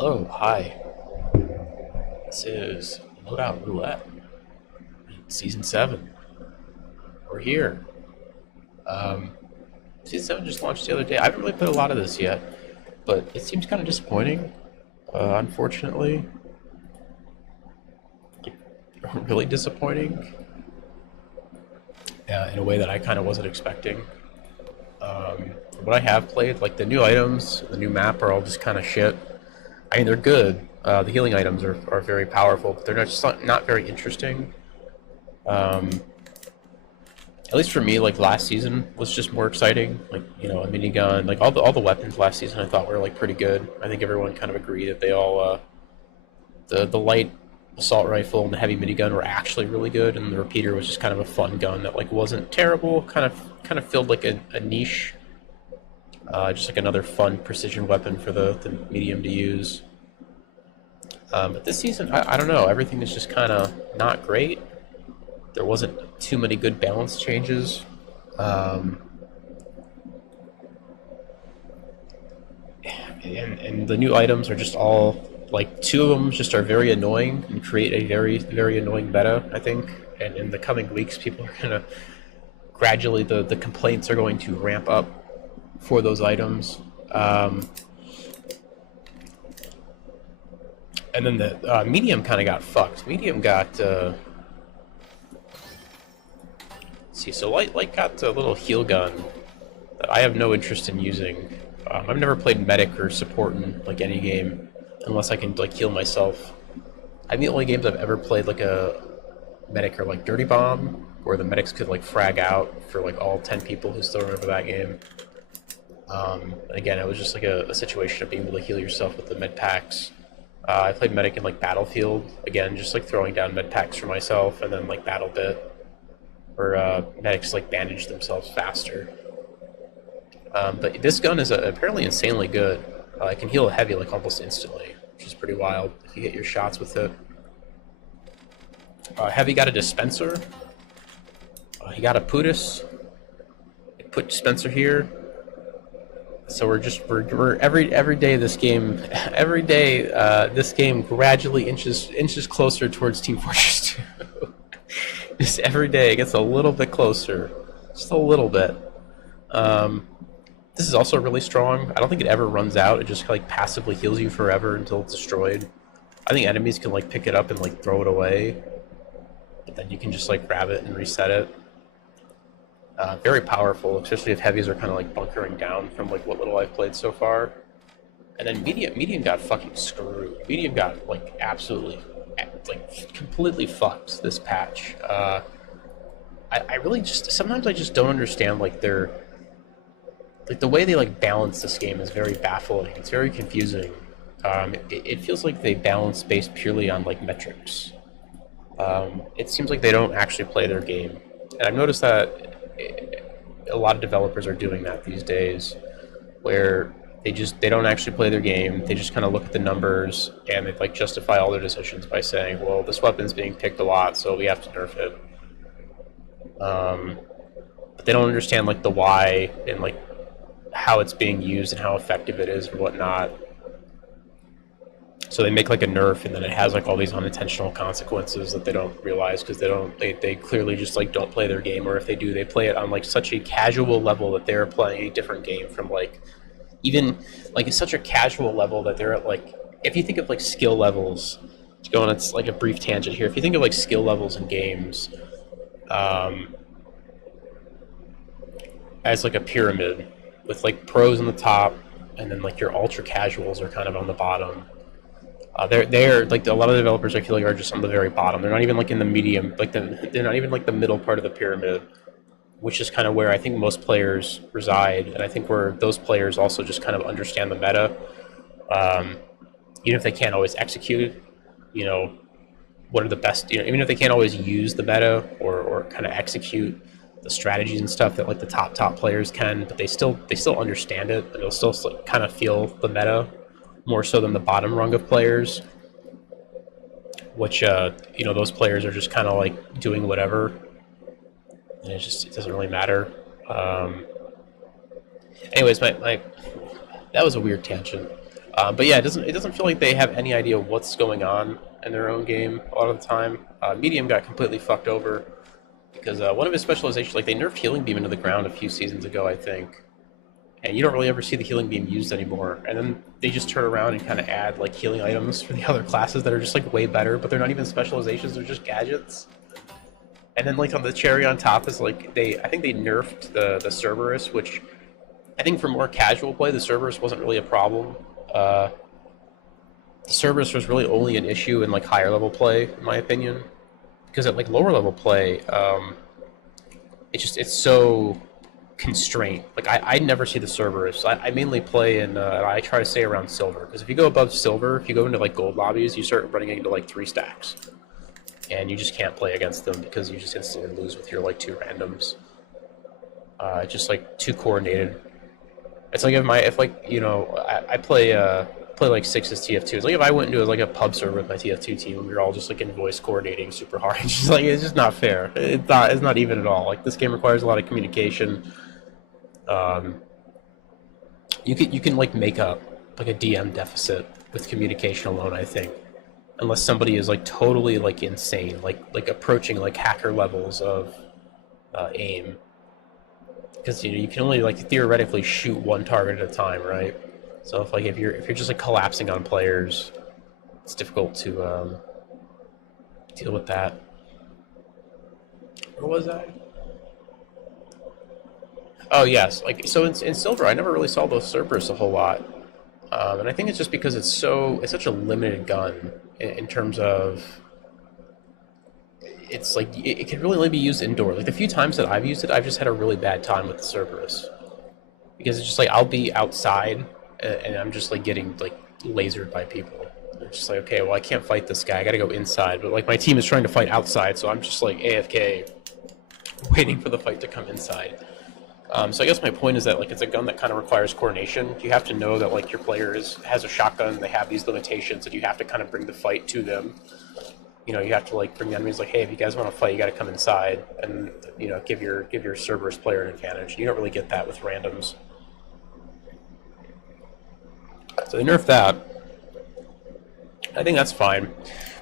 Hello, hi. This is Loadout Roulette, Season 7. We're here. Um, Season 7 just launched the other day. I haven't really played a lot of this yet, but it seems kind of disappointing, unfortunately. Really disappointing, in a way that I kind of wasn't expecting. What I have played, like the new items, the new map are all just kind of shit. I mean, they're good. The healing items are very powerful, but they're not very interesting. Um, at least for me, like last season was just more exciting. Like a minigun, like all the weapons last season I thought were like pretty good. I think everyone kind of agreed that they all the light assault rifle and the heavy minigun were actually really good, and the repeater was just kind of a fun gun that like wasn't terrible. Kind of filled like a niche, just like another fun precision weapon for the medium to use. But this season, I don't know. Everything is just kind of not great. There wasn't too many good balance changes. Um, and the new items are just all like two of them just are very annoying and create a very annoying meta, I think. And in the coming weeks, people are gonna gradually the complaints are going to ramp up for those items. And then the medium kind of got fucked. Medium got see, so light got a little heal gun that I have no interest in using. I've never played medic or support in like any game unless I can like heal myself. I think the only games I've ever played like a medic are like Dirty Bomb, where the medics could like frag out for like all 10 people who still remember that game. Again, it was just like a situation of being able to heal yourself with the med packs. I played medic in like Battlefield, again, just like throwing down med packs for myself, and then like Battle Bit, where medics like bandage themselves faster. But this gun is apparently insanely good. It can heal heavy like almost instantly, which is pretty wild if you hit your shots with it. Heavy got a dispenser. He got a Putis. Put dispenser here. So we're every day this game every day this game gradually inches closer towards Team Fortress 2. Just every day it gets a little bit closer, just a little bit. This is also really strong. I don't think it ever runs out. It just like passively heals you forever until it's destroyed. I think enemies can like pick it up and like throw it away, but then you can just like grab it and reset it. Very powerful, especially if heavies are kind of like bunkering down from like what little I've played so far. And then medium got fucking screwed. Medium got like absolutely like completely fucked this patch. I really just sometimes I just don't understand like their like the way they like balance this game is very baffling. It's very confusing. It feels like they balance based purely on like metrics. It seems like they don't actually play their game, and I've noticed that a lot of developers are doing that these days, where they don't actually play their game. They just kind of look at the numbers and they like justify all their decisions by saying, "Well, this weapon's being picked a lot, so we have to nerf it." But they don't understand like the why and like how it's being used and how effective it is and whatnot. So they make like a nerf, and then it has like all these unintentional consequences that they don't realize because they clearly just like don't play their game, or if they do, they play it on like such a casual level that they're playing a different game from like even like it's such a casual level that they're at like if you think of like skill levels, to go on it's like a brief tangent here. If you think of like skill levels in games, as like a pyramid with like pros on the top, and then like your ultra casuals are kind of on the bottom. They're like a lot of developers I feel like are just on the very bottom. They're not even like in the medium, like they're not even like the middle part of the pyramid, which is kind of where I think most players reside, and I think where those players also just kind of understand the meta, um, even if they can't always execute. You know, what are the best? Even if they can't always use the meta or kind of execute the strategies and stuff that like the top players can, but they still understand it, and they'll still like, kind of feel the meta more so than the bottom rung of players, which those players are just kind of like doing whatever, and it doesn't really matter. Anyways, my that was a weird tangent. But yeah, it doesn't feel like they have any idea what's going on in their own game a lot of the time. Medium got completely fucked over because one of his specializations, like they nerfed Healing Beam into the ground a few seasons ago, I think, and you don't really ever see the Healing Beam used anymore. And then they just turn around and kind of add like healing items for the other classes that are just like way better, but they're not even specializations; they're just gadgets. And then like on the cherry on top is like I think they nerfed the Cerberus, which I think for more casual play, the Cerberus wasn't really a problem. The Cerberus was really only an issue in like higher level play, in my opinion, because at like lower level play, it's so constrained. Like I never see the Cerberus. I mainly play in I try to stay around silver, because if you go above silver, if you go into like gold lobbies, you start running into like 3 stacks, and you just can't play against them because you just instantly lose with your like 2 randoms. Just like too coordinated. It's like if like you know I play like 6 as TF2. It's like if I went into like a pub server with my TF2 team and we were all just like in voice coordinating super hard. It's just not fair. It's not even at all. Like this game requires a lot of communication. You can like make up like a DM deficit with communication alone, I think, unless somebody is like totally like insane, like approaching like hacker levels of aim. Because you know you can only like theoretically shoot 1 target at a time, right? So if you're just like collapsing on players, it's difficult to deal with that. Where was I? Oh yes, like so in silver, I never really saw those Cerberus a whole lot, and I think it's just because it's such a limited gun in terms of it's like it can really only be used indoor. Like the few times that I've used it, I've just had a really bad time with the Cerberus because it's just like I'll be outside and I'm just like getting like lasered by people. It's just like, okay, well I can't fight this guy. I got to go inside, but like my team is trying to fight outside, so I'm just like AFK, waiting for the fight to come inside. So I guess my point is that like it's a gun that kind of requires coordination. You have to know that like your player has a shotgun, they have these limitations, and you have to kind of bring the fight to them. You know, you have to like bring the enemies like, hey, if you guys want to fight, you got to come inside, and you know, give your Cerberus player an advantage. You don't really get that with randoms. So they nerfed that. I think that's fine.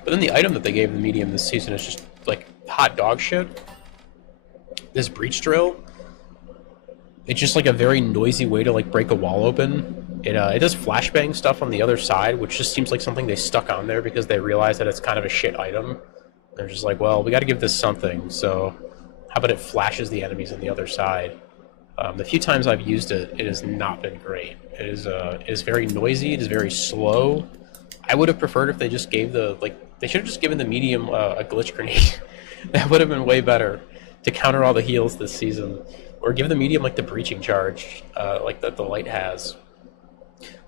But then the item that they gave the medium this season is just like hot dog shit. This breach drill. It's just like a very noisy way to like break a wall open. It does flashbang stuff on the other side, which just seems like something they stuck on there because they realized that it's kind of a shit item. They're just like, well, we got to give this something, so how about it flashes the enemies on the other side? The few times I've used it, it has not been great. It is very noisy. It is very slow. I would have preferred if they just gave they should have just given the medium a glitch grenade. That would have been way better to counter all the heals this season. Or give the medium like the breaching charge, like that the light has.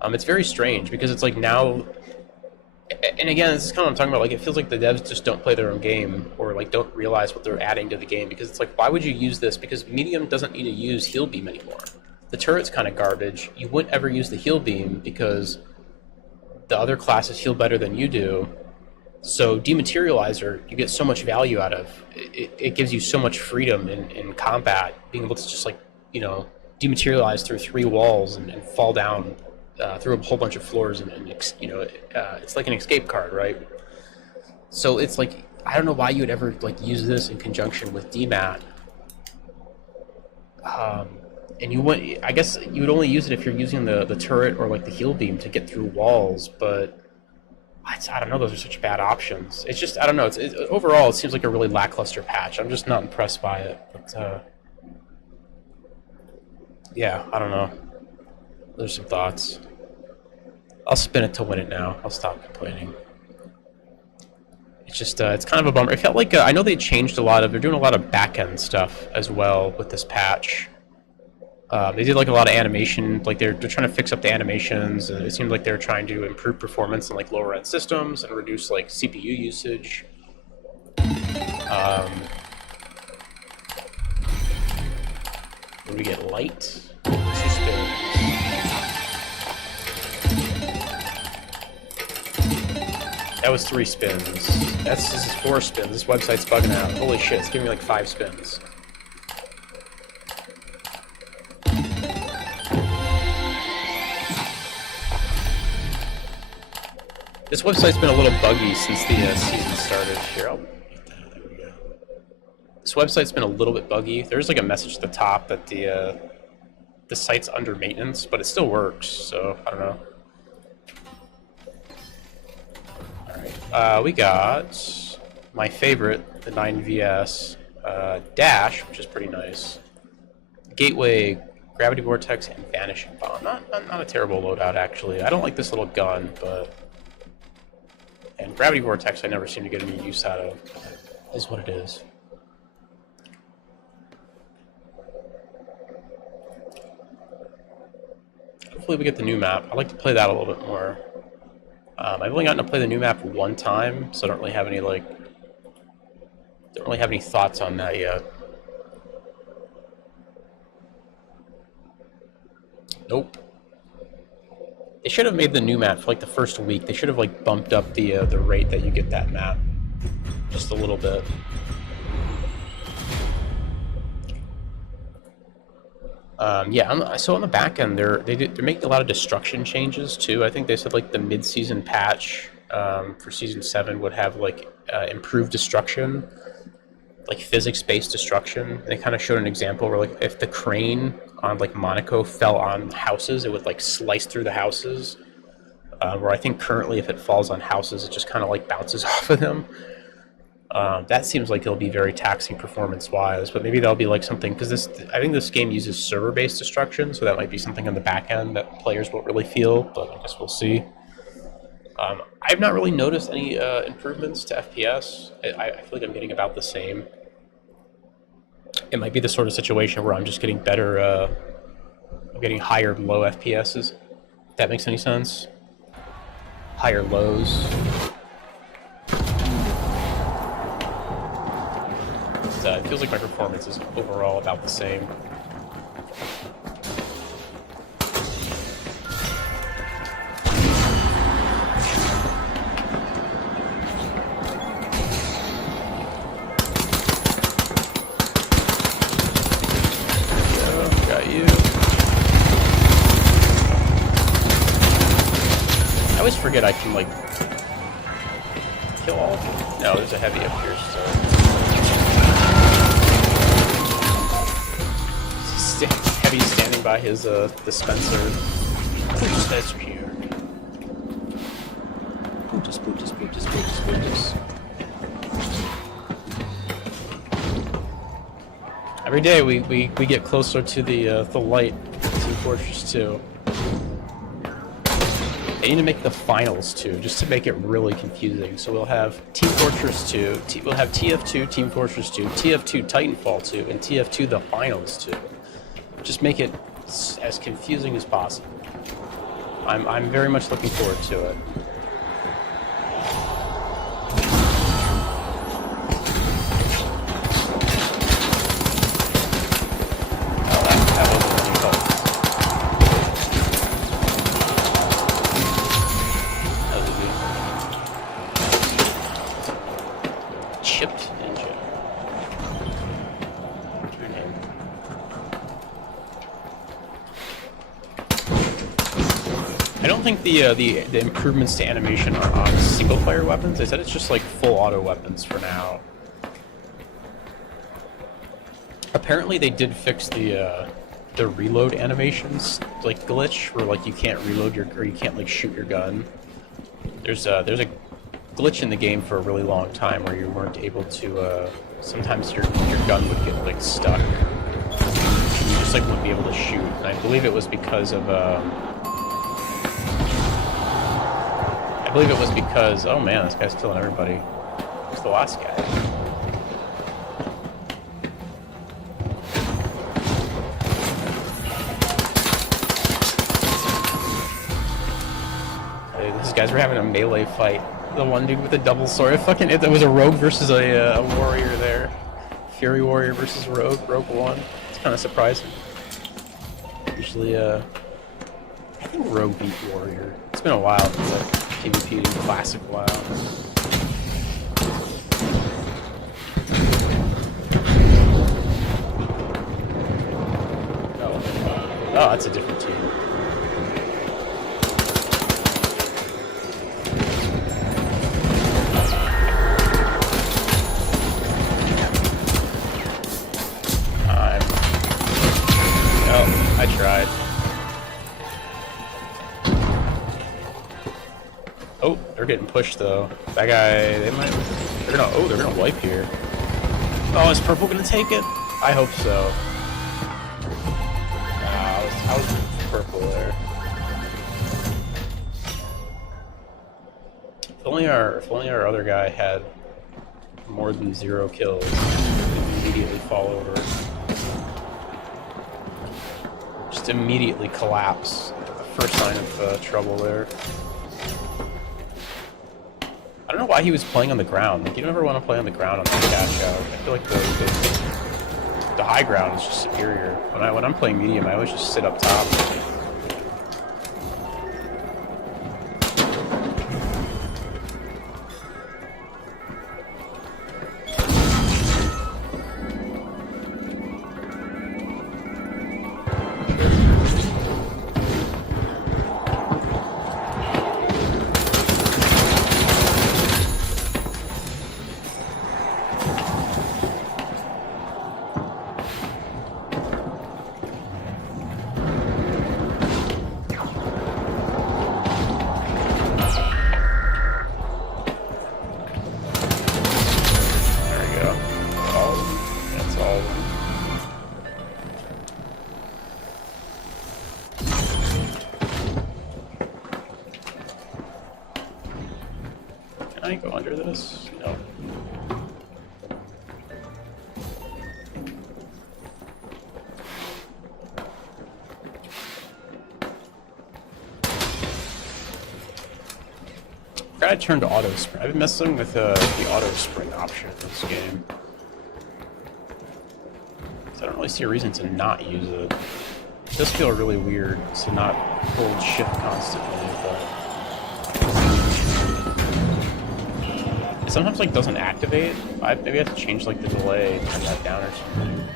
It's very strange because it's like now, and again, this is kind of what I'm talking about. Like it feels like the devs just don't play their own game, or like don't realize what they're adding to the game. Because it's like, why would you use this? Because medium doesn't need to use heal beam anymore. The turret's kind of garbage. You wouldn't ever use the heal beam because the other classes heal better than you do. So dematerializer, you get so much value out of. It gives you so much freedom in combat, being able to just like, you know, dematerialize through 3 walls and fall down through a whole bunch of floors, and you know, it's like an escape card, right? So it's like, I don't know why you would ever like use this in conjunction with DMAT. And you wouldn't, I guess you would only use it if you're using the turret or like the heal beam to get through walls, but I don't know, those are such bad options. It's just, I don't know, overall it seems like a really lackluster patch. I'm just not impressed by it, but yeah, I don't know. There's some thoughts. I'll spin it to win it now. I'll stop complaining. It's just, it's kind of a bummer. It felt like, I know they changed they're doing a lot of back-end stuff as well with this patch. They did like a lot of animation, like they're trying to fix up the animations, and it seemed like they're trying to improve performance in like lower end systems and reduce like CPU usage. When we get light, 2 spins. That was 3 spins. This is 4 spins. This website's bugging out. Holy shit! It's giving me like 5 spins. This website's been a little buggy since the season started. Here, I'll get that. There we go. This website's been a little bit buggy. There's like a message at the top that the site's under maintenance, but it still works, so I don't know. Alright, we got my favorite, the 9VS, Dash, which is pretty nice. Gateway, Gravity Vortex, and Vanishing Bomb. Not a terrible loadout, actually. I don't like this little gun, but... And Gravity Vortex I never seem to get any use out of. Is what it is. Hopefully we get the new map. I'd like to play that a little bit more. I've only gotten to play the new map one time, so I don't really have any, like... Don't really have any thoughts on that yet. Nope. They should have made the new map for like the first week. They should have like bumped up the rate that you get that map just a little bit. Yeah. So on the back end, they're making a lot of destruction changes too. I think they said like the mid-season patch for season 7 would have like improved destruction, like physics-based destruction. They kind of showed an example where like if the crane on like Monaco fell on houses, it would like slice through the houses. Where I think currently if it falls on houses, it just kind of like bounces off of them. That seems like it'll be very taxing performance-wise, but maybe that'll be like something, because I think this game uses server-based destruction, so that might be something on the back end that players won't really feel, but I guess we'll see. I've not really noticed any improvements to FPS. I feel like I'm getting about the same. It might be the sort of situation where I'm just getting better, I'm getting higher low FPSs, if that makes any sense. Higher lows. It feels like my performance is overall about the same. I always forget I can, like, kill all of them. No, there's a heavy up here, so... Heavy standing by his, dispenser. Who's here? Bootus. Every day we get closer to the light in Team Fortress 2. They need to make the finals too, just to make it really confusing. So we'll have Team Fortress 2, we'll have TF2 Team Fortress 2, TF2 Titanfall 2, and TF2 the finals 2. Just make it as confusing as possible. I'm very much looking forward to it. I don't think the improvements to animation are on single-player weapons. They said it's just like full auto weapons for now. Apparently, they did fix the reload animations like glitch, where like you can't reload or you can't like shoot your gun. There's a glitch in the game for a really long time where you weren't able to. Sometimes your gun would get like stuck. You just like wouldn't be able to shoot. And I believe it was because of. I believe it was because, oh man, this guy's killing everybody. Who's the last guy? These guys were having a melee fight. The one dude with the double sword, it was a rogue versus a warrior there. Fury warrior versus rogue, rogue won. It's kind of surprising. Usually, I think rogue beat warrior. It's been a while since I've PvP'd in classic WoW. Oh, that's a different team. getting pushed though. That guy, they're gonna wipe here. Oh, is purple gonna take it? I hope so. I was purple there. If only our other guy had more than 0 kills, he'd immediately fall over. Just immediately collapse. The first sign of trouble there. I don't know why he was playing on the ground. Like, you don't ever want to play on the ground on the cash out. I feel like the high ground is just superior. When I'm playing medium, I always just sit up top. Can I go under this? No. I turned to auto sprint. I've been messing with the auto sprint option in this game. I don't really see a reason to not use it. It does feel really weird to not hold shift constantly, but it sometimes like doesn't activate. Maybe I have to change like the delay, turn that down or something.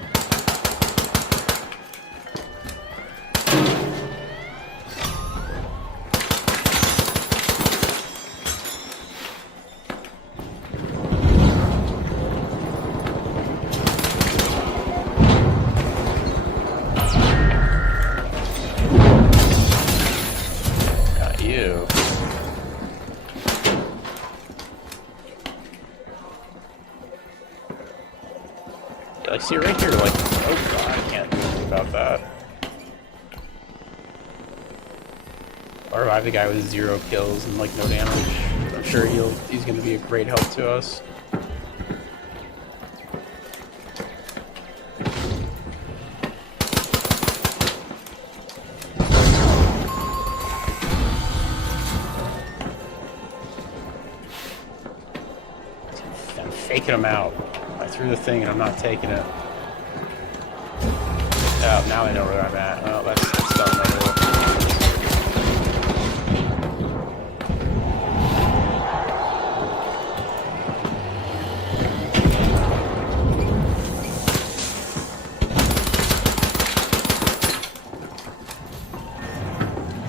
I see right here, like, oh god, I can't do anything about that. I'll revive the guy with 0 kills and, like, no damage. I'm sure he's gonna be a great help to us. I'm faking him out. I threw the thing and I'm not taking it. Oh, now I know where I'm at. Oh, that's done later.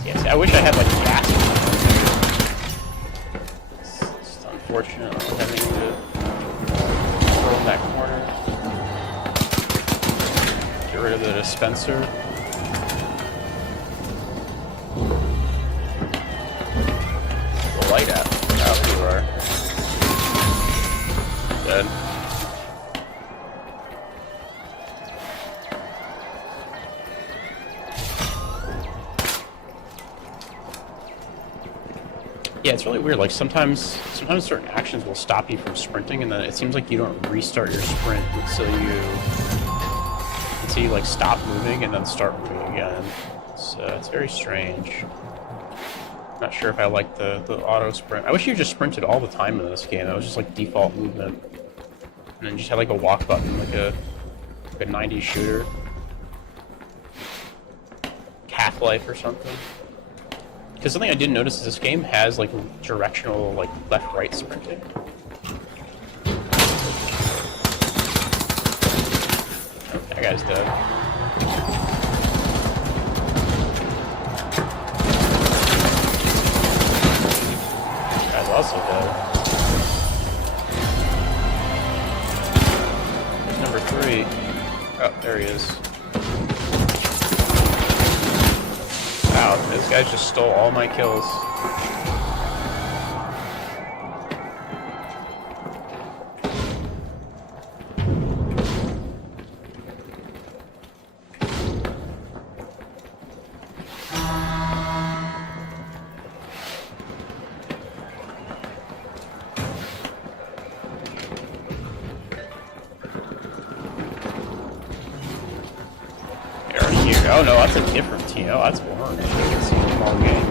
Yes, I wish I had like gas. It's just unfortunate having to throw in that corner. Get rid of the dispenser. The light out. Oh, there you are. Dead. Yeah, it's really weird. Like sometimes certain actions will stop you from sprinting, and then it seems like you don't restart your sprint until you like stop moving and then start moving again. So it's very strange. Not sure if I like the auto sprint. I wish you just sprinted all the time in this game. That was just like default movement, and then you just had like a walk button, like a 90s shooter, Half-Life or something. Because something I did notice is this game has like directional, like left-right sprinting. Oh, that guy's dead. That guy's also dead. There's number 3. Oh, there he is. Wow, this guy just stole all my kills. Oh no, that's a different team. Oh, that's orange. It's a small game.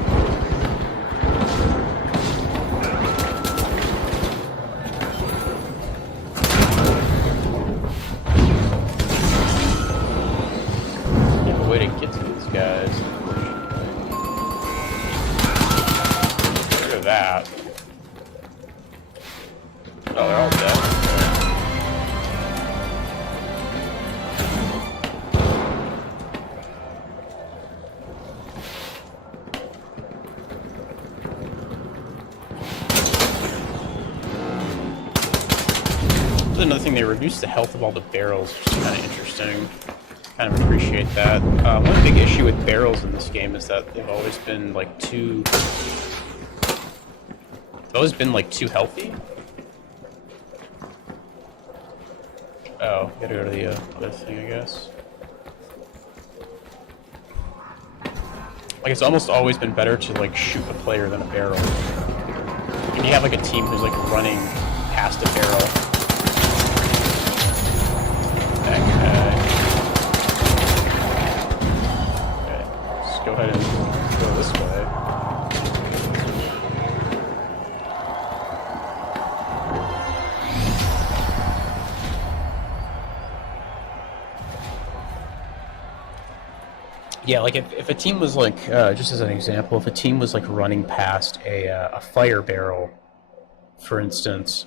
You have a way to get to these guys. Look at that. Oh, they're all dead. Another thing, they reduced the health of all the barrels, which is kind of interesting. Kind of appreciate that. One big issue with barrels in this game is that they've always been like too healthy. Oh, gotta go to the other thing, I guess. Like, it's almost always been better to like shoot a player than a barrel. When you have like a team who's like running past a barrel. Okay, let's go ahead and go this way. Yeah, like if a team was like, just as an example, if a team was like running past a fire barrel, for instance,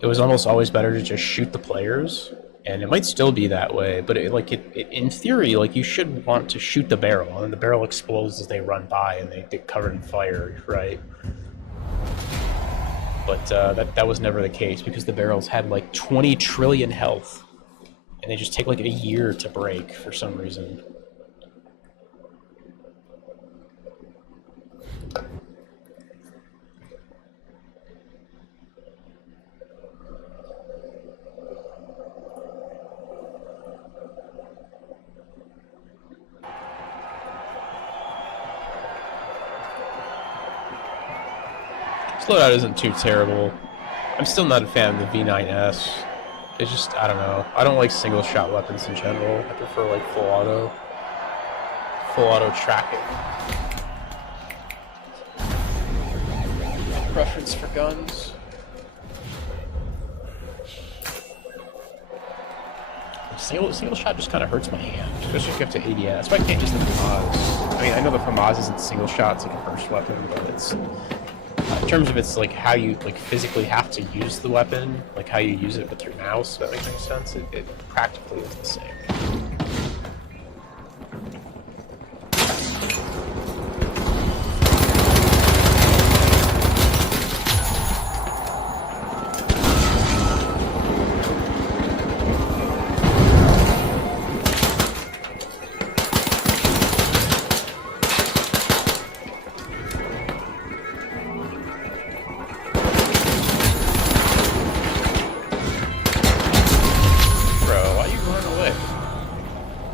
it was almost always better to just shoot the players. And it might still be that way, but in theory, like, you should want to shoot the barrel, and the barrel explodes as they run by, and they get covered in fire, right? But that was never the case, because the barrels had like 20 trillion health, and they just take like a year to break for some reason. Loadout isn't too terrible. I'm still not a fan of the V9S. It's just, I don't know. I don't like single shot weapons in general. I prefer like full auto tracking. Preference for guns. Single shot just kind of hurts my hand, especially if you have to ADS. That's why I can't use the FAMAS. I mean, I know the FAMAS isn't single shot, it's like a burst weapon, but it's... in terms of it's like how you like physically have to use the weapon, like how you use it with your mouse, if that makes any sense, it practically is the same.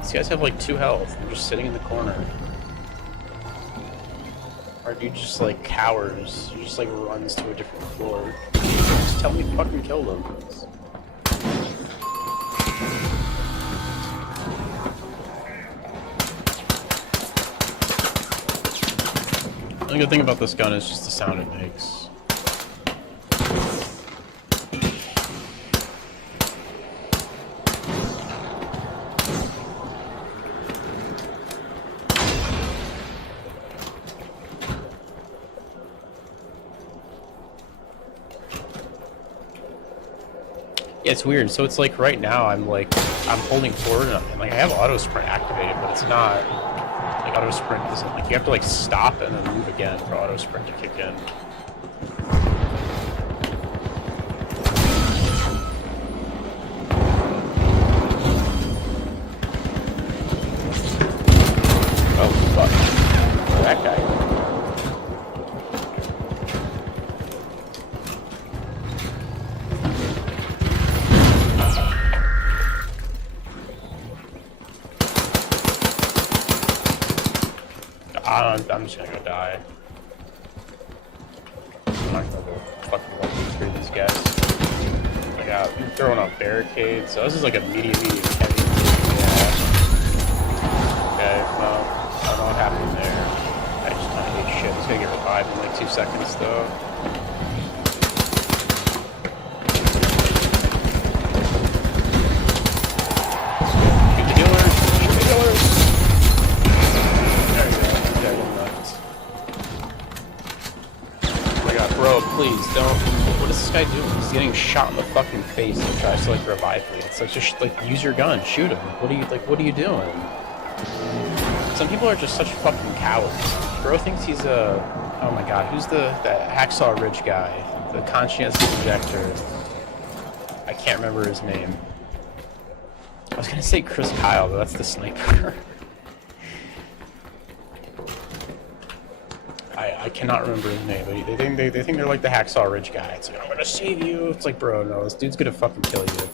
These guys have like 2 health. They're just sitting in the corner. Our dude just like cowers. He just like runs to a different floor. Just tell me to fucking kill them. The only good thing about this gun is just the sound it makes. Yeah, it's weird. So it's like right now I'm holding forward and like I have auto sprint activated, but it's not like auto sprint isn't like you have to like stop and then move again for auto sprint to kick in. Oh fuck. Oh, that guy. I'm just gonna go die. I'm not gonna go fucking walk through these guys. I'm throwing out barricades, so this is like a medium heavy. Yeah. Okay, well, I don't know what happened there. I just kind of hate shit. He's gonna get revived in like 2 seconds, though. Shoot the healers! Shoot the healers! There you go. Okay, one left. Oh my god, bro, please, don't. What is this guy doing? He's getting shot in the fucking face and tries to, like, revive me. It's like, just, like, use your gun, shoot him. What are you doing? Some people are just such fucking cowards. Bro thinks he's a... Oh my god, who's the Hacksaw Ridge guy? The conscientious objector. I can't remember his name. I was gonna say Chris Kyle, but that's the sniper. I cannot remember his name, but they think they're like the Hacksaw Ridge guy. It's like, I'm gonna save you. It's like, bro, no, this dude's gonna fucking kill you.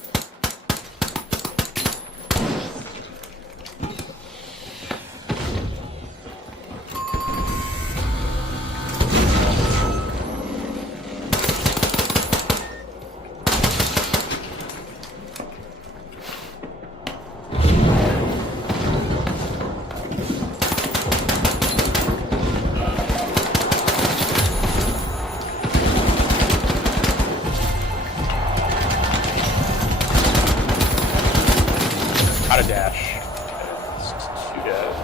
How to dash. It's too dead.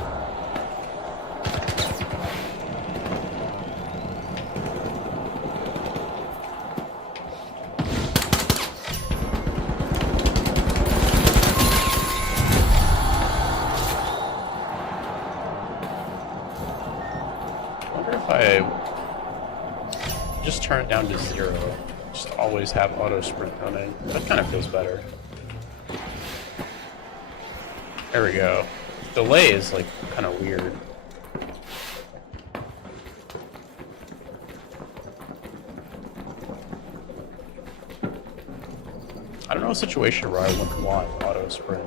I wonder if I just turn it down to 0. Just always have auto sprint running. That kind of feels better. There we go. Delay is like kind of weird. I don't know a situation where I wouldn't want auto sprint.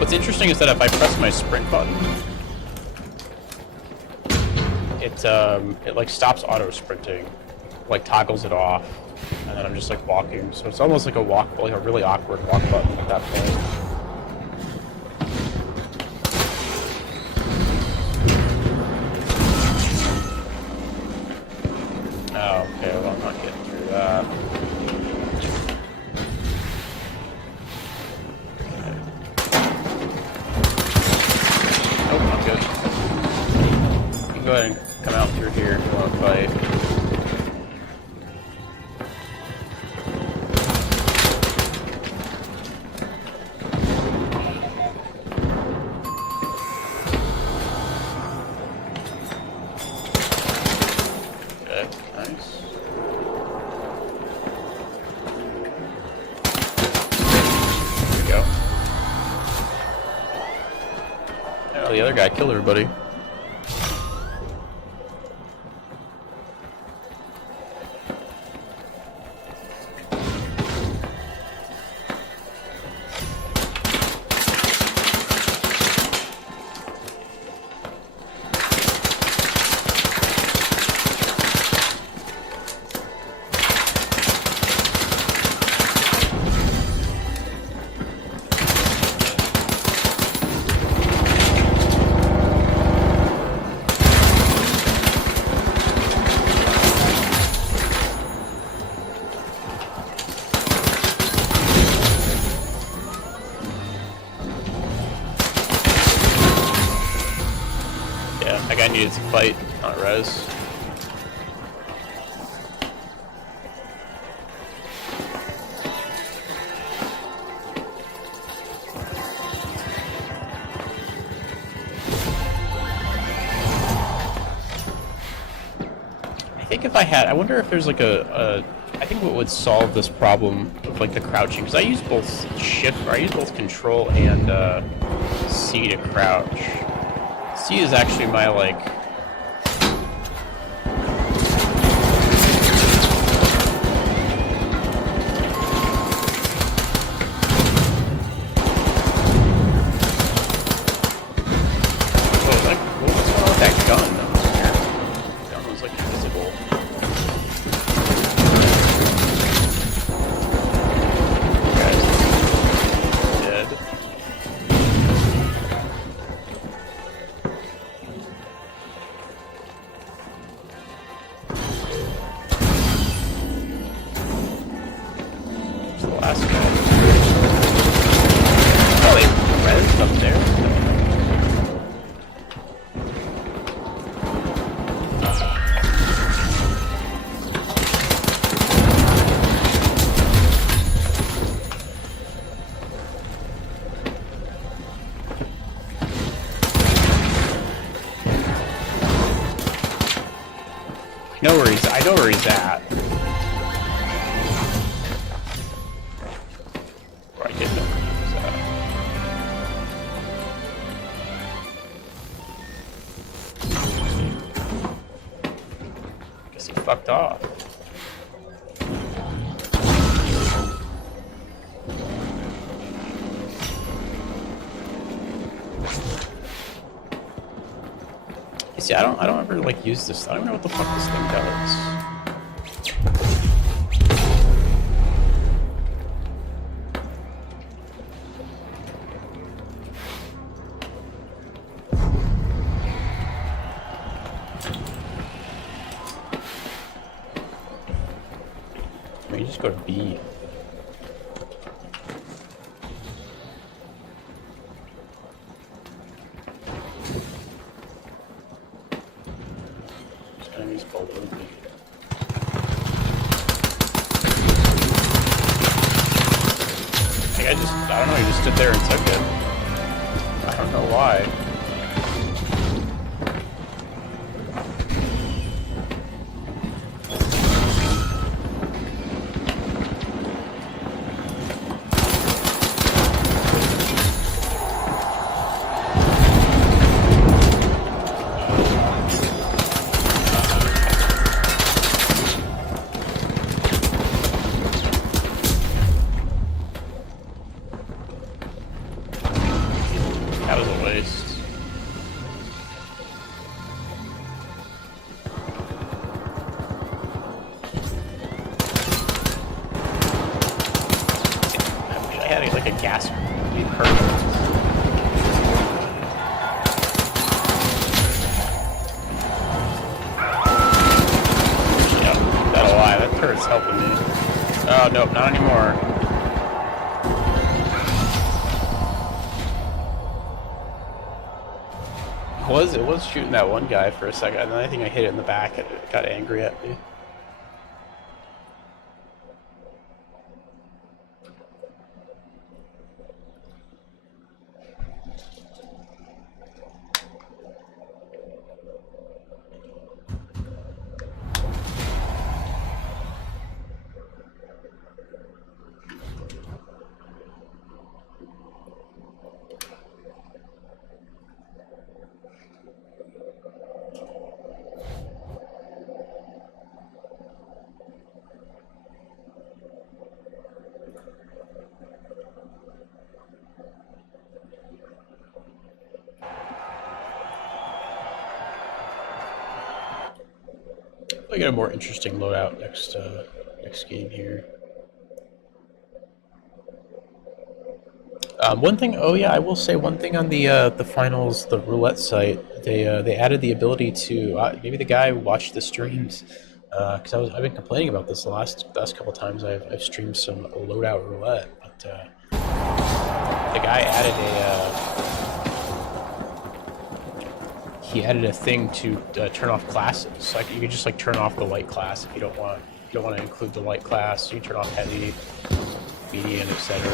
What's interesting is that if I press my sprint button, it like stops auto sprinting, like toggles it off. And then I'm just like walking, so it's almost like like a really awkward walk button at that point. Oh, okay, well I'm not getting through that. Okay. Nope, not good. You can go ahead and come out through here if you want to fight. The other guy killed everybody. That guy needed to fight, not res. I think if I had, I wonder if there's like I think what would solve this problem of like the crouching, because I use both shift, or I use both control and C to crouch. C is actually my like... What's going on with that gun? The gun was like invisible. last guy. Oh, wait, res up there. I know where he's at. Or I didn't know where he was at. Guess he fucked off. See, I don't ever like use this. I don't know what the fuck this thing does. Maybe just go to B. Enemies below me. I don't know, he just stood there and took it. I don't know why. That was a waste. I wish I had like a gas perfect. Yeah, that'll lie. That turret's helping me. Oh nope, not anymore. It was shooting that one guy for a second, and then I think I hit it in the back and it got angry at me. I get a more interesting loadout next game here. One thing, oh yeah, I will say one thing on the finals, the Roulette site. They added the ability to maybe the guy who watched the streams, because I've been complaining about this the last couple times I've streamed some Loadout Roulette, but the guy added he added a thing to turn off classes. Like you can just like turn off the light class if you don't want to include the light class. You can turn off heavy, medium, etc.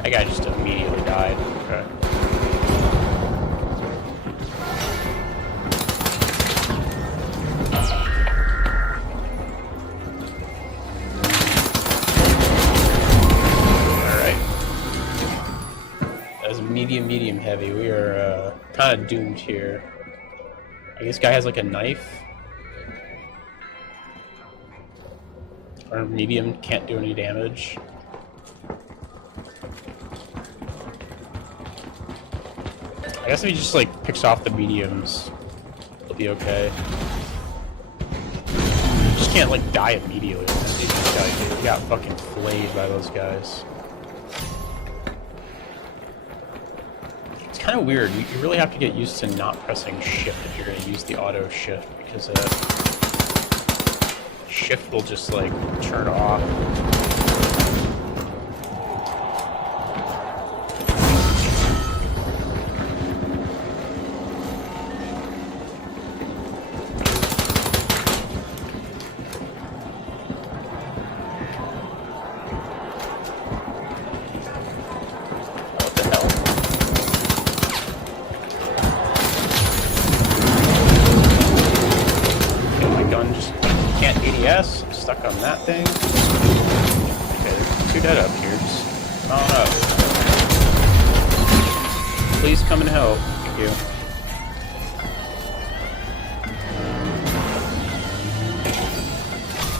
That guy just immediately died. Okay. Medium heavy. We are kind of doomed here. I guess this guy has like a knife. Our medium can't do any damage. I guess if he just like picks off the mediums, it'll be okay. You just can't like die immediately. He got fucking flayed by those guys. Kind of weird. You really have to get used to not pressing shift if you're going to use the auto shift, because shift will just like turn off. What the hell? Okay, my gun just can't ADS. I'm stuck on that thing. Okay, there's 2 dead up here. Just, oh no. Please come and help. Thank you.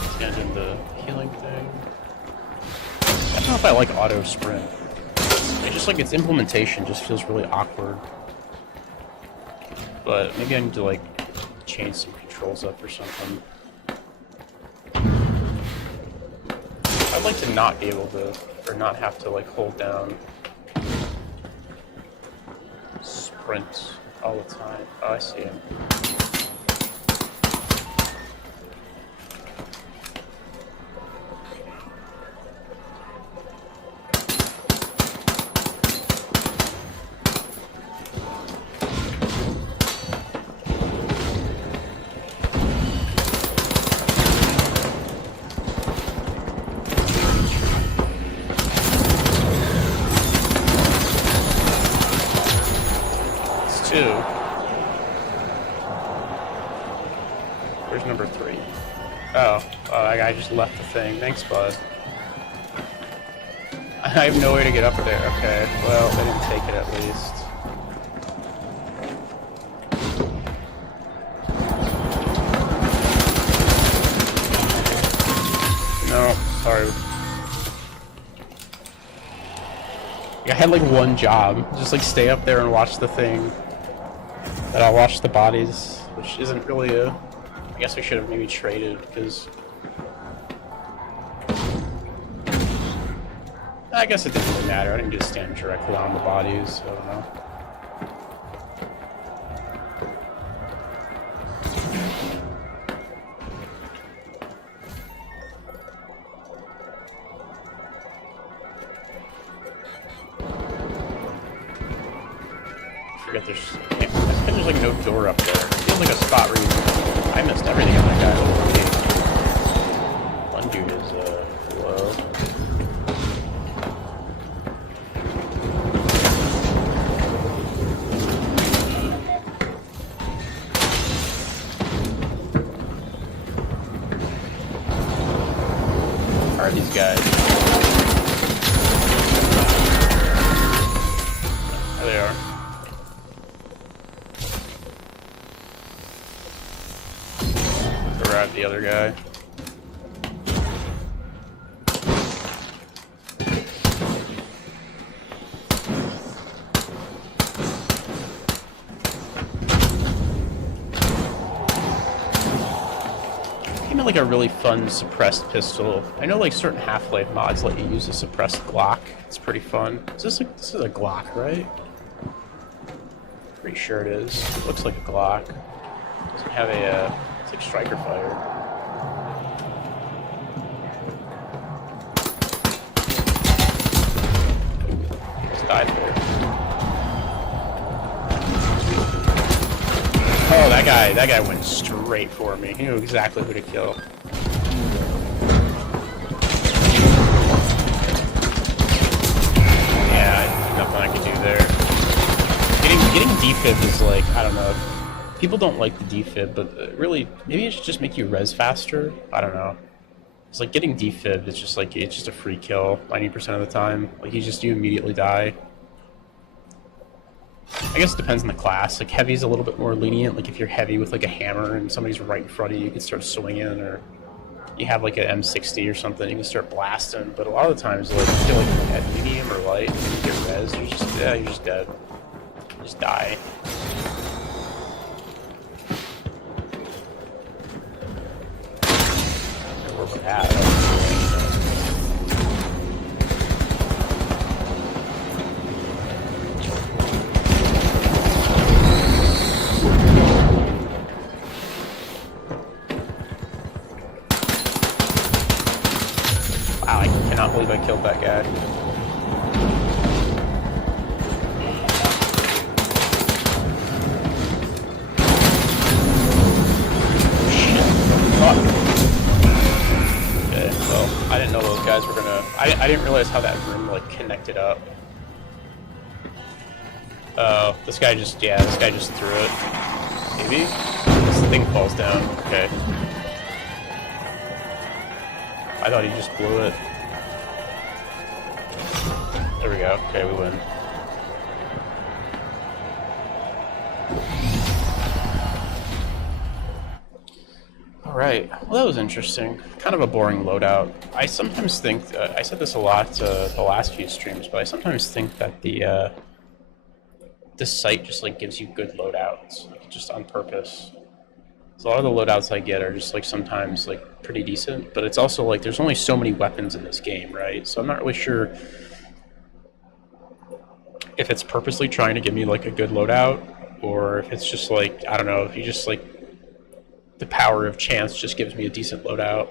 Let's get into the healing thing. I don't know if I like auto sprint. It's just like its implementation just feels really awkward. But maybe I need to like change some controls up or something. I'd like to not be able to, or not have to like hold down sprint all the time. Oh, I see him. Where's number 3? Oh, that guy just left the thing. Thanks, bud. I have no way to get up there. Okay, well, they didn't take it at least. No, sorry. I had like one job, just like stay up there and watch the thing. Then I'll watch the bodies, which isn't really a... I guess we should have maybe traded, because... I guess it didn't really matter. I didn't just stand directly on the bodies, so I don't know. I forget there's like no door up there. It feels like a spot where I missed everything on that guy. One dude is low. How are these guys? There they are. Grab the other guy. Came in like a really fun suppressed pistol. I know like certain Half-Life mods let you use a suppressed Glock. It's pretty fun. This is a Glock, right? Pretty sure it is. It looks like a Glock. Doesn't have a it's like striker fire. Just died there. Oh, that guy went straight for me. He knew exactly who to kill. Yeah, nothing I could do there. Getting defib is like, I don't know. People don't like the defib, but really, maybe it should just make you res faster. I don't know. It's like getting defib. It's just like it's just a free kill 90% of the time. Like you immediately die. I guess it depends on the class. Like heavy's a little bit more lenient. Like if you're heavy with like a hammer and somebody's right in front of you, you can start swinging, or you have like an M60 or something, you can start blasting. But a lot of the times, like I feel like at medium or light, when you get res, you're just dead. You just die. cannot believe I killed that guy. Okay, well, I didn't know those guys were gonna... I didn't realize how that room, like, connected up. Oh, this guy just threw it. Maybe? This thing falls down. Okay. I thought he just blew it. There we go. Okay, we win. Alright, well that was interesting. Kind of a boring loadout. I sometimes think, I said this a lot the last few streams, but I sometimes think that this site just like gives you good loadouts, like just on purpose. So a lot of the loadouts I get are just like sometimes like pretty decent, but it's also like there's only so many weapons in this game, right? So I'm not really sure if it's purposely trying to give me like a good loadout, or if it's just like, I don't know, if you just like the power of chance just gives me a decent loadout.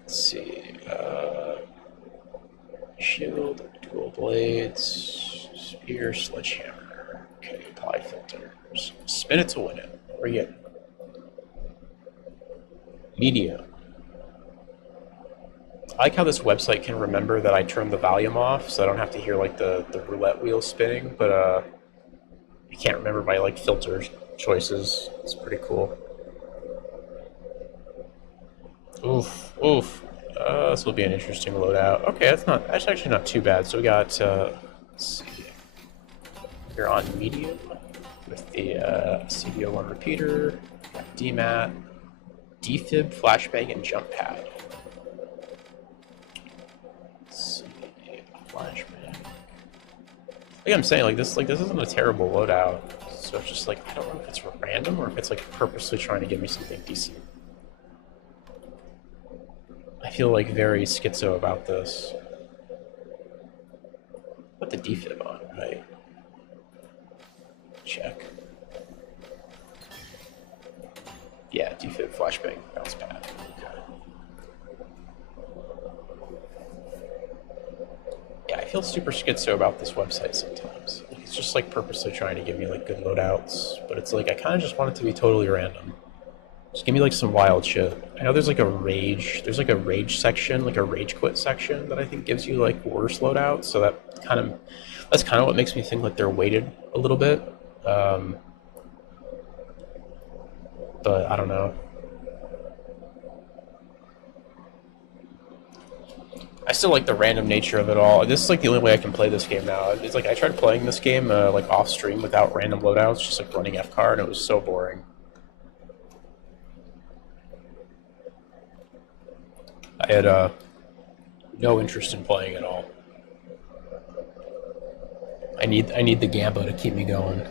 Let's see. Shield, dual blades, spear, sledgehammer. Okay, apply filters. Spin it to win it. What are you getting? Medium. I like how this website can remember that I turned the volume off, so I don't have to hear like the roulette wheel spinning, but I can't remember my like filter choices. It's pretty cool. Oof, oof. This will be an interesting loadout. Okay, that's actually not too bad. So we got let's see. You're on medium with the CDO1 repeater, DMAT, defib, flashbang, and jump pad. Flashbang. Like I'm saying, like this isn't a terrible loadout. So it's just like I don't know if it's random or if it's like purposely trying to give me something decent. I feel like very schizo about this. Put the defib on, right? Check. Yeah, defib, flashbang, bounce pad. Yeah, I feel super schizo about this website sometimes. It's just like purposely trying to give me like good loadouts, but it's like I kind of just want it to be totally random. Just give me like some wild shit. I know there's like a rage section, like a rage quit section that I think gives you like worse loadouts. So that's kind of what makes me think like they're weighted a little bit. But I don't know. I still like the random nature of it all. This is like the only way I can play this game now. It's like I tried playing this game like off stream without random loadouts, just like running FCAR, and it was so boring. I had no interest in playing at all. I need the Gambo to keep me going.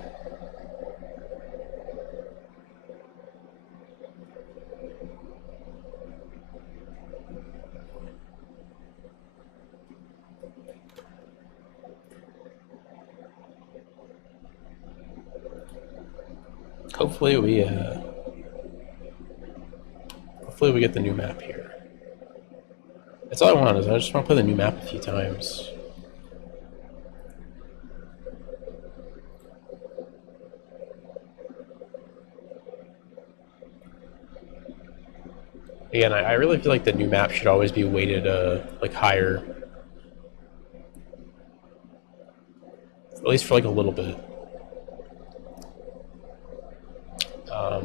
Hopefully we get the new map here. That's all I want, is I just want to play the new map a few times. Again, I really feel like the new map should always be weighted like higher. At least for like a little bit. I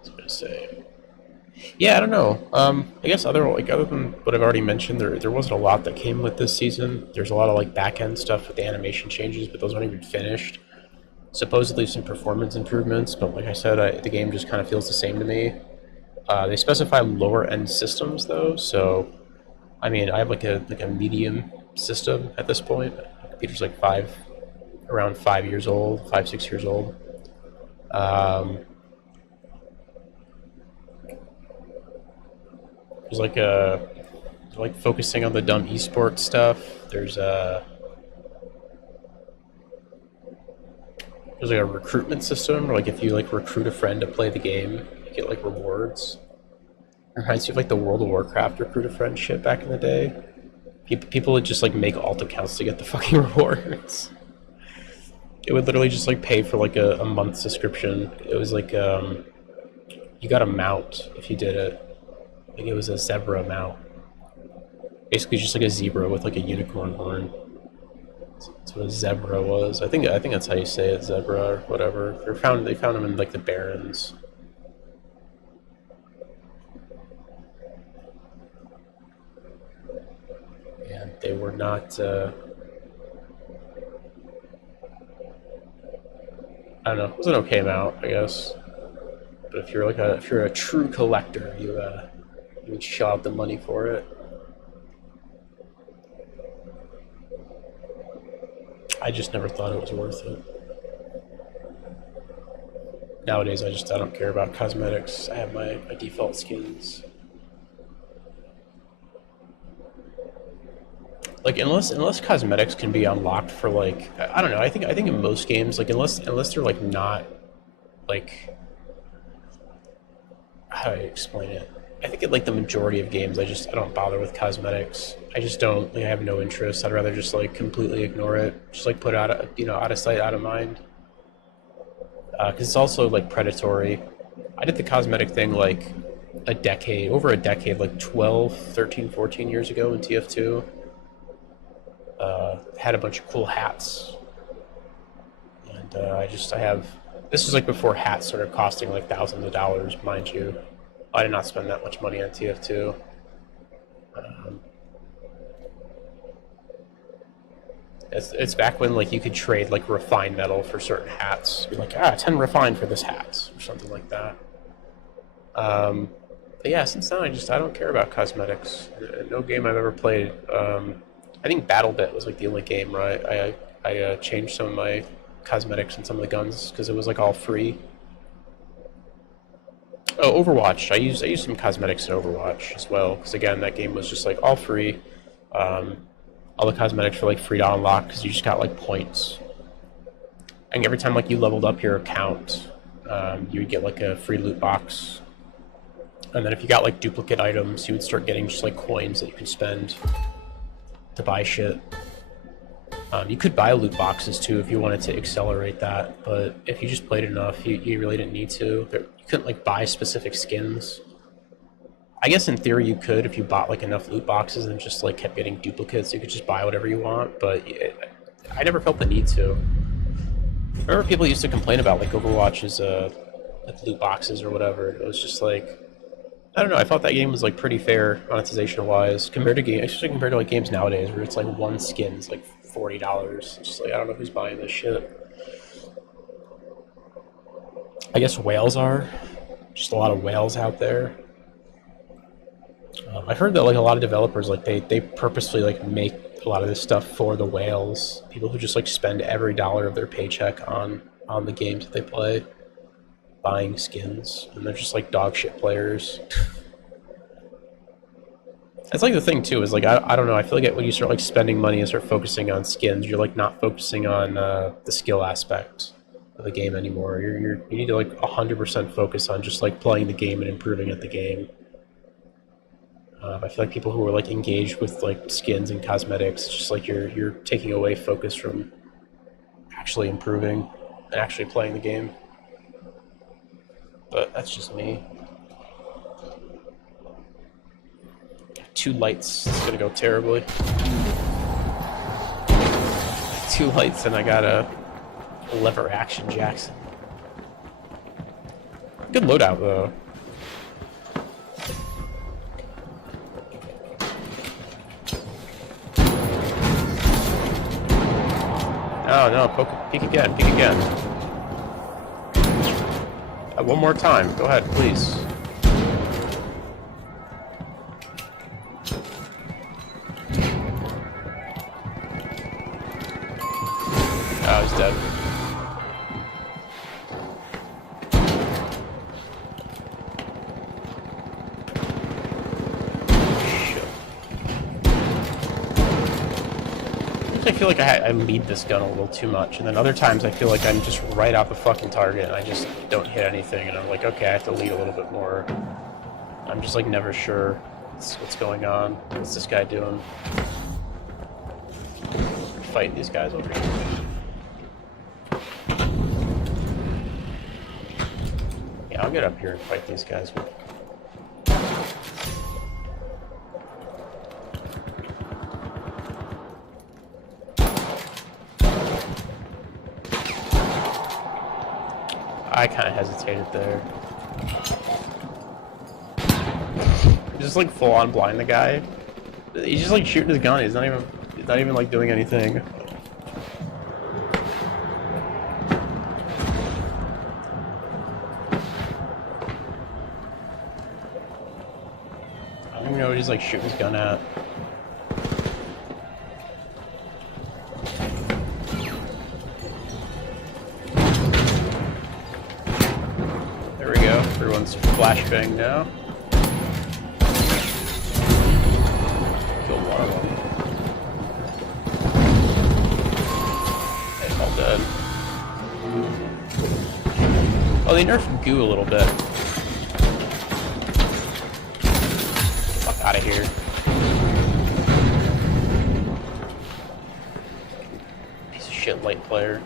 was gonna say. Yeah, I don't know. I guess other than what I've already mentioned, there wasn't a lot that came with this season. There's a lot of like back end stuff with the animation changes, but those aren't even finished. Supposedly some performance improvements, but like I said, the game just kind of feels the same to me. They specify lower end systems though, so I mean I have like a medium system at this point. The computer's like around 5 years old, 5-6 years old. There's like focusing on the dumb esports stuff. There's there's like a recruitment system, or like if you like recruit a friend to play the game, you get like rewards. It reminds me of like the World of Warcraft recruit a friend shit back in the day. People would just like make alt accounts to get the fucking rewards. It would literally just like pay for like a month subscription. It was like you got a mount if you did it. Like it was a zebra mount. Basically just like a zebra with like a unicorn horn. That's what a zebra was. I think that's how you say it, zebra or whatever. They found them in like the Barrens. And they were not I don't know, it was an okay amount, I guess. But if you're a true collector, you would shell out the money for it. I just never thought it was worth it. Nowadays, I don't care about cosmetics. I have my default skins. Like unless cosmetics can be unlocked for like I don't know. I think in most games, like unless they're like not like how do I explain it? I think in like the majority of games, I don't bother with cosmetics. I just don't. Like, I have no interest. I'd rather just like completely ignore it. Just like put it out of sight, out of mind. Because it's also like predatory. I did the cosmetic thing like over a decade, like 12, 13, 14 years ago in TF2. Had a bunch of cool hats. And I have... This was like before hats started costing like thousands of dollars, mind you. I did not spend that much money on TF2. It's back when like you could trade like refined metal for certain hats. You're like, 10 refined for this hat, or something like that. But yeah, since then I don't care about cosmetics. No game I've ever played. I think BattleBit was like the only game where I changed some of my cosmetics and some of the guns because it was like all free. Oh, Overwatch. I used some cosmetics in Overwatch as well because again that game was just like all free. All the cosmetics were like free to unlock because you just got like points. And every time like you leveled up your account, you would get like a free loot box. And then if you got like duplicate items, you would start getting just like coins that you could spend to buy shit. You could buy loot boxes too if you wanted to accelerate that, but if you just played enough, you really didn't need to. You couldn't like buy specific skins. I guess in theory you could if you bought like enough loot boxes and just like kept getting duplicates. You could just buy whatever you want, but I never felt the need to. I remember people used to complain about like Overwatch's like loot boxes or whatever. It was just like, I don't know. I thought that game was like pretty fair monetization wise compared to games, especially compared to like games nowadays where it's like one skin's like $40. It's just like I don't know who's buying this shit. I guess whales are just a lot of whales out there. I've heard that like a lot of developers like they purposely like make a lot of this stuff for the whales. People who just like spend every dollar of their paycheck on the games that they play, buying skins, and they're just like dog shit players. That's like the thing too is like I don't know. I feel like when you start like spending money and start focusing on skins, you're like not focusing on the skill aspect of the game anymore. You need to like 100% focus on just like playing the game and improving at the game. I feel like people who are like engaged with like skins and cosmetics, just like you're taking away focus from actually improving and actually playing the game. But that's just me. Two lights, it's gonna go terribly. 2 lights and I got a lever action Jackson. Good loadout though. Oh no, peek again. One more time, go ahead, please. Oh, he's dead. Sometimes I feel like I lead this gun a little too much, and then other times I feel like I'm just right off the fucking target and I just don't hit anything, and I'm like, okay, I have to lead a little bit more. I'm just like never sure what's going on. What's this guy doing? Fight these guys over here. Yeah, I'll get up here and fight these guys. I kind of hesitated there. Just like full on blind the guy. He's just like shooting his gun. He's not even like doing anything. I don't even know what he's like shooting his gun at. There we go. Everyone's flashbang now. Killed one of them. They're all dead. Oh, they nerfed goo a little bit. Fuck out of here. Piece of shit light player.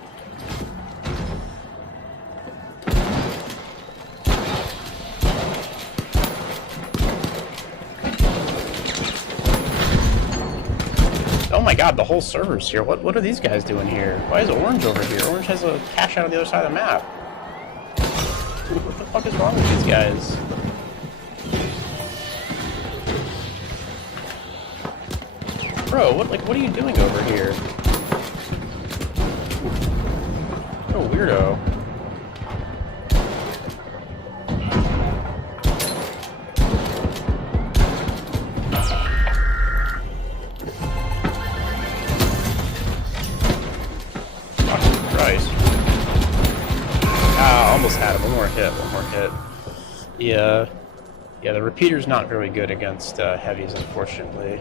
Oh my god, the whole server's here. What are these guys doing here? Why is Orange over here? Orange has a cache out on the other side of the map. What the fuck is wrong with these guys? Bro, what are you doing over here? Oh, weirdo. Almost had him. One more hit. Yeah, the repeater's not very good against heavies, unfortunately.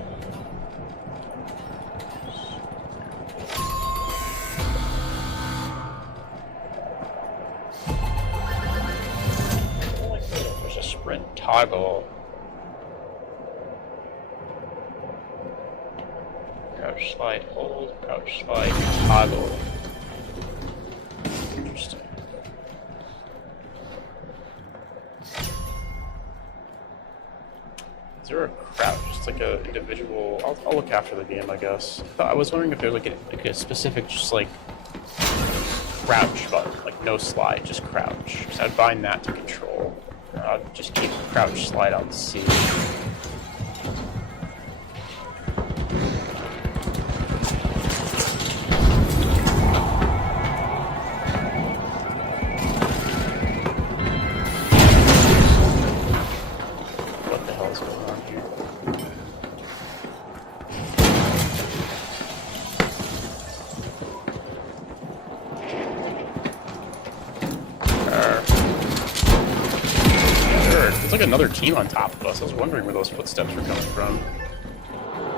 There's a sprint toggle. Crouch, slide, hold, crouch, slide, toggle. Interesting. Is there a crouch? Just like a individual. I'll look after the game, I guess. I was wondering if there's like a specific, just like crouch button, like no slide, just crouch. So I'd bind that to control. I'd just keep crouch, slide out to C. It's like another team on top of us. I was wondering where those footsteps were coming from.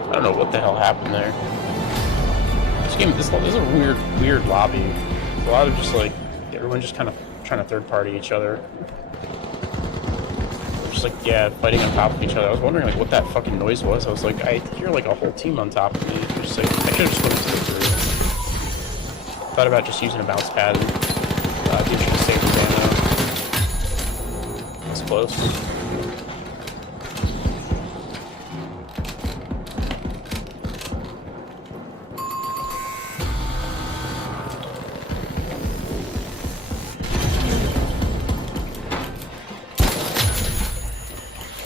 I don't know what the hell happened there. This is a weird lobby. A lot of just like, everyone just kind of trying to third party each other. Just like, yeah, fighting on top of each other. I was wondering like what that fucking noise was. I was like, I hear like a whole team on top of me. Just like, I should have just went into the group. Thought about just using a bounce pad and do should have saved the ammo. It's close.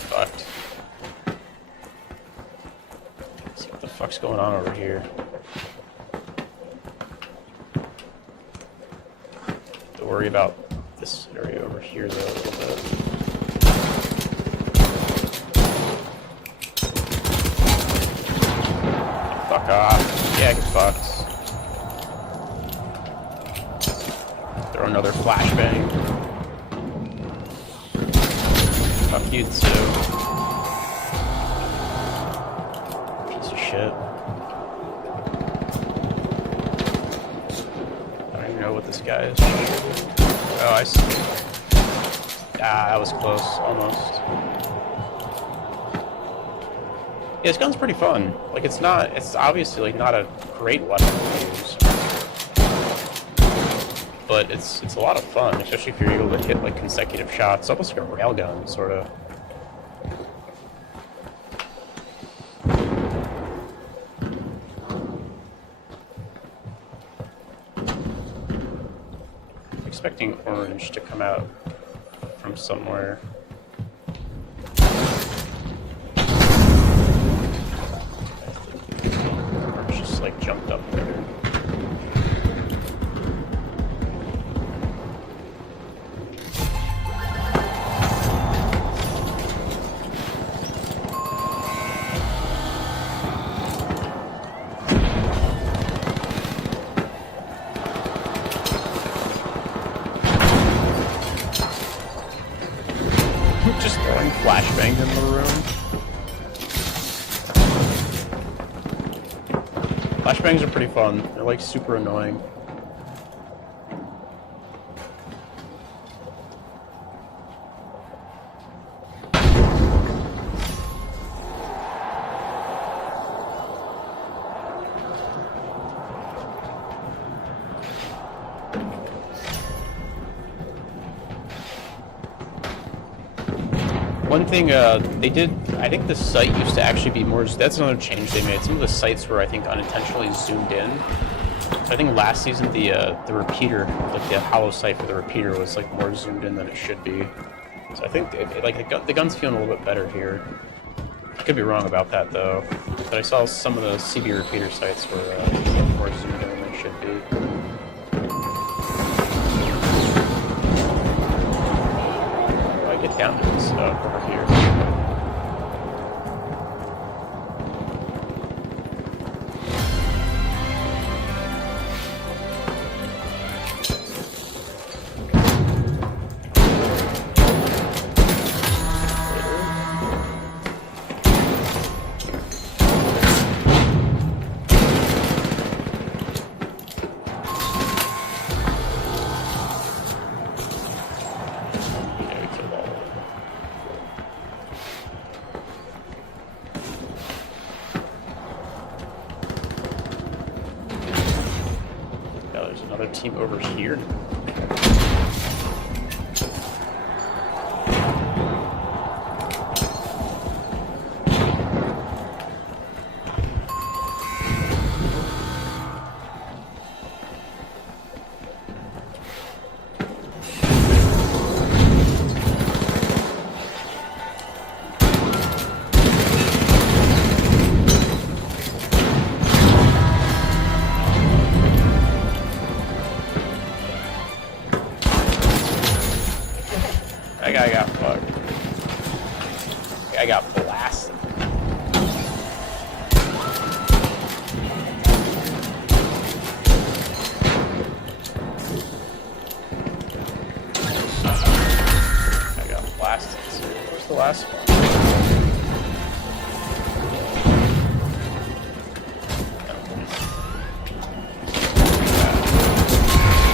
Fucked. Let's see what the fuck's going on over here. Don't worry about this area over here though a little bit. Fuck off. Yeah, get fucked. Throw another flashbang. Fuck you too. Piece of shit. know what this guy is. Oh, I see. Ah, that was close. Almost. Yeah, this gun's pretty fun. Like, it's obviously, like, not a great weapon to use. But it's a lot of fun, especially if you're able to hit, like, consecutive shots. It's almost like a railgun, sort of. I'm expecting orange to come out from somewhere. Orange just, like, jumped up there. Just throwing flashbangs in the room. Flashbangs are pretty fun. They're like super annoying. One thing they did, I think the sight used to actually be more, that's another change they made. Some of the sights were, I think, unintentionally zoomed in. So I think last season the repeater, like the hollow sight for the repeater was like more zoomed in than it should be. So I think the gun's feeling a little bit better here. I could be wrong about that though. But I saw some of the CB repeater sights were more zoomed in than they should be. Get down to this over here. Another team over here. That guy got fucked. That guy got blasted. I got blasted. Where's the last one?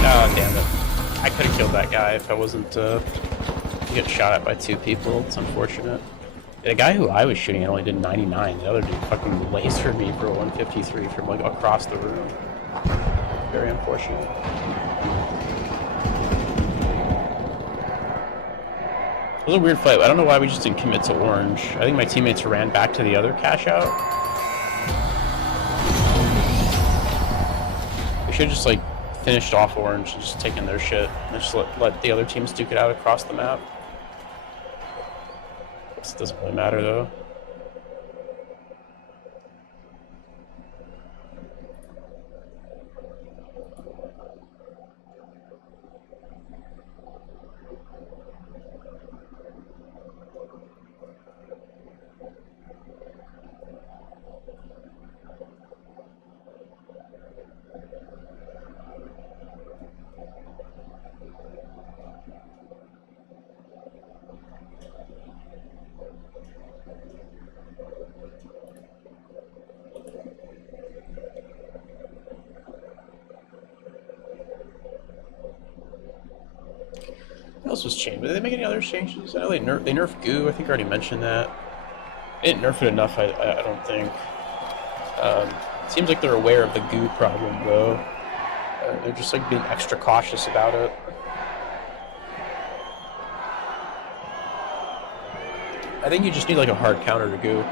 Oh, damn it. I could have killed that guy if I wasn't, get shot at by two people. It's unfortunate. The guy who I was shooting at only did 99. The other dude fucking lasered me for a 153 from like across the room. Very unfortunate. It was a weird fight. I don't know why we just didn't commit to orange. I think my teammates ran back to the other cash out. We should have just like finished off orange and just taken their shit and just let the other teams duke it out across the map. This doesn't really matter though. else was changed? Did they make any other changes? I know they nerfed goo. I think I already mentioned that. They didn't nerf it enough, I don't think. Seems like they're aware of the goo problem, though. They're just like being extra cautious about it. I think you just need like a hard counter to goo.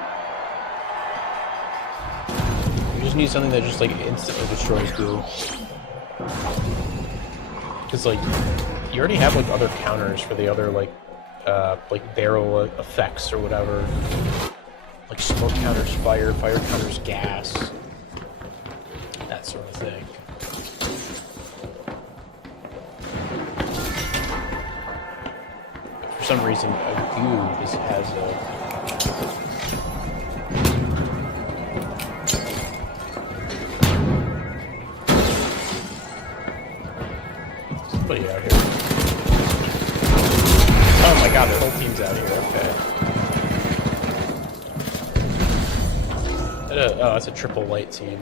You just need something that just like instantly destroys goo. Because like you already have like other counters for the other like barrel effects or whatever. Like smoke counters fire, fire counters gas, that sort of thing. For some reason, a goo has a... Somebody out here. Oh my god, the whole team's out here, okay. Oh, that's a triple light team.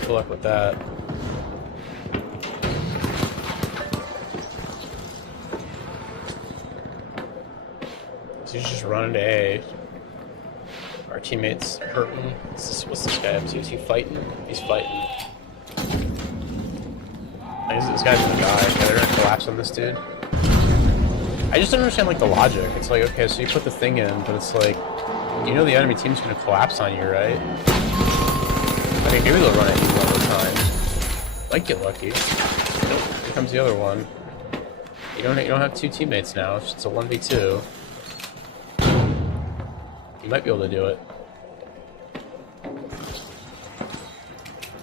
Good luck with that. So he's just running to A. Our teammate's hurting. What's this guy up to? Is he fighting? He's fighting. This guy's gonna die. Yeah, they're gonna collapse on this dude. I just don't understand like the logic. It's like, okay, so you put the thing in, but it's like, you know the enemy team's gonna collapse on you, right? I mean, maybe they'll run at you one more time. Might get lucky. Nope, here comes the other one. You don't have two teammates now. It's a 1v2. You might be able to do it.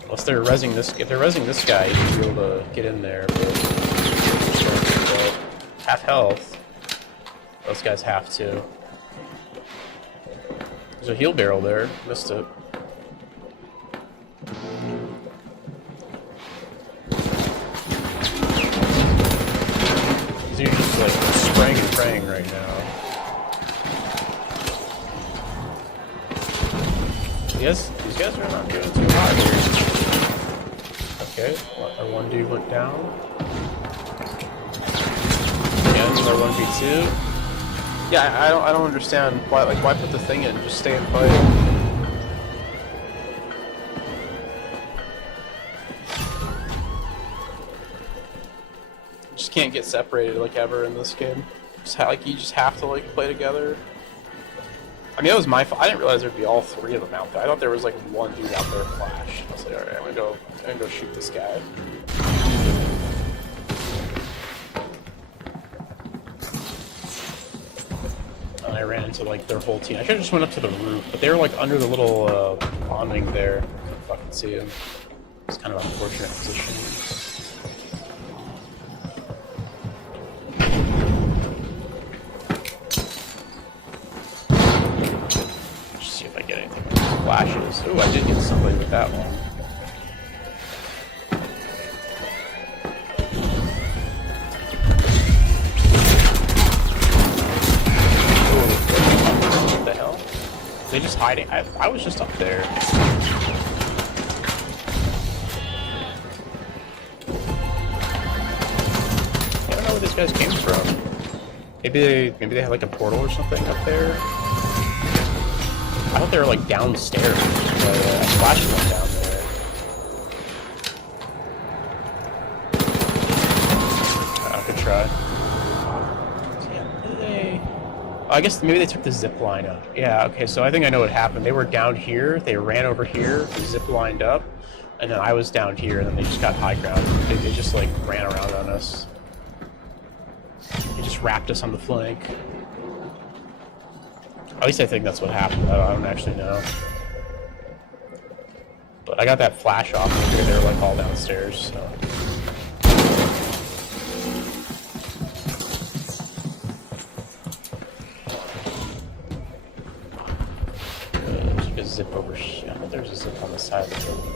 Unless they're rezzing this. If they're rezzing this guy, you should be able to get in there. But half health. Those guys have to. There's a heal barrel there. Missed it. These are just like spraying and praying right now. These guys are not doing too hot here. Okay, our one dude went down. Yeah, this is our 1v2. Yeah, I don't understand why put the thing in, just stay and fight. Just can't get separated like ever in this game. You just have to like play together. I mean, that was my fault. I didn't realize there'd be all three of them out there. I thought there was like one dude out there flash. I was like, alright, I'm gonna go shoot this guy. And I ran into like their whole team. I should have just went up to the roof, but they were like under the little awning there. Couldn't fucking see them. It's kind of an unfortunate position. Flashes. Ooh, I did get somebody with that one. Ooh, what the hell? They just hiding. I was just up there. I don't know where these guys came from. Maybe they had like a portal or something up there. I thought they were like downstairs, but I flashed one down there. Good try. So yeah, I guess maybe they took the zip line up. Yeah, okay, so I think I know what happened. They were down here, they ran over here, they zip lined up, and then I was down here, and then they just got high ground. They just like ran around on us. They just wrapped us on the flank. At least I think that's what happened. I don't actually know. But I got that flash off here. They were like all downstairs, so. There's like a zip over. I thought there's a zip on the side of the building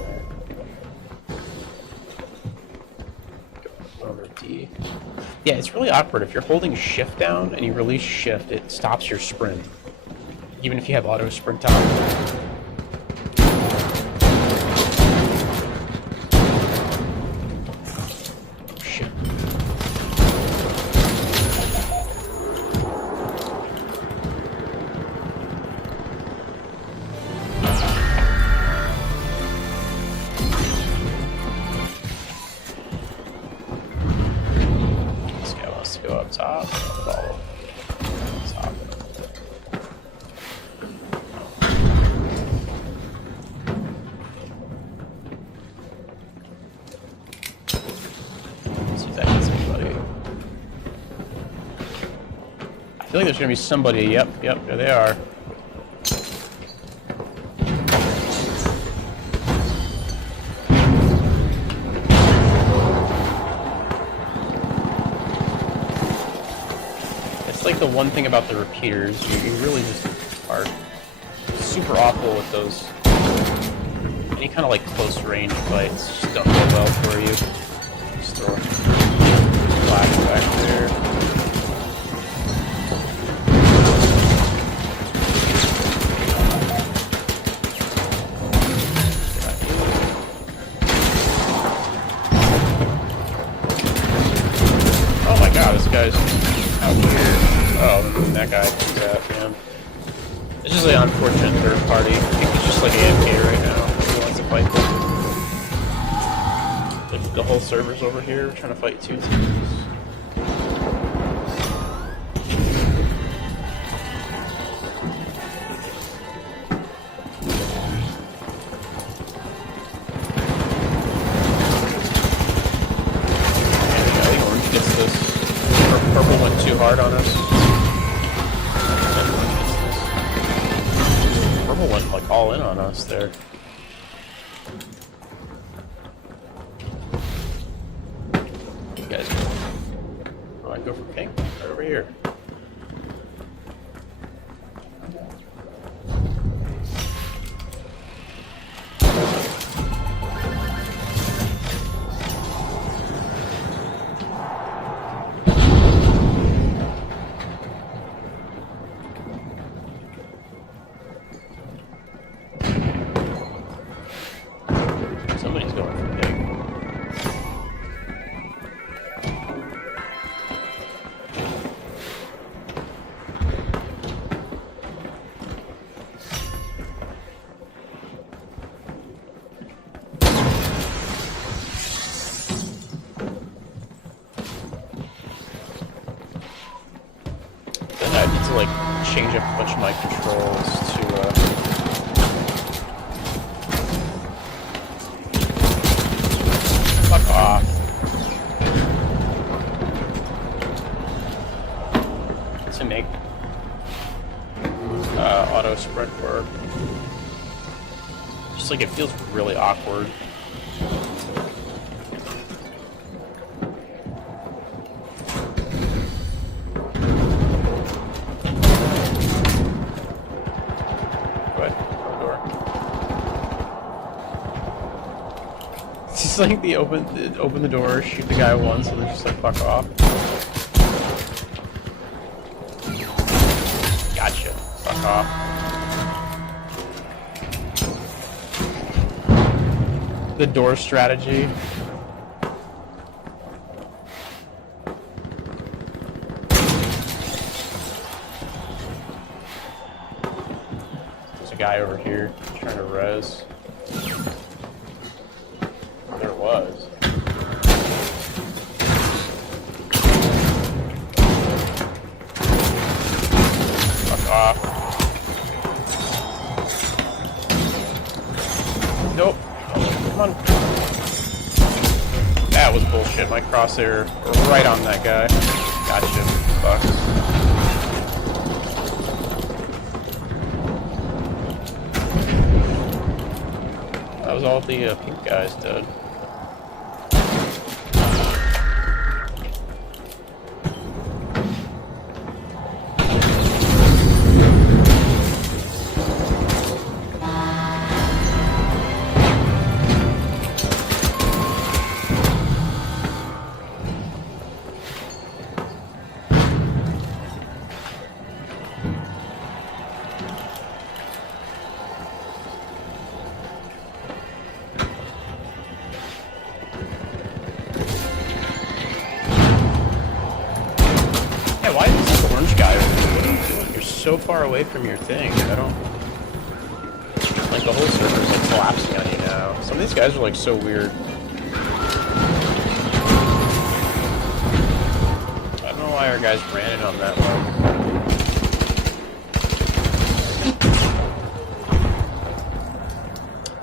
there. Over D. Yeah, it's really awkward. If you're holding shift down and you release shift, it stops your sprint. Even if you have auto sprint on. Shit. on top. Follow. Top. Let's see if that hits anybody. I feel like there's gonna be somebody. Yep, there they are. It's like the one thing about the repeaters, you really just are super awful with those. Any kind of like close range fights just don't go well for you. Just throw a flash back there. Oh my god, this guy's out here. Oh, that guy. Yeah, man. It's just like an unfortunate third party. I think he's just like AFK right now. He wants to fight them. Like the whole server's over here trying to fight two teams. Purple went too hard on us. Purple went like all in on us there. You guys go. I go for pink right over here. Somebody's going for pig. Then I need to like change up a bunch of my controls to fuck off. To make auto sprint work. Just like it feels really awkward. It's just like the open the door, shoot the guy once, and then just like fuck off. Gotcha. Fuck off. The door strategy. There's a guy over here trying to res. There it was. Fuck off. Nope. Come on. That was bullshit. My crosshair right on that guy. Gotcha. Fuck. That was all the pink guys did. Why is this orange guy over here? What are you doing? You're so far away from your thing. I don't... Like, the whole server's, like, collapsing on you now. Some of these guys are, like, so weird. I don't know why our guys ran in on that one.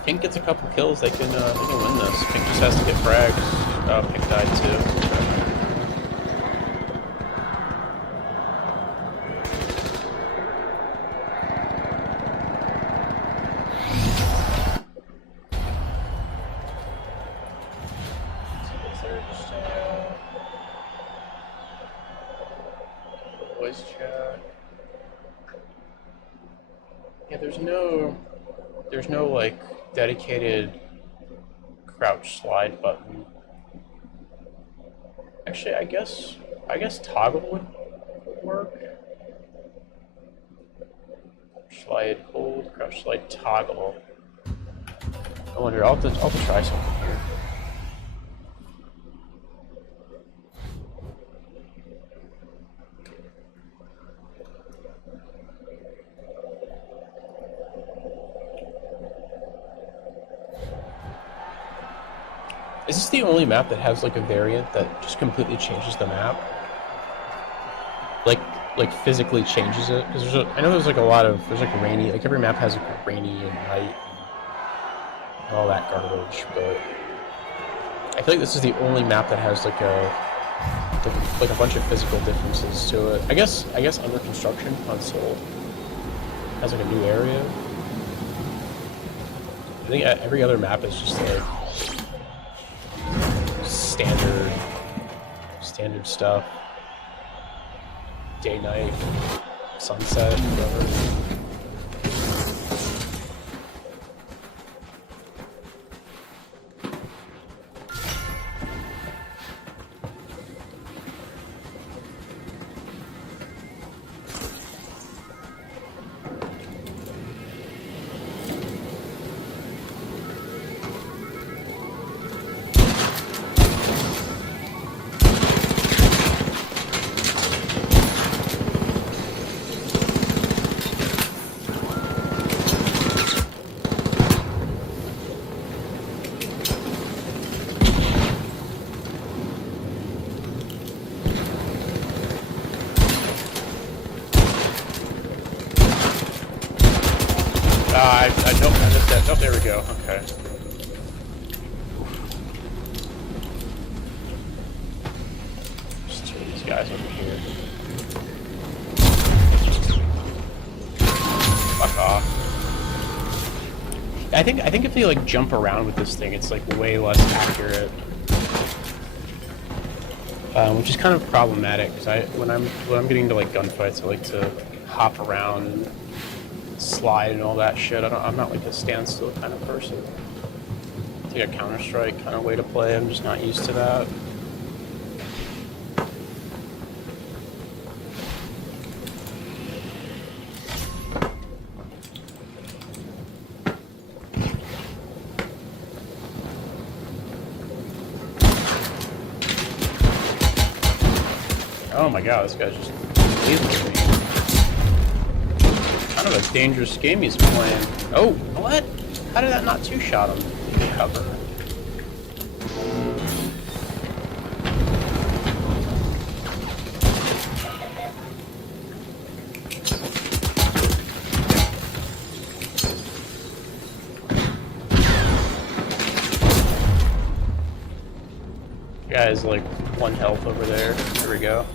Pink gets a couple kills, they can win this. Pink just has to get frags. Oh, Pink died too. Voice chat. Yeah, there's no like dedicated crouch slide button. Actually, I guess toggle would work. Slide hold, crouch slide toggle. I wonder. I'll have to try something here. Is this the only map that has like a variant that just completely changes the map? Like physically changes it? Because I know there's like a lot of, there's like a rainy, like every map has like a rainy and night and all that garbage, but I feel like this is the only map that has like a bunch of physical differences to it. I guess under construction on Seoul has like a new area. I think every other map is just like standard stuff. Day, night, sunset, whatever. I missed that. Oh, there we go. Okay. Just two of these guys over here. Fuck off. I think if they like jump around with this thing, it's like way less accurate, which is kind of problematic. Because when I'm getting into like gunfights, I like to hop around and slide and all that shit. I'm not like a standstill kind of person. Take a Counter-Strike kind of way to play. I'm just not used to that. Oh my god, this guy's just leaving me. Kind of a dangerous game he's playing. Oh, what? How did that not two-shot him? Cover. Guy's like 1 health over there. There we go.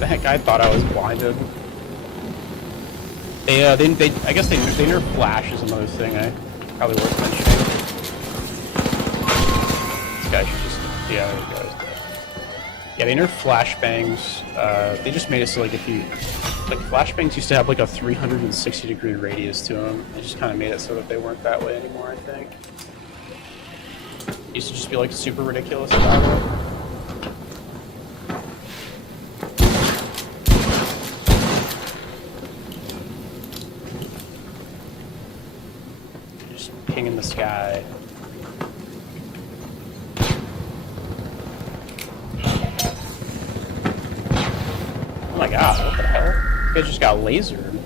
That guy thought I was blinded. They I guess they nerf flash is another thing. Probably worth mentioning. This guy should just, yeah, there he goes. Yeah, they nerf flashbangs. They just made it so like if you, like flashbangs used to have like a 360-degree radius to them. They just kind of made it so that they weren't that way anymore. I think. It used to just be like super ridiculous about it. In the sky. guy just got lasered.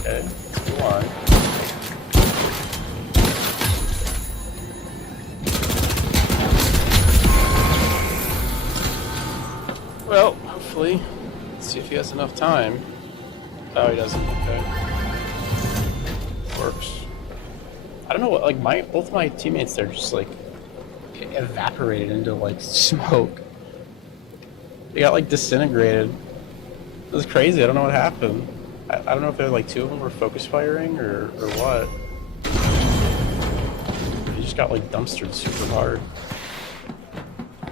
Okay, let's go on. Well, hopefully, let's see if he has enough time. Oh, he doesn't. Okay, works. I don't know what, like, both my teammates, they're just like evaporated into like smoke. They got like disintegrated. It was crazy. I don't know what happened. I don't know if they're like two of them were focus firing or what. They just got like dumpstered super hard.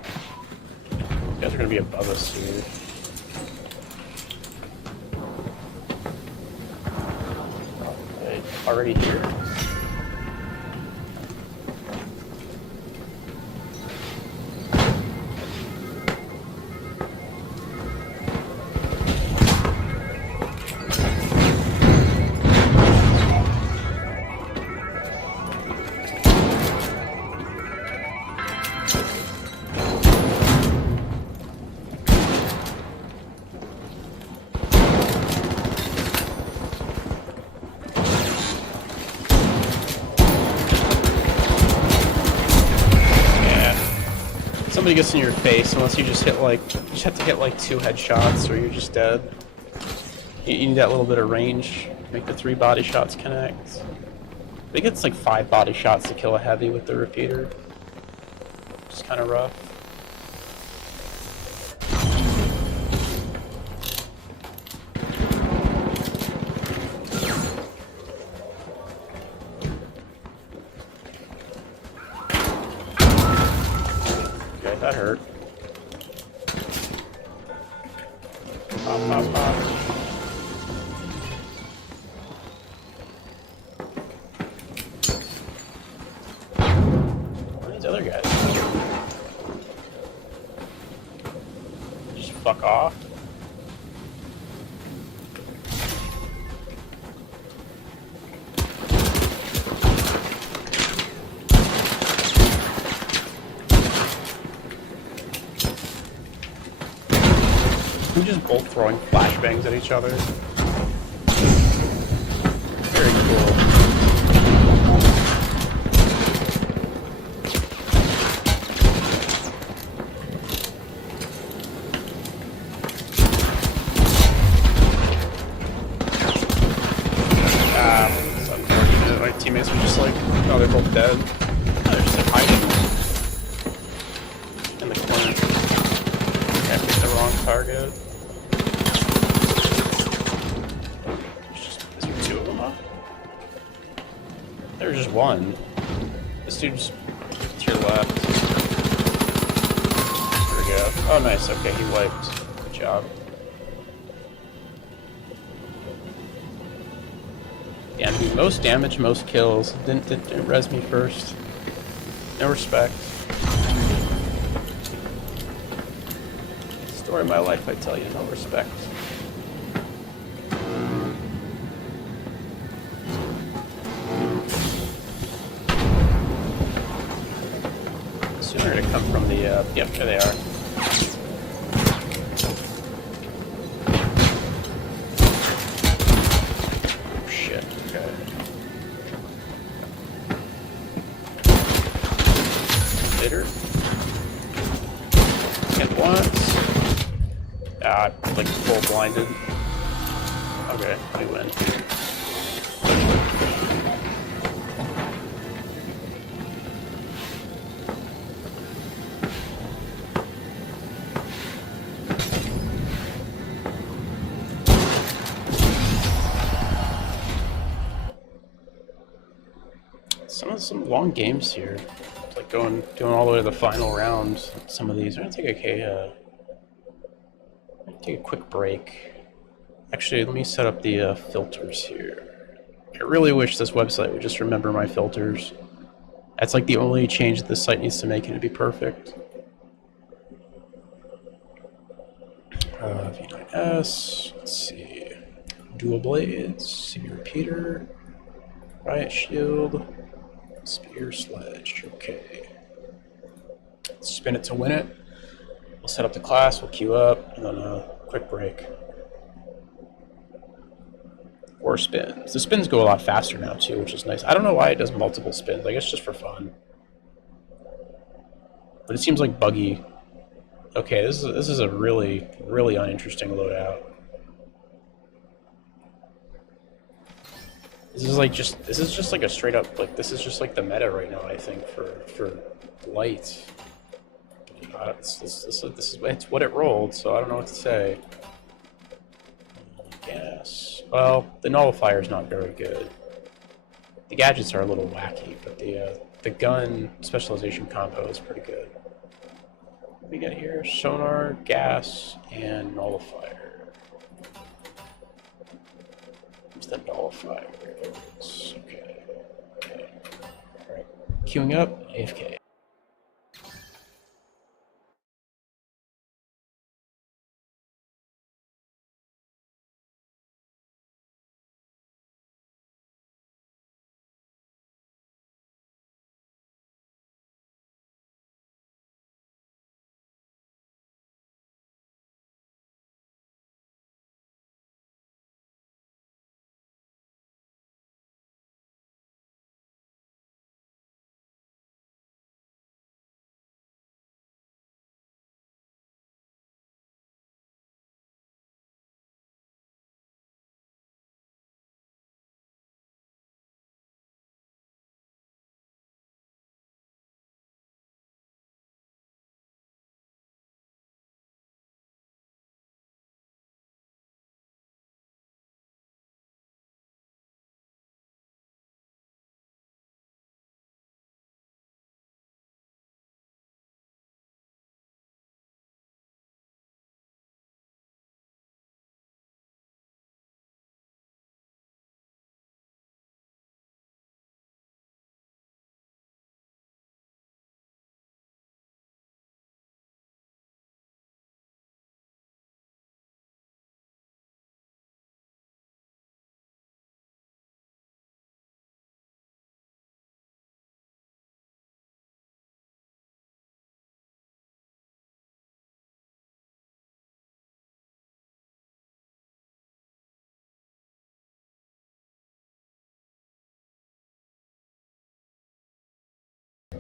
You guys are gonna be above us here. Okay, already here. Somebody gets in your face, unless you just hit like, you just have to hit like 2 headshots or you're just dead. You need that little bit of range, make the 3 body shots connect. I think it's like 5 body shots to kill a heavy with the repeater. It's kind of rough. That hurt. Pop, pop, pop. Where are these other guys? Just fuck off. We're just both throwing flashbangs at each other. Very cool. It's unfortunate. My teammates were just like, oh, they're both dead. Oh, they're just like hiding in the corner. I picked the wrong target. Is there 2 of them up? There's just 1. This dude's to your left. There we go. Oh, nice. Okay, he wiped. Good job. Yeah, dude, most damage, most kills. Didn't res me first. No respect. Story of my life, I tell you, no respect. Sooner to come from the, yep, there they are. Oh, shit, okay. Later. Hit once. Ah, like full blinded. Okay, we win. Some long games here. It's like doing all the way to the final round. Some of these. I'm gonna take a quick break. Actually, let me set up the filters here. I really wish this website would just remember my filters. That's like the only change that this site needs to make and it'd be perfect. V9S, let's see. Dual blades, CV repeater, riot shield, spear sledge, okay. Let's spin it to win it. We'll set up the class, we'll queue up, and then a quick break. or spins. The spins go a lot faster now too, which is nice. I don't know why it does multiple spins. I guess just for fun. But it seems like buggy. Okay, this is a really uninteresting loadout. This is just like a straight up like this is just like the meta right now. I think for light. It's what it rolled, so I don't know what to say. Gas. Well, the nullifier is not very good. The gadgets are a little wacky, but the gun specialization combo is pretty good. What do we got here? Sonar, gas, and nullifier. What's the nullifier? Okay. Alright. Queuing up, AFK.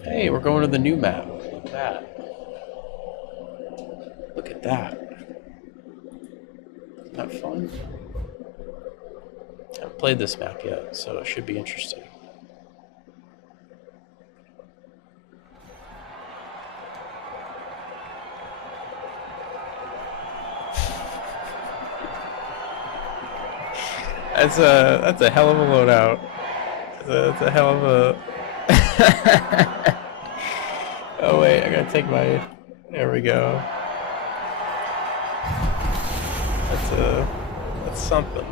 Hey, we're going to the new map. Look at that. Look at that. Isn't that fun? I haven't played this map yet, so it should be interesting. That's a hell of a loadout. That's a hell of a... Oh wait, I gotta take my... There we go. That's something.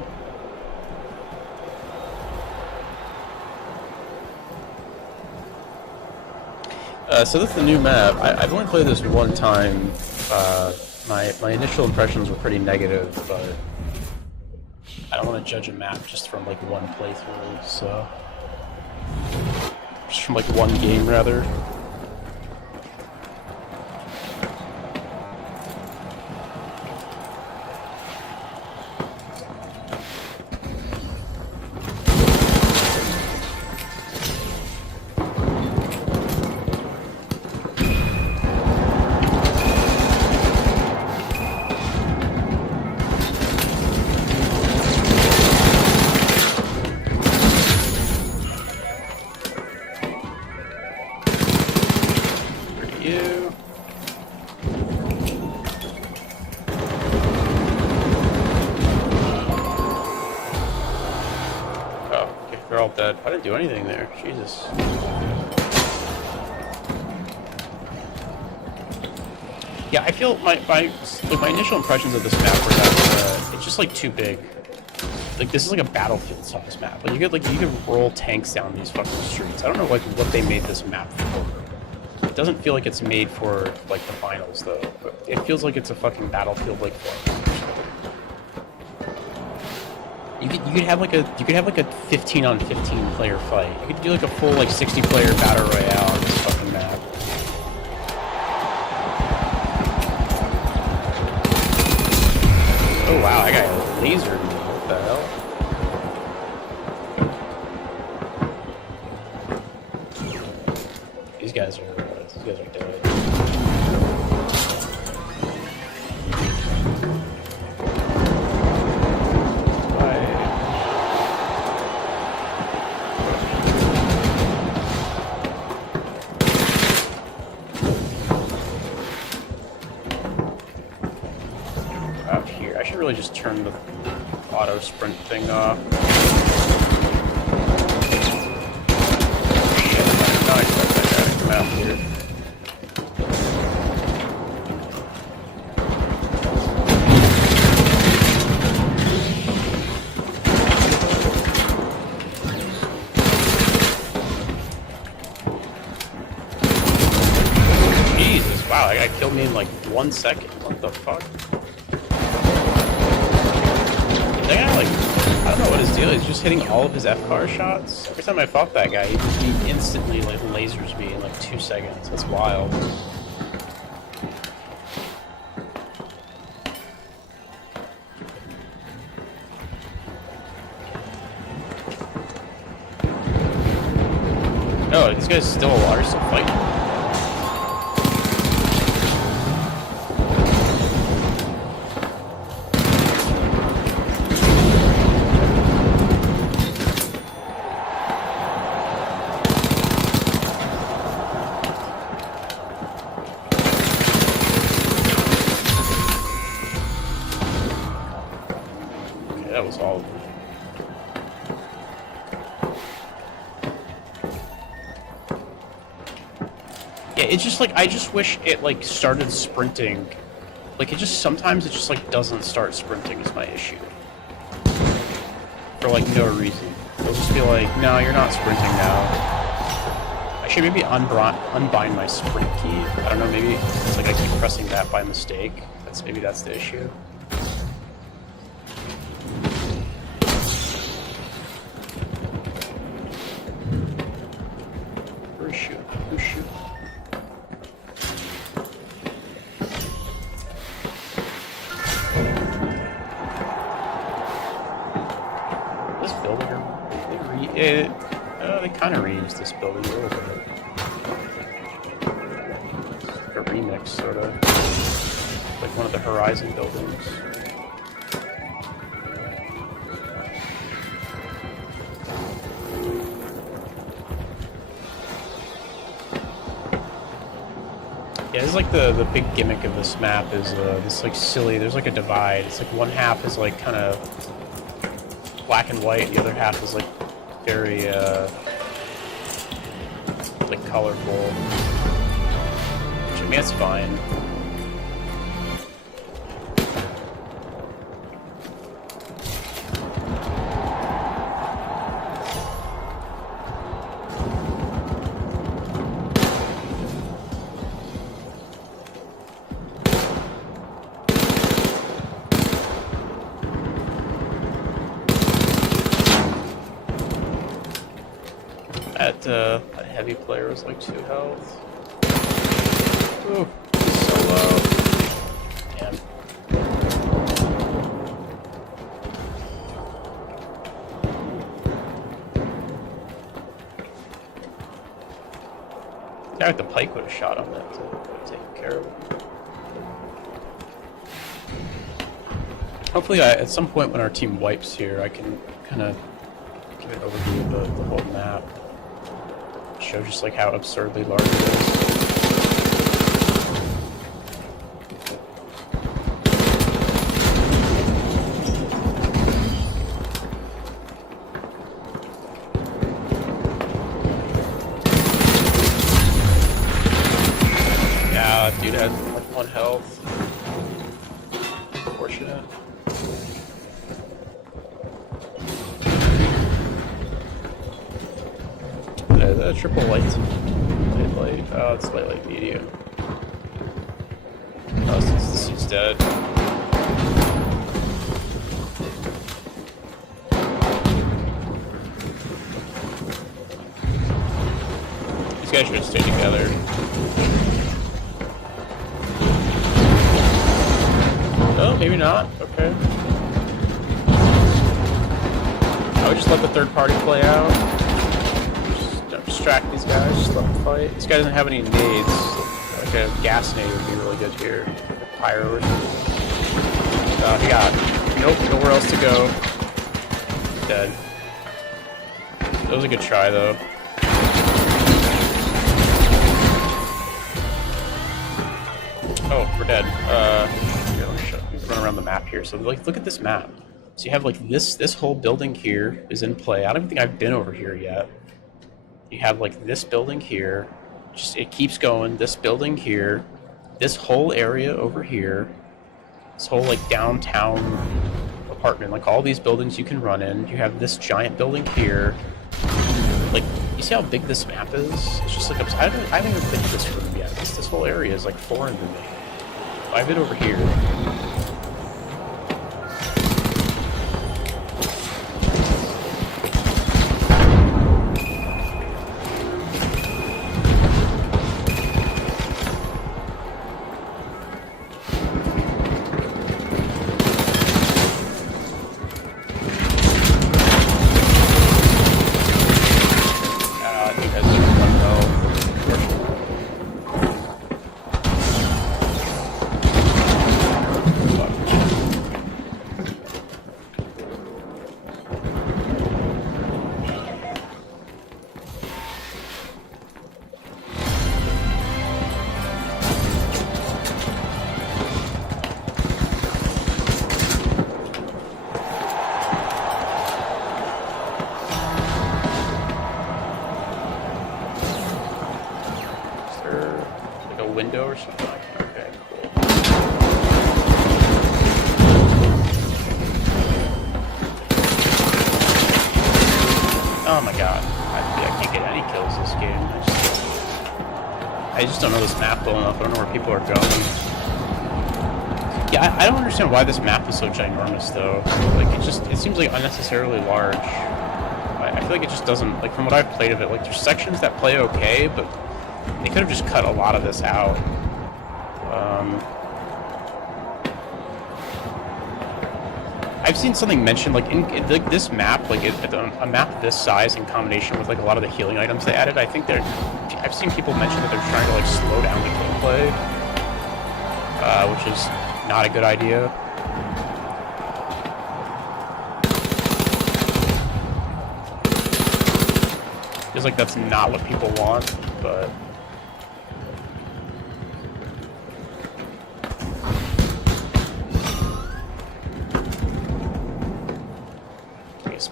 So that's the new map. I've only played this one time. My initial impressions were pretty negative, but I don't want to judge a map just from like one playthrough, so... Just from like one game, rather. They're all dead. I didn't do anything there. Jesus. Yeah, I feel my initial impressions of this map were that it's just like too big. Like this is like a battlefield size map. Like you could roll tanks down these fucking streets. I don't know like what they made this map for. It doesn't feel like it's made for like the finals though. But it feels like it's a fucking battlefield like format. You could have like a 15 on 15 player fight. You could do like a full like 60 player battle royale on this fucking map. Oh wow, I got lasered me. What the hell? These guys are dead. Out here. I should really just turn the auto sprint thing off. Out here. Jesus, wow, that guy killed me in like 1 second. What the fuck? That guy, like, I don't know what his deal is. He's just hitting all of his F-car shots. Every time I fought that guy, he instantly, like, lasers me in, like, 2 seconds. That's wild. No, these guys still are still fighting. That was all of them. Yeah, it's just like, I just wish it like started sprinting. Like sometimes it just like doesn't start sprinting is my issue. For like no reason. It'll just be like, no, you're not sprinting now. I should maybe unbind my sprint key. I don't know, maybe it's like I keep pressing that by mistake. Maybe that's the issue. Who's shooting? Who's shooting? This building, they kind of reused this building a little bit. Like a remix, sort of. Like one of the Horizon buildings. Yeah, this is like the big gimmick of this map is this like silly, there's like a divide. It's like one half is like kind of black and white, the other half is like very like colorful. Which I mean, it's fine. That heavy player was like 2 health. Ooh, so low. Damn. The guy with the pike would have shot on that to take care of him. Hopefully, at some point when our team wipes here, I can kind of give an overview of the whole map. Show just like how absurdly large it is. Yeah, that dude had like 1 health. Unfortunate. The triple lights. Light. Oh, it's light medium. Oh, since this dude's dead. These guys should stay together. Oh, maybe not. Okay. I would just let the third party play out. I'm just distract these guys, just let them fight. This guy doesn't have any nades. Like a gas nade would be really good here. Pyro or something. He got nope, nowhere else to go. Dead. That was a good try though. Oh, we're dead. Here, let me run around the map here. So like, look at this map. So you have like this whole building here is in play. I don't even think I've been over here yet. You have like this building here. Just it keeps going. This building here. This whole area over here. This whole like downtown apartment. Like all these buildings you can run in. You have this giant building here. Like, you see how big this map is? It's just like I haven't even been to this room yet. This whole area is like foreign to me. I've been over here. Window or something like that. Okay, cool. Oh my god. I can't get any kills this game. I just don't know this map well enough. I don't know where people are going. Yeah, I don't understand why this map is so ginormous though. Like it seems like unnecessarily large. I feel like it just doesn't, like from what I've played of it, like there's sections that play okay, but they could have just cut a lot of this out. I've seen something mentioned, like in like this map, like a map this size in combination with like a lot of the healing items they added. I think I've seen people mention that they're trying to like slow down the gameplay, which is not a good idea. Feels like that's not what people want, but.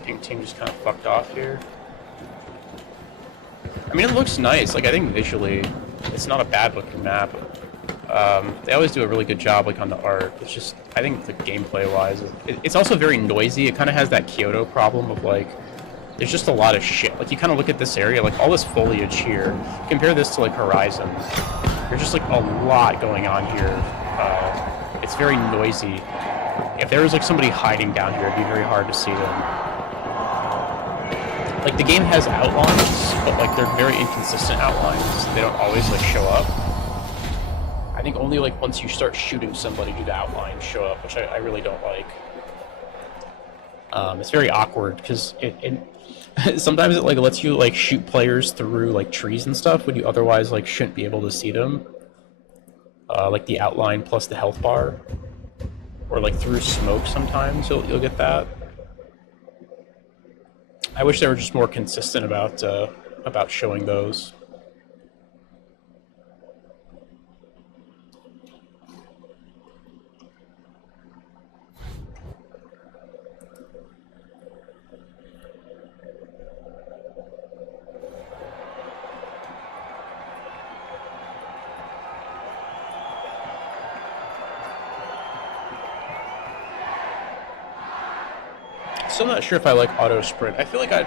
Pink team just kind of fucked off here. I mean, it looks nice. Like, I think visually, it's not a bad looking map. They always do a really good job, like, on the art. It's just, I think the gameplay-wise, it's also very noisy. It kind of has that Kyoto problem of, like, there's just a lot of shit. Like, you kind of look at this area, like, all this foliage here. Compare this to, like, Horizon. There's just, like, a lot going on here. It's very noisy. If there was, like, somebody hiding down here, it'd be very hard to see them. Like, the game has outlines, but, like, they're very inconsistent outlines. They don't always, like, show up. I think only, like, once you start shooting somebody do the outlines show up, which I really don't like. It's very awkward, because it sometimes it, like, lets you, like, shoot players through, like, trees and stuff when you otherwise, like, shouldn't be able to see them. Like, the outline plus the health bar. Or, like, through smoke sometimes you'll get that. I wish they were just more consistent about showing those. Still not sure if I like auto sprint. I feel like I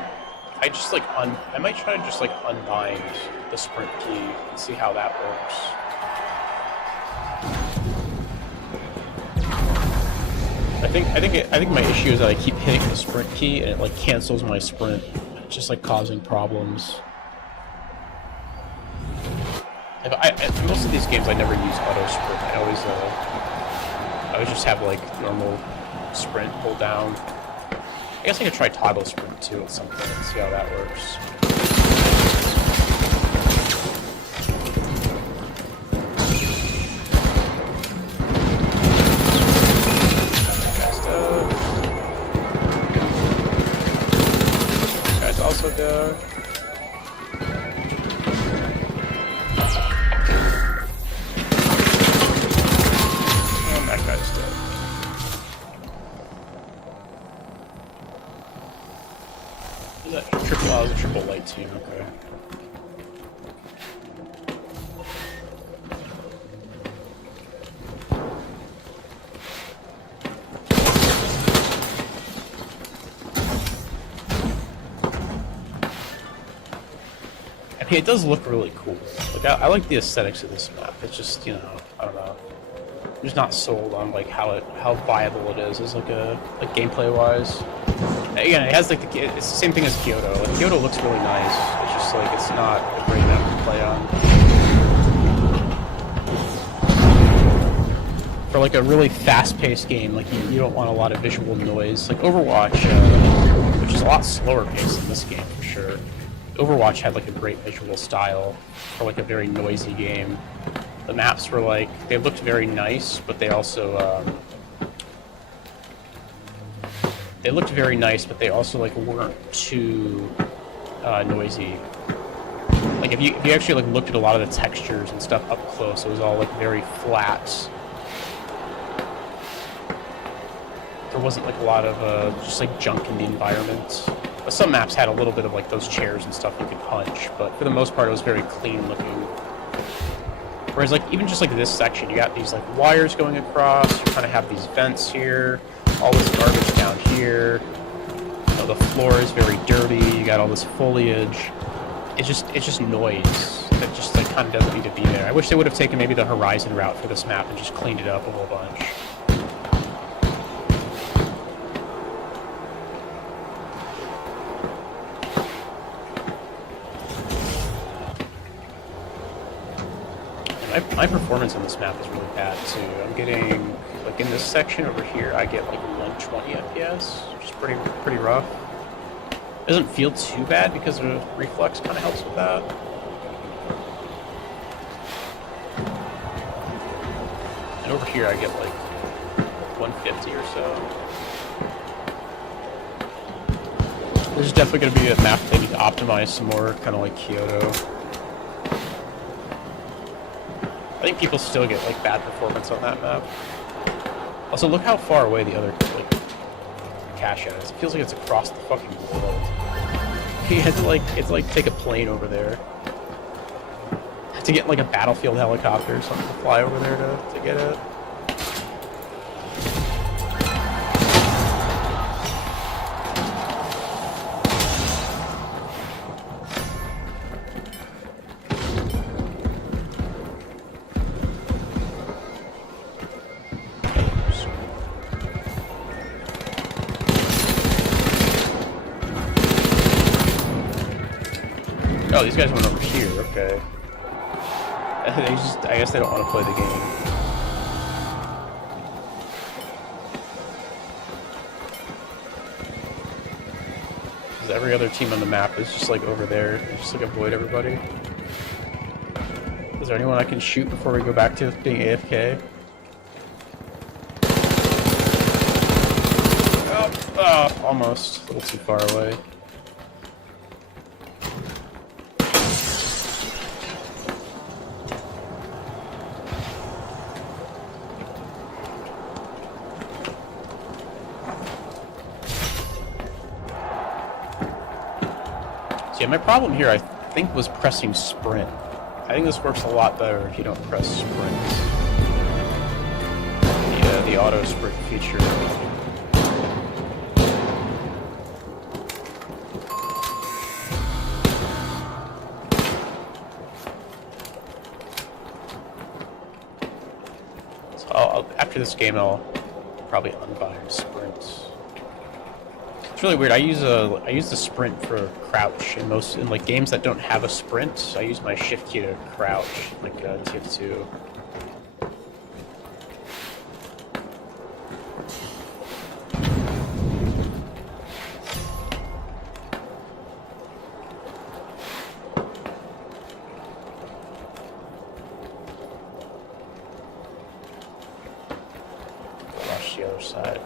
just like I might try to just like unbind the sprint key and see how that works. I think my issue is that I keep hitting the sprint key and it like cancels my sprint, just like causing problems. In most of these games I never use auto sprint. I always just have like normal sprint pull down. I guess I could try toggle sprint too at some point and see how that works. mean, it does look really cool. Like I like the aesthetics of this map. It's just, you know, I don't know. I'm just not sold on like how viable it is as like gameplay wise. Again, it has like it's the same thing as Kyoto. Like Kyoto looks really nice. It's just like it's not a great map to play on. For like a really fast-paced game, like you don't want a lot of visual noise. Like Overwatch, which is a lot slower paced than this game for sure. Overwatch had like a great visual style for like a very noisy game. The maps were like, they looked very nice, but they also like weren't too noisy. Like if you actually like looked at a lot of the textures and stuff up close, it was all like very flat. There wasn't like a lot of just like junk in the environment. But some maps had a little bit of like those chairs and stuff you could punch, but for the most part it was very clean looking. Whereas like even just like this section, you got these like wires going across, you kind of have these vents here, all this garbage down here. You know, the floor is very dirty, you got all this foliage. It's just noise that just like kind of doesn't need to be there. I wish they would have taken maybe the horizon route for this map and just cleaned it up a whole bunch. My performance on this map is really bad too. I'm getting, like in this section over here, I get like 120 FPS, which is pretty rough. It doesn't feel too bad because the reflex kind of helps with that. And over here I get like 150 or so. There's definitely going to be a map they need to optimize some more, kind of like Kyoto. I think people still get like bad performance on that map. Also, look how far away the other like cache is. It feels like it's across the fucking world. You had to like take a plane over there. Had to get like a battlefield helicopter or something to fly over there to get it. Oh, these guys went over here, okay. I guess they don't want to play the game. Because every other team on the map is just like over there. They just like avoid everybody. Is there anyone I can shoot before we go back to being AFK? Oh, almost. A little too far away. Yeah, my problem here, I think, was pressing sprint. I think this works a lot better if you don't press sprint. The auto sprint feature. So after this game, I'll probably unbind sprint. It's really weird. I use the sprint for crouch in like games that don't have a sprint. I use my shift key to crouch, like TF2. Watch the other side.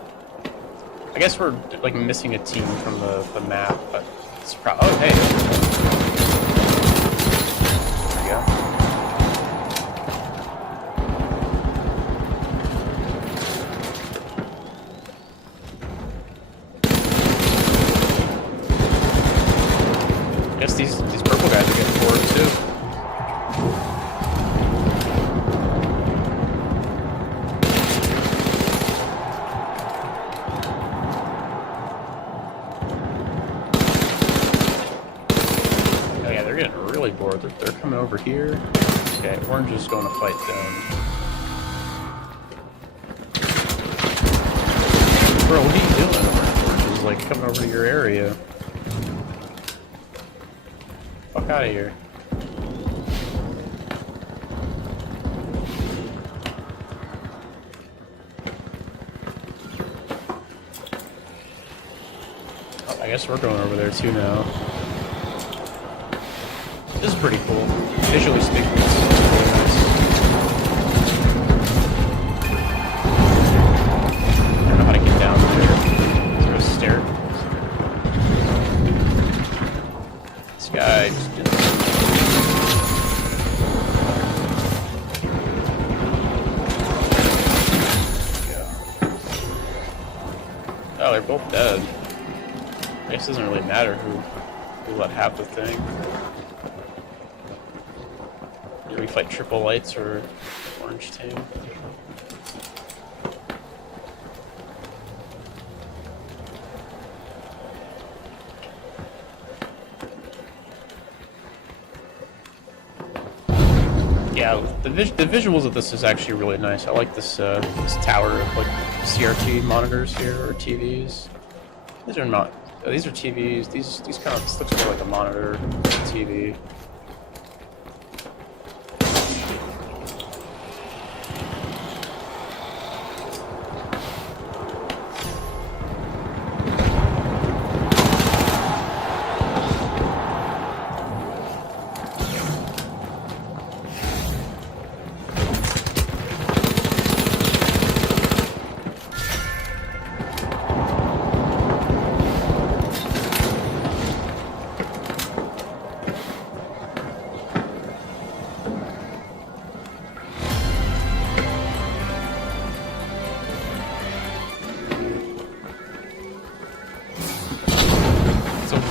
I guess we're like missing a team from the map, but it's probably. Oh, hey. There you go. I guess these purple guys are getting forward too. over here. Okay, orange is going to fight them. Bro, what are you doing? Orange is like coming over to your area. Fuck out of here. Oh, I guess we're going over there too now. This is pretty cool. Visually speaking, this is really nice. I don't know how to get down there. Is there a stair? This guy just did Oh, they're both dead. I guess it doesn't really matter who let have the thing. Do we fight triple lights or orange team? Yeah, the visuals of this is actually really nice. I like this this tower of like CRT monitors here or TVs. These are not. These are TVs. These kind of this looks more like a monitor TV.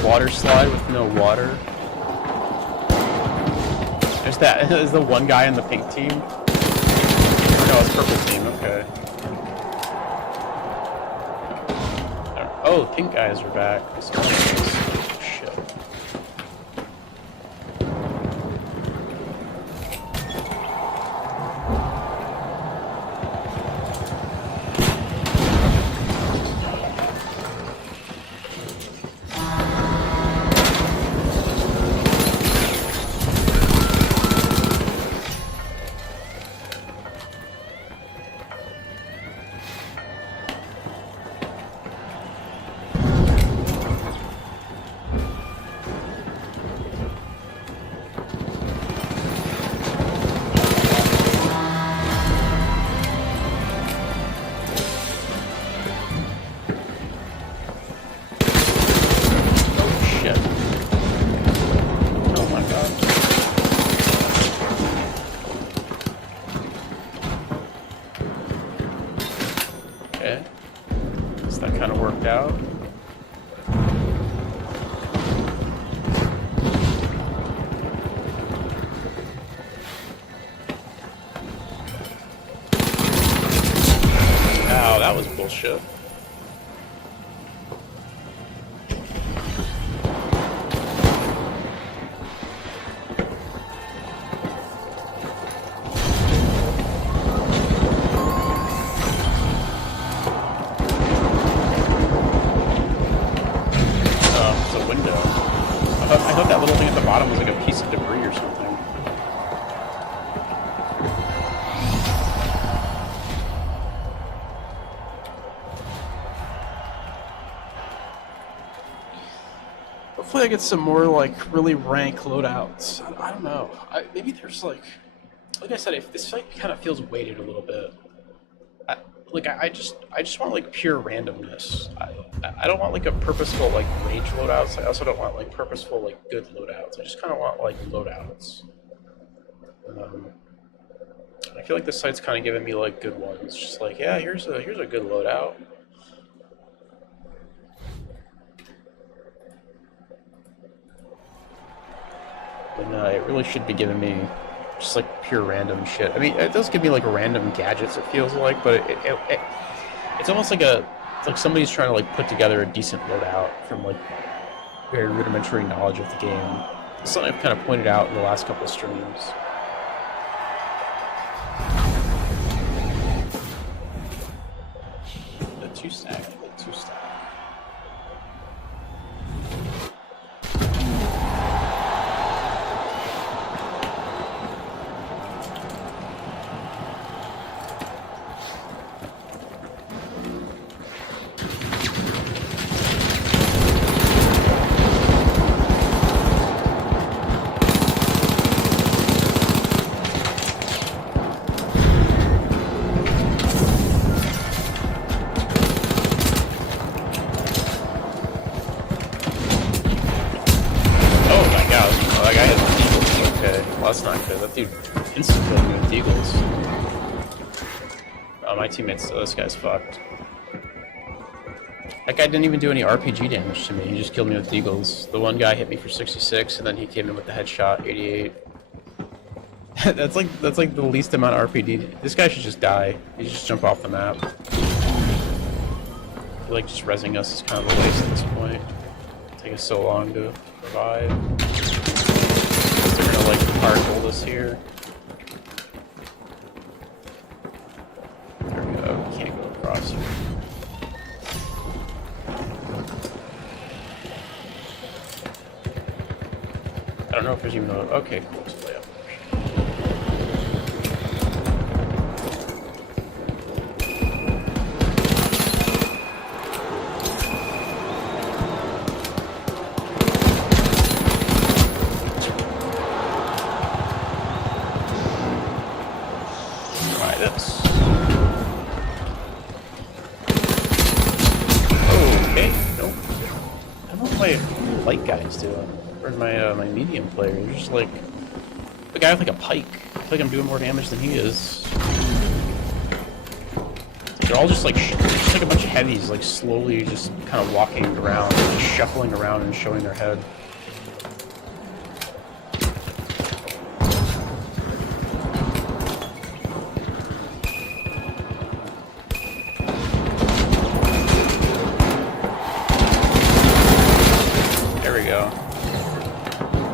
Water slide with no water. There's that. Is the one guy in the pink team? Or no, it's purple team. Okay. Oh, the pink guys are back. Shit. Okay. So that kind of worked out. Ow, that was bullshit. I thought that little thing at the bottom was like a piece of debris or something. Hopefully I get some more like really rank loadouts. I don't know. Maybe there's like I said, if this fight kind of feels weighted a little bit. I just want like pure randomness. I don't want like a purposeful like rage loadouts. I also don't want like purposeful like good loadouts. I just kind of want like loadouts. I feel like the site's kind of giving me like good ones. Just like, yeah, here's a good loadout. And it really should be giving me just like pure random shit. I mean, it does give me like random gadgets. It feels like, but it's almost like it's like somebody's trying to like put together a decent loadout from like very rudimentary knowledge of the game. Something I've kind of pointed out in the last couple of streams. The 2-stack, the 2-stack. That's not good. That dude instantly killed me with eagles. Oh, my teammates. Oh, this guy's fucked. That guy didn't even do any RPG damage to me. He just killed me with eagles. The one guy hit me for 66, and then he came in with the headshot, 88. that's like the least amount of RPG. This guy should just die. He should just jump off the map. I feel like just rezzing us is kind of a waste at this point. It'll take us so long to revive. They're gonna like hard hold us here. There we go. We can't go across here. I don't know if there's even a. Okay, cool. Let's play up. Light guys doing, or my medium player. They're just like the guy with like a pike. I feel like I'm doing more damage than he is. They're all just like just like a bunch of heavies, like slowly just kind of walking around, just shuffling around and showing their head.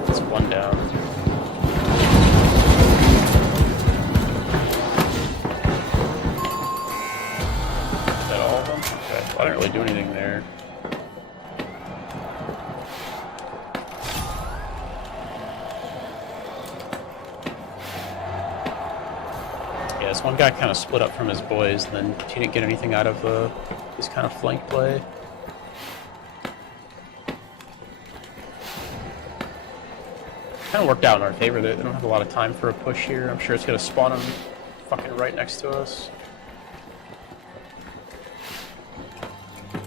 That's one down. Is that all of them? Okay. Well, I didn't really do anything there. Yeah, this one guy kind of split up from his boys, and then he didn't get anything out of this kind of flank play. Kind of worked out in our favor. They don't have a lot of time for a push here. I'm sure it's going to spawn them fucking right next to us.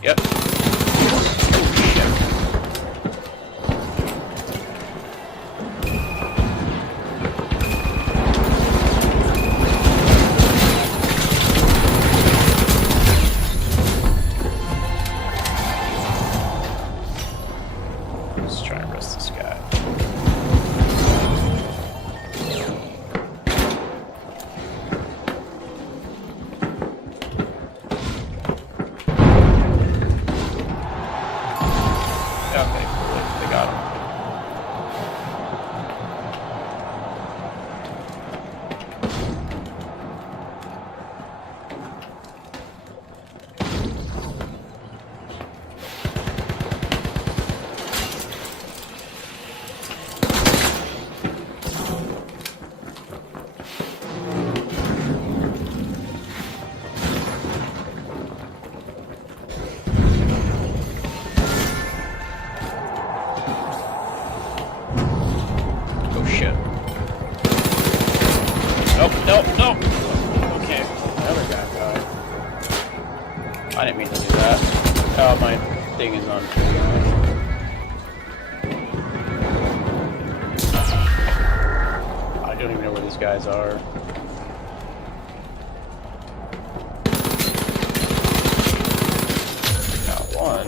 Yep. Let's try and rest this guy. Okay, they got him. Nope. Okay, another guy died. I didn't mean to do that. Oh, my thing is on. I don't even know where these guys are. Got one.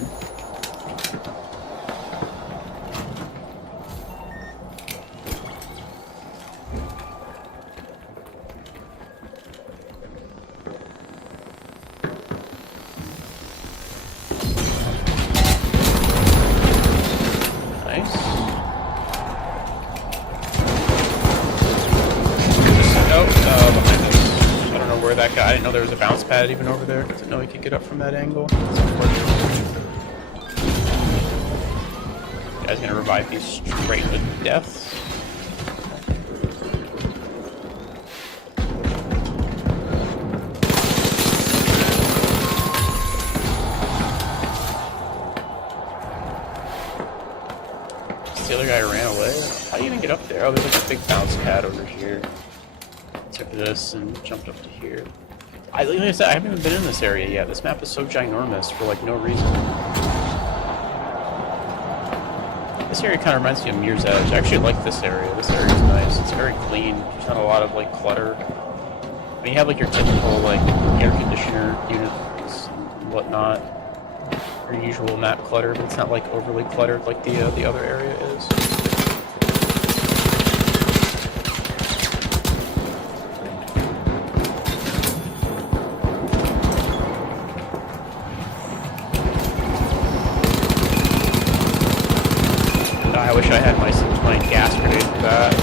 that guy. I didn't know there was a bounce pad even over there. Didn't know he could get up from that angle. Guy's gonna revive me straight to death. The other guy ran away. How do you even get up there? Oh, there's like a big bounce pad over here. Took this and jumped up to here. Like I said, I haven't even been in this area yet. This map is so ginormous for like no reason. This area kind of reminds me of Mirror's Edge. I actually like this area. This area is nice. It's very clean. There's not a lot of like clutter. I mean, you have like your typical like air conditioner units and whatnot. Your usual map clutter, but it's not like overly cluttered like the other area is. I wish I had my gas grenade for that.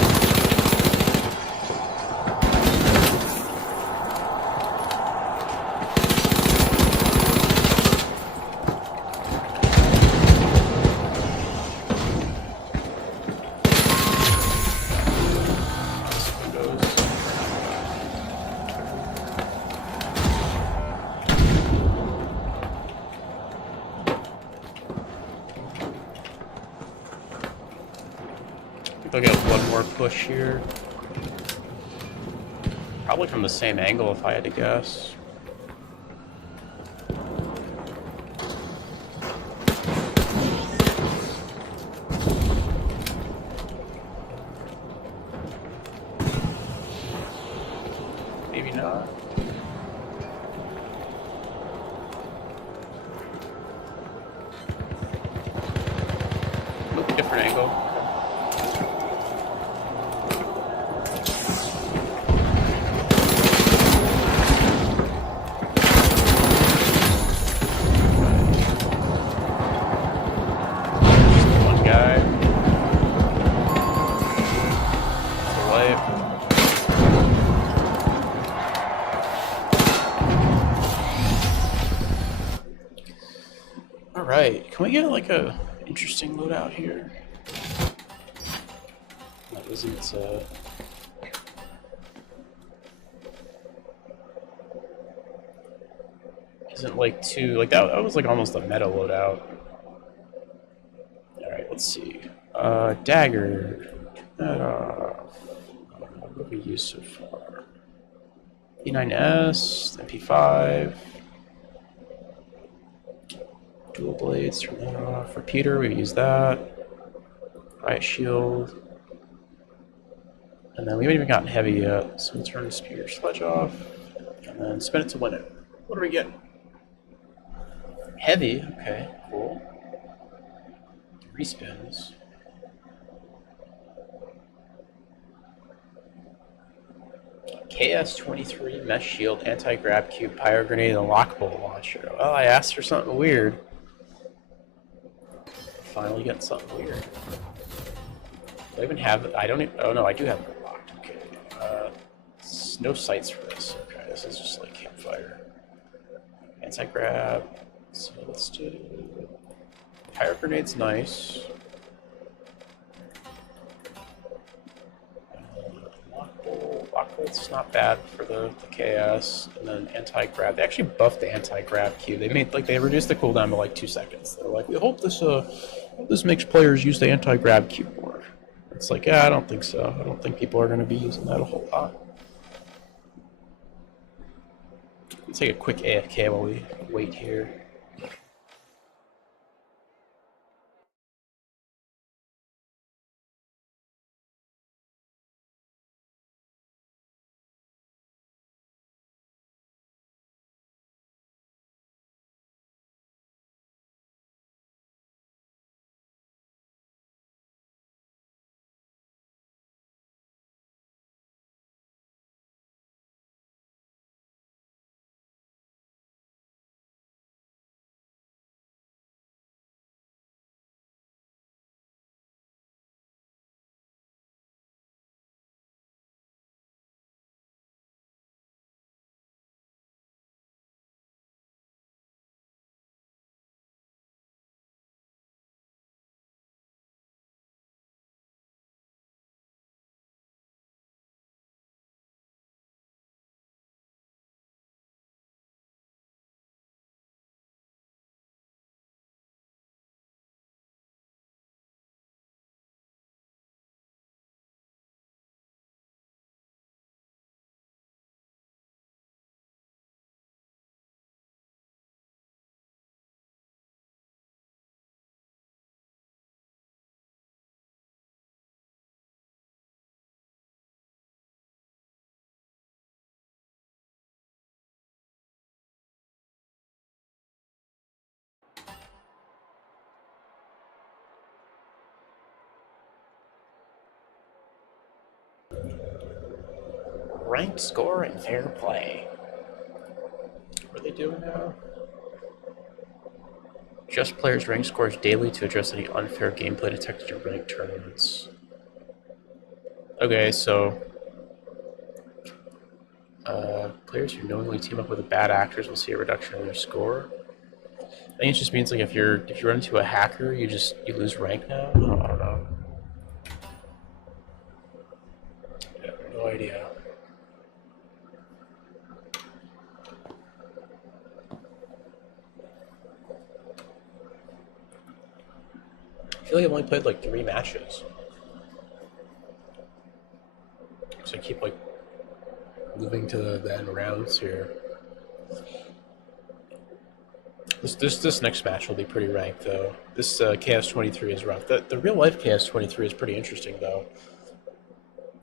I'll get one more push here. Probably from the same angle if I had to guess. Maybe not. Nope, different angle. Alright, can we get like a interesting loadout here? That isn't isn't like too like that was like almost a meta loadout. Alright, let's see. Dagger. What have we used so far? E9S, MP5. Dual blades, turn that off. Repeater, we use that. Riot shield. And then we haven't even gotten heavy yet, so we'll turn the spear sledge off. And then spin it to win it. What do we get? Heavy, okay, cool. Respins. KS-23, mesh shield, anti-grab cube, pyro grenade, and lockbolt launcher. Well, I asked for something weird. Finally getting something weird. Do I even have it? I don't even, oh no, I do have it locked. Okay. No sights for this. Okay, this is just like campfire. Anti-grab. So let's do... Pyro grenade's nice. Lockbolt's not bad for the KS. And then anti-grab. They actually buffed the anti-grab cube. They made like they reduced the cooldown to like 2 seconds. They're like, we hope this makes players use the anti-grab cube more. It's like, yeah, I don't think so. I don't think people are going to be using that a whole lot. Let's take a quick AFK while we wait here. ranked score and fair play. What are they doing now? Adjust players' rank scores daily to address any unfair gameplay detected in ranked tournaments. Okay, so players who knowingly team up with bad actors will see a reduction in their score. I think it just means like if you run into a hacker, you lose rank now. I don't know. I have no idea. I feel like I've only played like 3 matches. So I keep like moving to the end rounds here. This next match will be pretty ranked though. This KS-23 is rough. The real life KS-23 is pretty interesting though.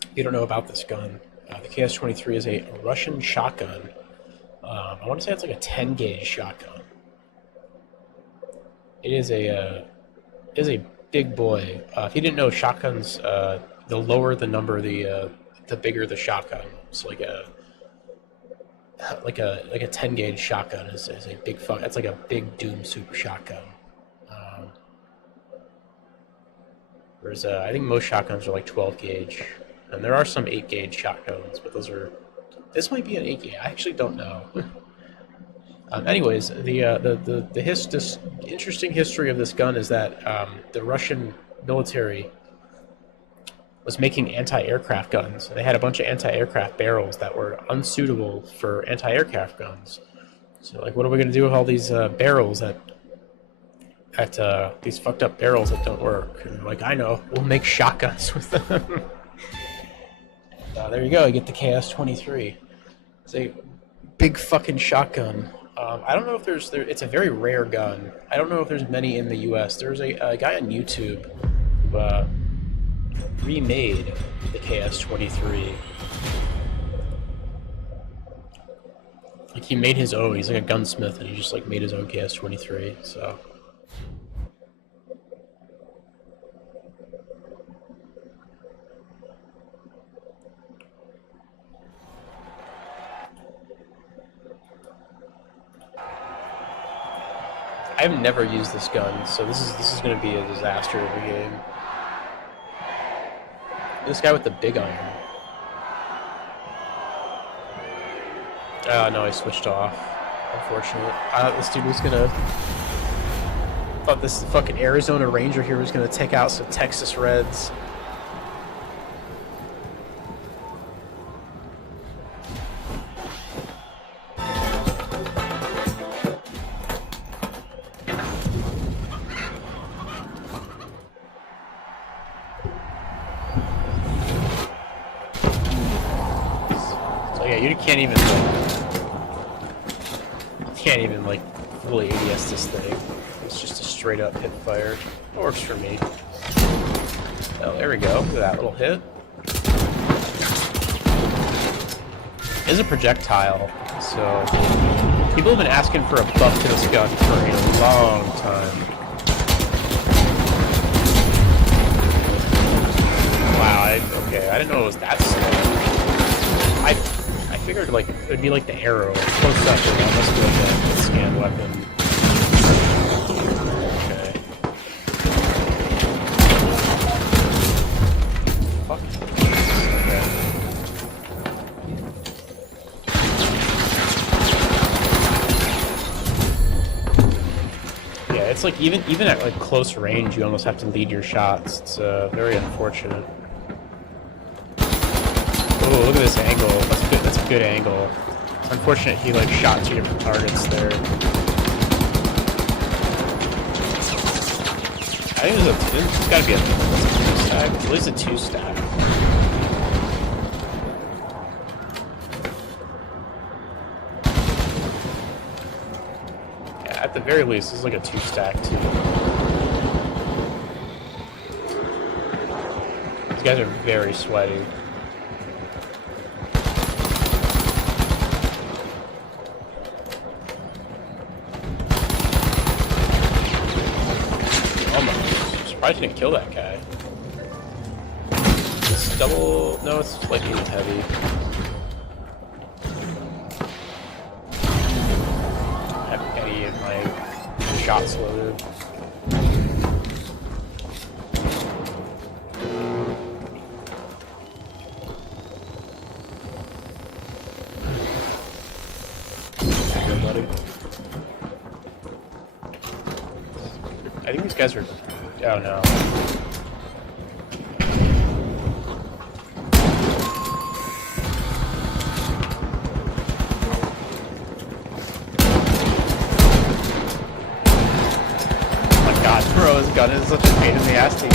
If you don't know about this gun, the KS-23 is a Russian shotgun. I want to say it's like a 10 gauge shotgun. It is a big boy. If you didn't know, shotguns, the lower the number, the bigger the shotgun. So like a 10 gauge shotgun is a big fuck. That's like a big Doom super shotgun. Whereas I think most shotguns are like 12 gauge, and there are some 8 gauge shotguns, but those are. This might be an 8 gauge. I actually don't know. Anyways, this interesting history of this gun is that the Russian military was making anti-aircraft guns. They had a bunch of anti-aircraft barrels that were unsuitable for anti-aircraft guns. So, like, what are we going to do with all these barrels these fucked up barrels that don't work? And like, I know, we'll make shotguns with them. There you go. You get the KS-23. It's a big fucking shotgun. I don't know if it's a very rare gun. I don't know if there's many in the U.S. There's a guy on YouTube who remade the KS-23. Like, he made his own. He's like a gunsmith, and he just like made his own KS-23. So. I've never used this gun, so this is going to be a disaster of a game. This guy with the big iron. Oh no, I switched off. Unfortunate. This dude was gonna. Thought this fucking Arizona Ranger here was gonna take out some Texas Reds. Yeah, you can't even like fully ADS this thing. It's just a straight up hip fire. It works for me. Oh, there we go. Look at that little hit. It is a projectile, so people have been asking for a buff to this gun for a long time. Wow, okay, I didn't know it was that slow. I figured like it would be like the arrow close up, and that must be like a scan weapon. Okay. Fuck. Okay. Yeah, it's like even at like close range, you almost have to lead your shots. It's very unfortunate. Oh, look at this angle. That's a good angle. It's unfortunate he like shot 2 different targets there. I think it's gotta be a 2-stack. At least a 2-stack. Yeah, at the very least, this is like a 2-stack too. These guys are very sweaty. I didn't kill that guy. It's double. No, it's like even heavy. shots loaded. I think these guys are... Oh no. Oh my god, bro, this gun is such a pain in the ass to use.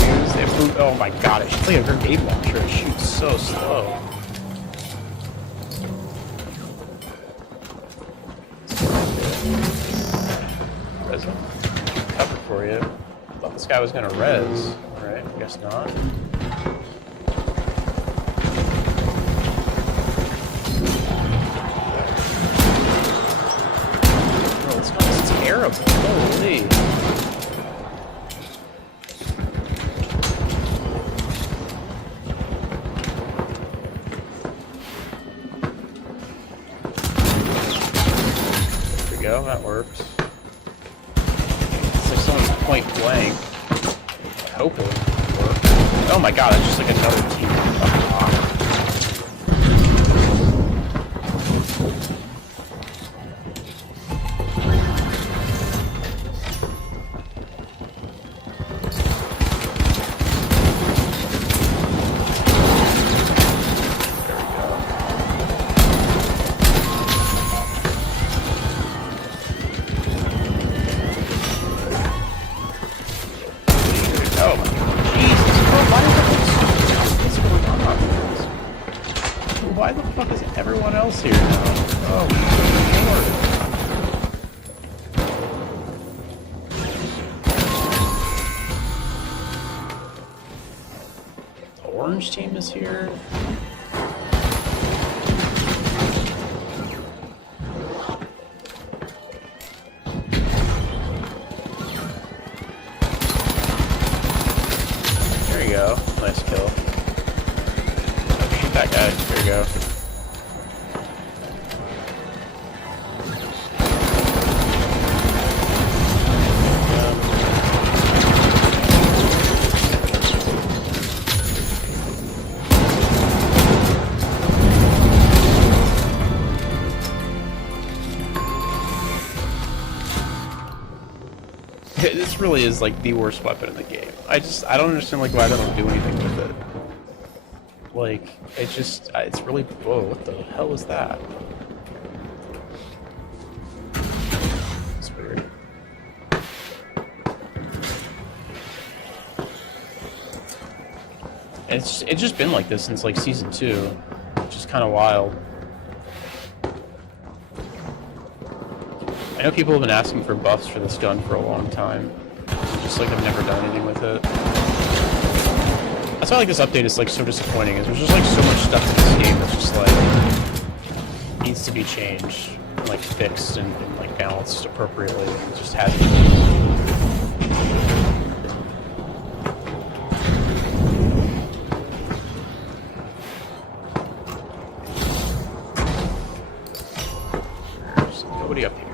Oh my god, it shoots like a grenade launcher. It shoots so slow. Resin? Cover for you. Thought this guy was gonna res, right? Guess not. Bro, this gun is terrible. Holy. There we go, that works. Point blank. I hope it will work. Oh my god, that's just like another team. Why the fuck is everyone else here now? Oh, Lord. The orange team is here. There you go. Nice kill. Shoot that guy. There you go. This really is like the worst weapon in the game. I don't understand like why they don't do anything with it. Like, it's really, whoa, what the hell was that? It's weird. And it's just been like this since like season 2, which is kind of wild. I know people have been asking for buffs for this gun for a long time. Just like I've never done anything with it. That's why like this update is like so disappointing. Is there's just like so much stuff in this game that's just like needs to be changed, and, like fixed and like balanced appropriately. It just hasn't been. There's nobody up here.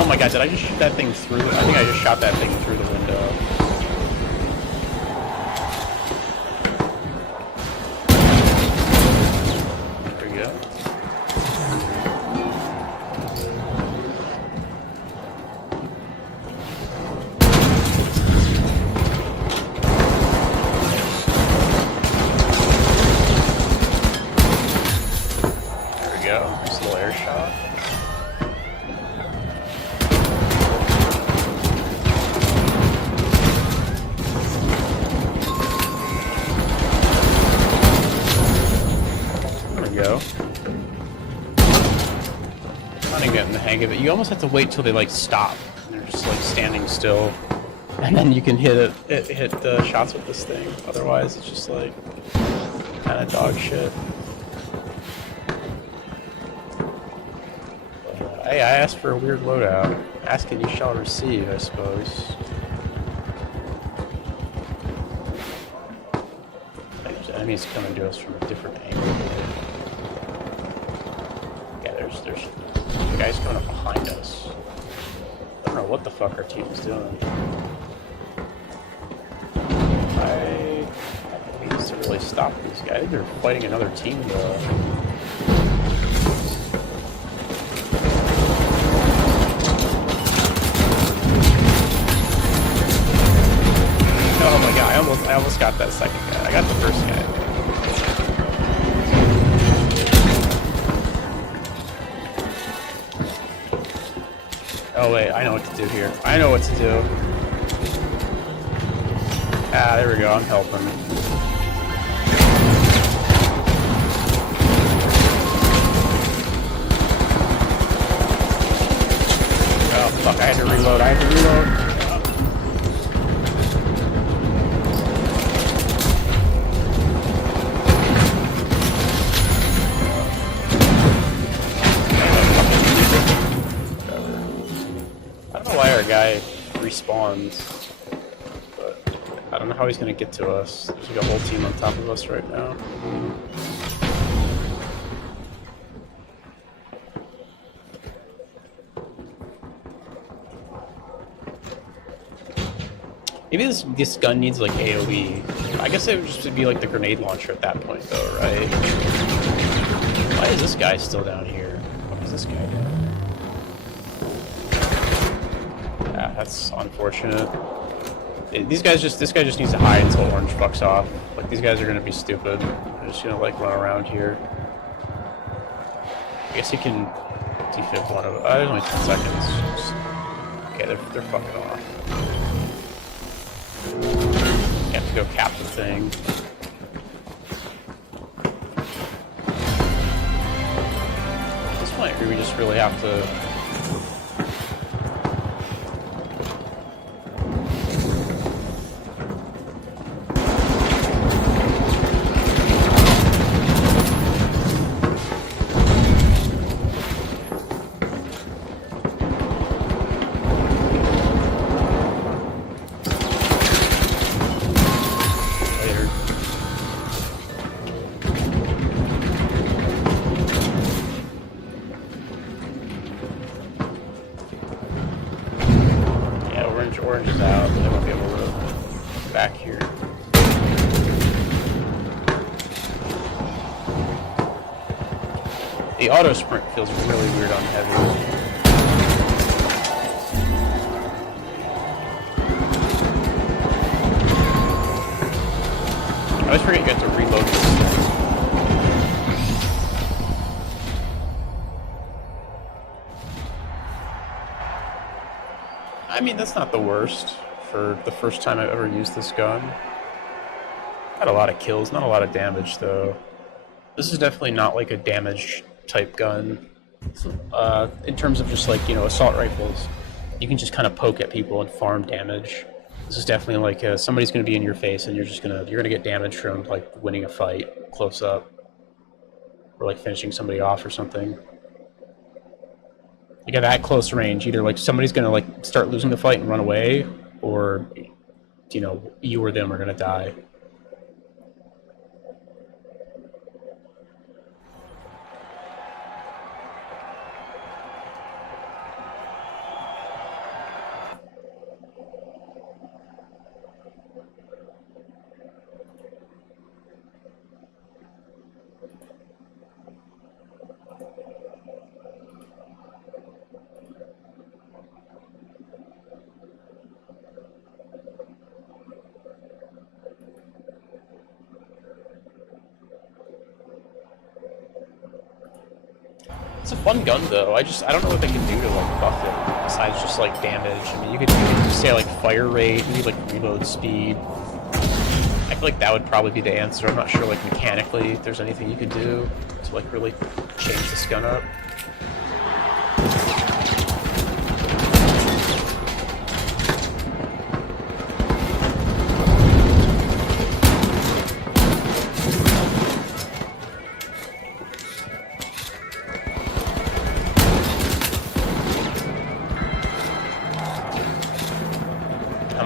Oh my god, did I just shoot that thing through? I think I just shot that thing through the window. There we go. There we go. Nice little air shot. Go. I'm not getting the hang of it. You almost have to wait till they like stop. And they're just like standing still, and then you can hit the shots with this thing. Otherwise, it's just like kind of dog shit. Hey, I asked for a weird loadout. Ask and you shall receive, I suppose. There's enemies coming to us from a different angle. Yeah, there's guys coming up behind us. I don't know what the fuck our team's doing. I need to really stop these guys. I think they're fighting another team though. Oh my god, I almost got that second guy. I got the first guy. Oh wait, I know what to do here. I know what to do. Ah, there we go, I'm helping. Oh fuck, I had to reload, I don't know why our guy respawns, but I don't know how he's gonna get to us. There's like a whole team on top of us right now. Maybe this gun needs like AoE. I guess it would just be like the grenade launcher at that point though, right? Why is this guy still down here? What is this guy doing? Yeah, that's unfortunate. This guy just needs to hide until orange fucks off. Like these guys are gonna be stupid. They're just gonna like run around here. I guess he can defib one of there's only 10 seconds. Okay, they're fucking off. You have to go cap the thing. At this point, we just really have to. Orange is out, but I won't be able to back here. The auto sprint feels really weird on heavy. I always forget you have to reload this thing. I mean, that's not the worst for the first time I've ever used this gun. Got a lot of kills, not a lot of damage though. This is definitely not like a damage type gun. In terms of just like, you know, assault rifles, you can just kind of poke at people and farm damage. This is definitely like somebody's going to be in your face and you're gonna get damage from like winning a fight close up, or like finishing somebody off or something. Like at that close range, either like somebody's gonna like start losing the fight and run away, or you know, you or them are gonna die. It's a fun gun though. I don't know what they can do to like buff it besides just like damage. I mean, you could say like fire rate, maybe like reload speed. I feel like that would probably be the answer. I'm not sure like mechanically if there's anything you could do to like really change this gun up.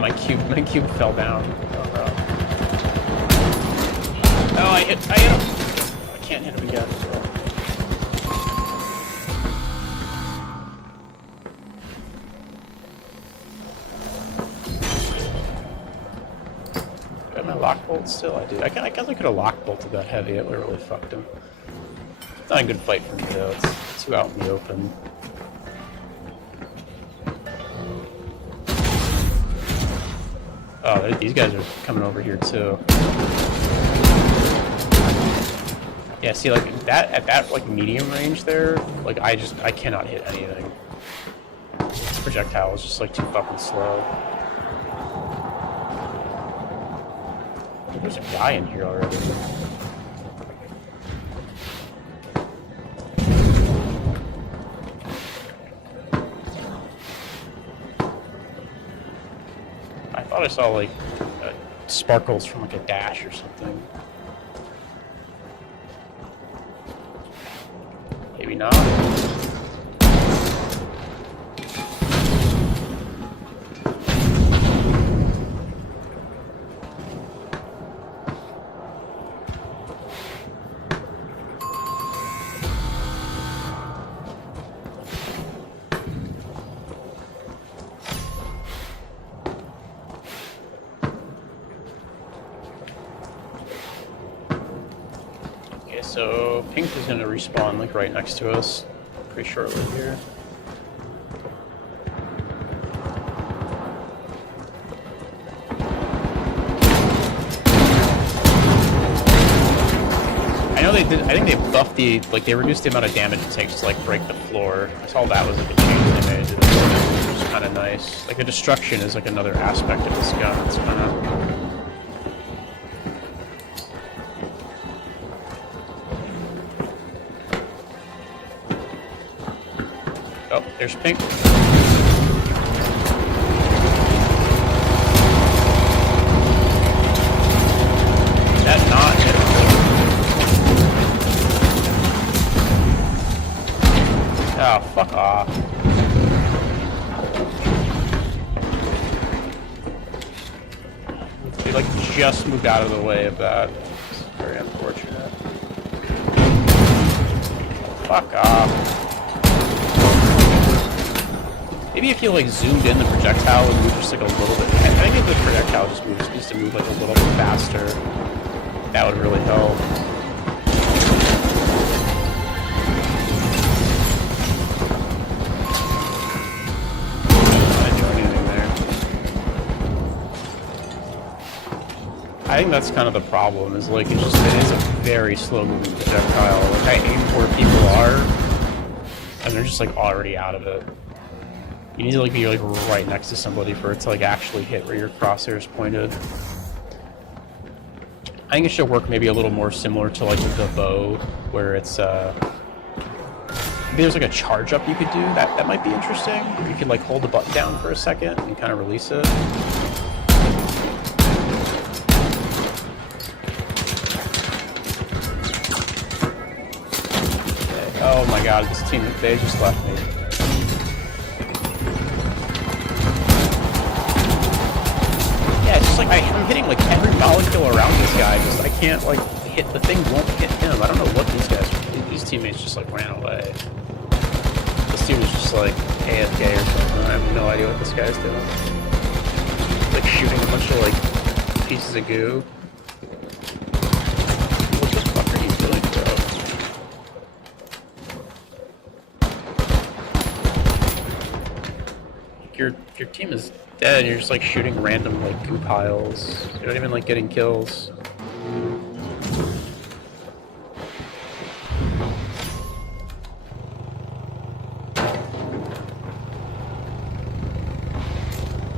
my cube fell down. Oh, I hit him. I can't hit him again. Do I have my lock bolt still? I do. I guess I could have lock bolted that heavy. It would have really fucked him. It's not a good fight for me though. It's too out in the open. Oh, these guys are coming over here too. Yeah, see, like that at that like medium range there, like I cannot hit anything. This projectile is just like too fucking slow. There's a guy in here already. I thought I saw like sparkles from like a dash or something. Maybe not. So pink is going to respawn like right next to us pretty shortly here. I know they did. I think they buffed the they reduced the amount of damage it takes to like break the floor. I saw that was like a change they made to the floor, which is kind of nice. Like the destruction is like another aspect of this gun. It's kind of. Oh, there's pink. Is that not hittable? Oh, fuck off. They like just moved out of the way of that. It's very unfortunate. Fuck off. Maybe if you like zoomed in the projectile and moved just like a little bit. I think if the projectile just needs to move like a little bit faster, that would really help. Not doing anything there. I think that's kind of the problem. Is like it is a very slow moving projectile. Like I aim where people are, and they're just like already out of it. You need to like be like right next to somebody for it to like actually hit where your crosshair is pointed. I think it should work maybe a little more similar to like the bow, where it's maybe there's like a charge up you could do. That might be interesting. You could like hold the button down for a second and kind of release it. Okay. Oh my god, this team, they just left me. Like I'm hitting like every molecule around this guy, just I can't like hit the thing, won't hit him. I don't know what these guys, these teammates just like ran away. This team is just like AFK or something. I have no idea what this guy's doing. Like shooting a bunch of like pieces of goo. What the fuck are you doing, bro? Your team is dead. You're just like shooting random like goo piles. You're not even like getting kills.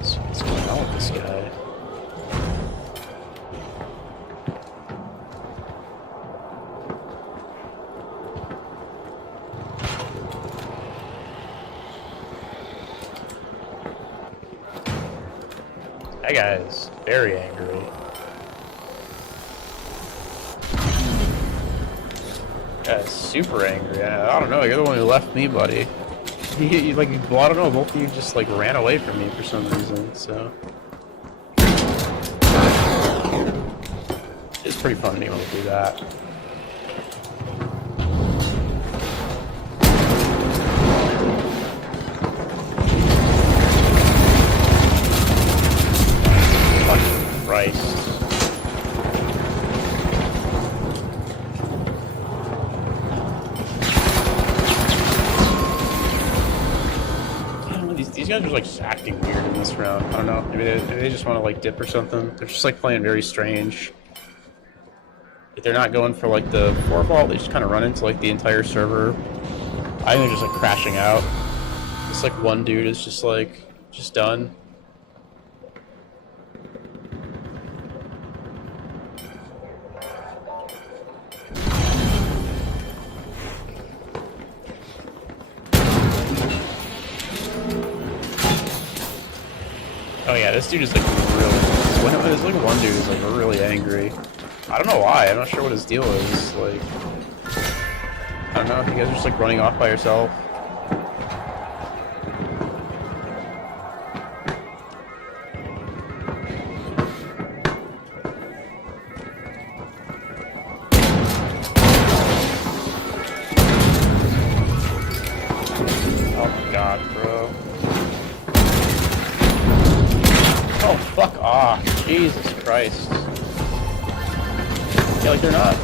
So what's going on with this guy? That guy is very angry. That guy is super angry. I don't know, you're the one who left me, buddy. You like, well, I don't know, both of you just like ran away from me for some reason, so. pretty fun being able to do that. Fucking Christ. These guys are like acting weird in this round. I don't know. Maybe they just want to like dip or something. They're just like playing very strange. If they're not going for like the 4-vault, they just kind of run into like the entire server. I think they're just like crashing out. It's like one dude is just like done. Oh yeah, this dude is like really. There's like one dude who's like really angry. I don't know why. I'm not sure what his deal is. Like, I don't know if you guys are just like running off by yourself. Oh my god, bro. Oh, fuck off. Jesus Christ. Yeah, like, they're not.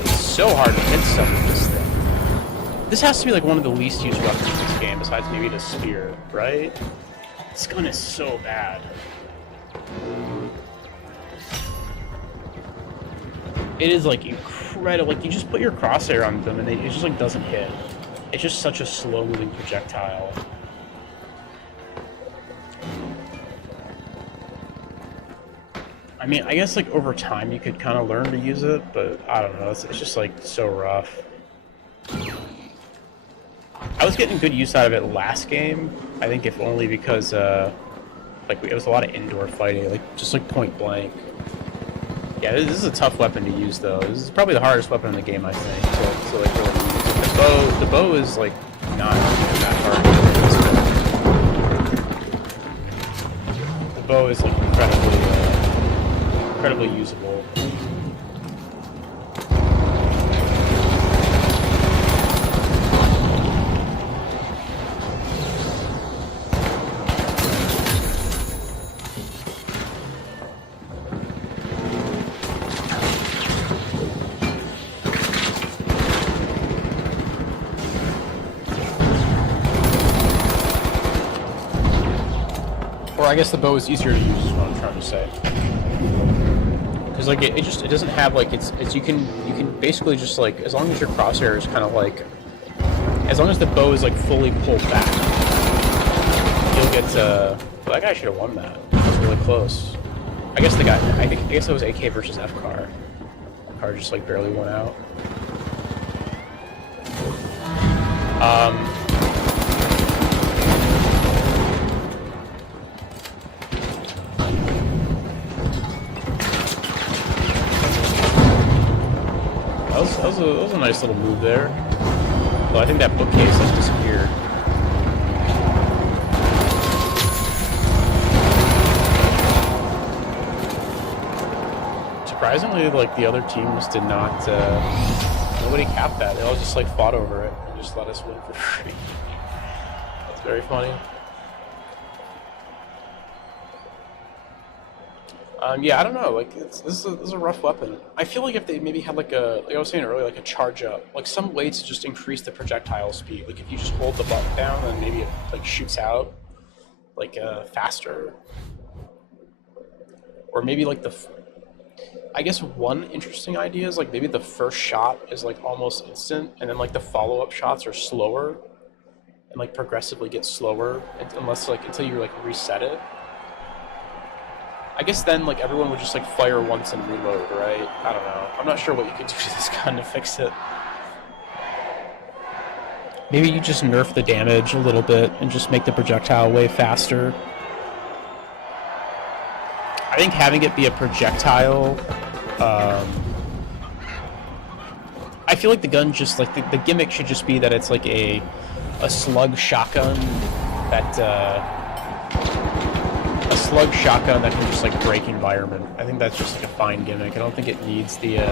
It's so hard to hit stuff with this thing. This has to be, like, one of the least used weapons in this game, besides maybe the spear, right? This gun is so bad. It is, like, incredible. Like, you just put your crosshair on them, and it just, like, doesn't hit. It's just such a slow-moving projectile. I mean, I guess, like, over time you could kind of learn to use it, but I don't know, it's just, like, so rough. I was getting good use out of it last game, I think if only because, like, it was a lot of indoor fighting, like, just, like, point blank. Yeah, this is a tough weapon to use, though. This is probably the hardest weapon in the game, I think, so like, really use it. The bow is, like, not that hard. The bow is, like, incredibly usable. Or I guess the bow is easier to use is what I'm trying to say. Because like it doesn't have like it's you can basically just like as long as your crosshair is kind of like as long as the bow is like fully pulled back, you'll get well, that guy should have won that. That was really close. I guess I guess it was AK versus F car. Car just like barely won out. That was a nice little move there. Well, I think that bookcase has disappeared. Surprisingly, like, the other teams did not, nobody capped that. They all just, like, fought over it and just let us win for free. That's very funny. Yeah, I don't know, like, this is a rough weapon. I feel like if they maybe had, like I was saying earlier, like a charge up, like some way to just increase the projectile speed. Like, if you just hold the button down, then maybe it, like, shoots out, like, faster. Or maybe, like, I guess one interesting idea is, like, maybe the first shot is, like, almost instant, and then, like, the follow-up shots are slower, and, like, progressively get slower, unless, like, until you, like, reset it. I guess then, like, everyone would just, like, fire once and reload, right? I don't know. I'm not sure what you could do to this gun to fix it. Maybe you just nerf the damage a little bit and just make the projectile way faster. I think having it be a projectile, I feel like the gun just, like, the gimmick should just be that it's, like, a slug shotgun that, a slug shotgun that can just like break environment. I think that's just like a fine gimmick. I don't think it needs the I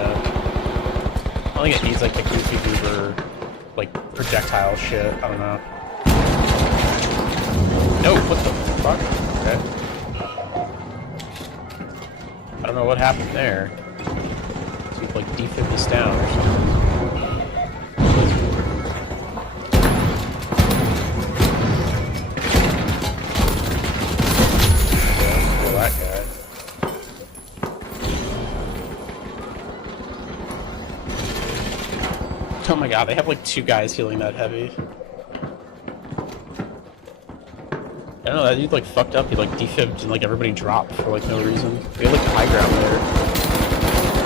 don't think it needs like the goofy goober like projectile shit. I don't know. No, what the fuck? Okay. I don't know what happened there. So you like defib this down or something. That guy. Oh my god, they have like 2 guys healing that heavy. I don't know, that dude like fucked up, he like defibbed and like everybody dropped for like no reason. He had like high ground there.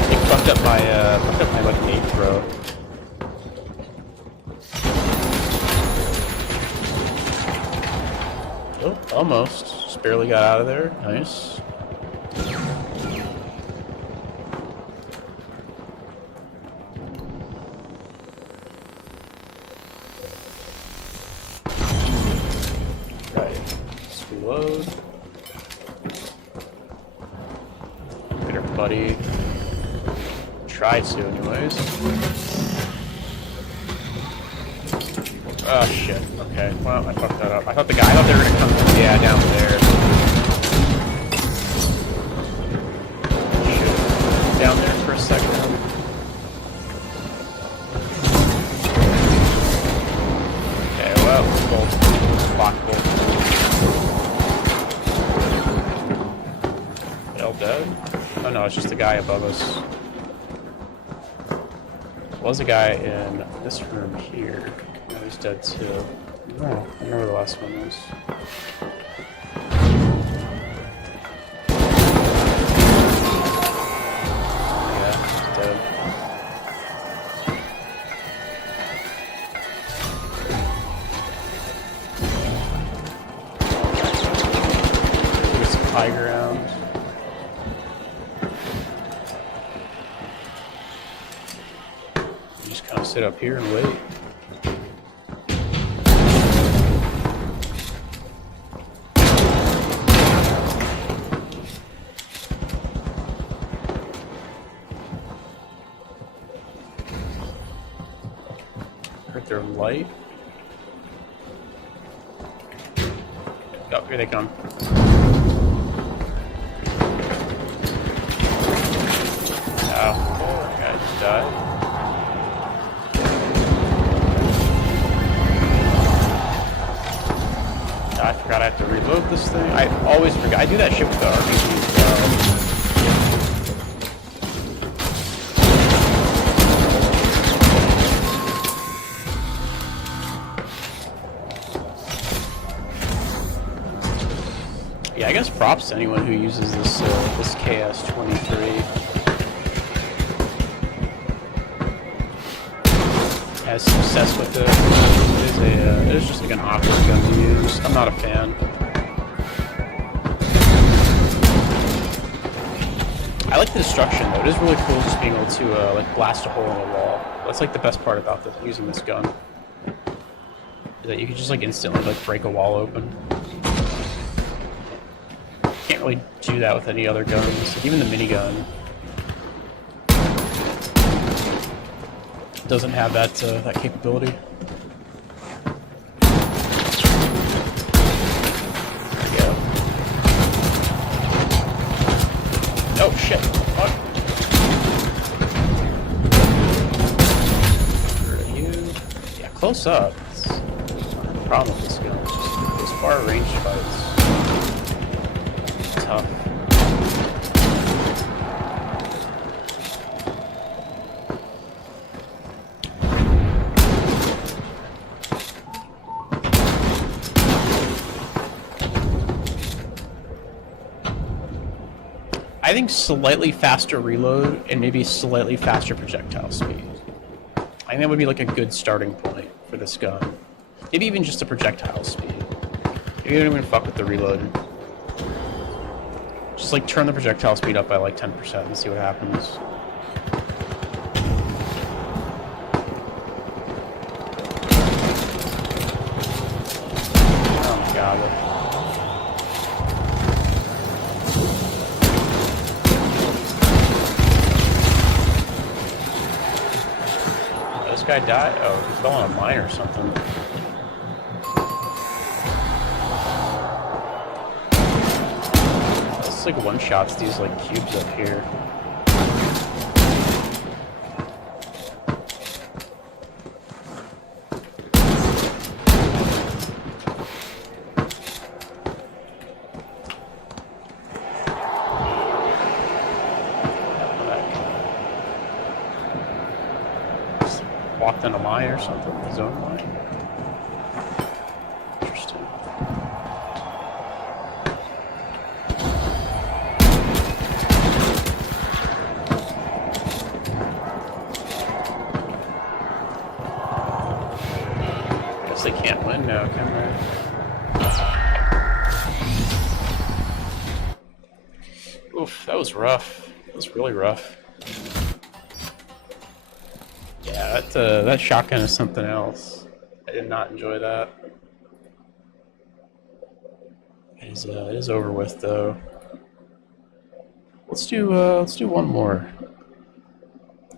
He fucked up my like nade throw. Oh, almost. Just barely got out of there. Nice. Right. Let's reload. Get her buddy. Try to, anyways. Oh shit, okay. Well, I fucked that up. I thought they were gonna come, yeah, down there. Shit. Down there for a second. Okay, well, bolt. Lock bolt. All dead? Oh no, it's just a guy above us. There was a guy in this room here. He's dead too. Oh, I don't know where the last one is. Yeah, he's dead. There's some high ground. Just kind of sit up here and wait. Their light. Oh, here they come. Oh, guy just died. I forgot I have to reload this thing. I always forget. I do that shit with the RPG as well. Yeah, I guess props to anyone who uses this this KS-23. Has success with it. It is just like an awkward gun to use. I'm not a fan. I like the destruction though. It is really cool just being able to like blast a hole in the wall. That's like the best part about this, using this gun. Is that you can just like instantly like break a wall open. Can't really do that with any other guns. Even the minigun doesn't have that that capability. There we go. Oh shit! Fuck. You? Yeah, close up. That's the problem with this gun. It's just those far range fights. Tough. I think slightly faster reload and maybe slightly faster projectile speed. I think that would be like a good starting point for this gun. Maybe even just a projectile speed. Maybe you don't even fuck with the reload. Just like turn the projectile speed up by like 10% and see what happens. Oh my god. guy die? Oh, he fell on a mine or something. This like one-shots these like cubes up here. Walked in a mine or something, his own mine. Interesting. I guess they can't win now, can they? Oof, that was rough. That was really rough. Yeah, that shotgun is something else. I did not enjoy that. It is over with though. Let's do one more.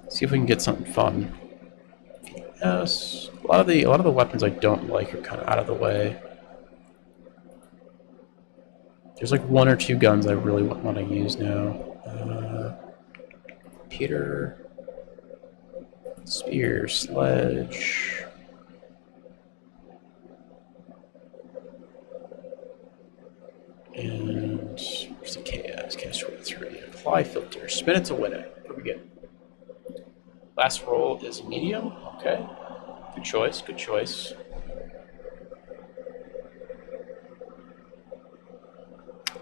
See if we can get something fun. Yes, a lot of the weapons I don't like are kind of out of the way. There's like one or two guns I really want to use now. Peter, spear, sledge. And where's the KS? KS-3. Apply filter. Spin it to win it. What do we get? Last roll is medium. Okay. Good choice. Good choice.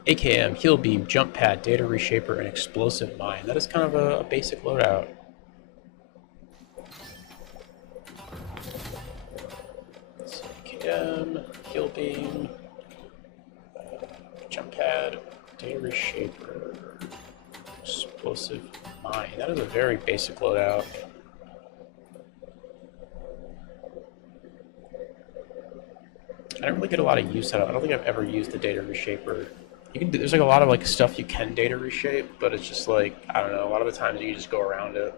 AKM, heal beam, jump pad, data reshaper, and explosive mine. That is kind of a basic loadout. AKM, heal beam, jump pad, data reshaper, explosive mine. That is a very basic loadout. I don't really get a lot of use out of it. I don't think I've ever used the data reshaper. You can do, there's like a lot of like stuff you can data reshape, but it's just like, I don't know, a lot of the times you can just go around it.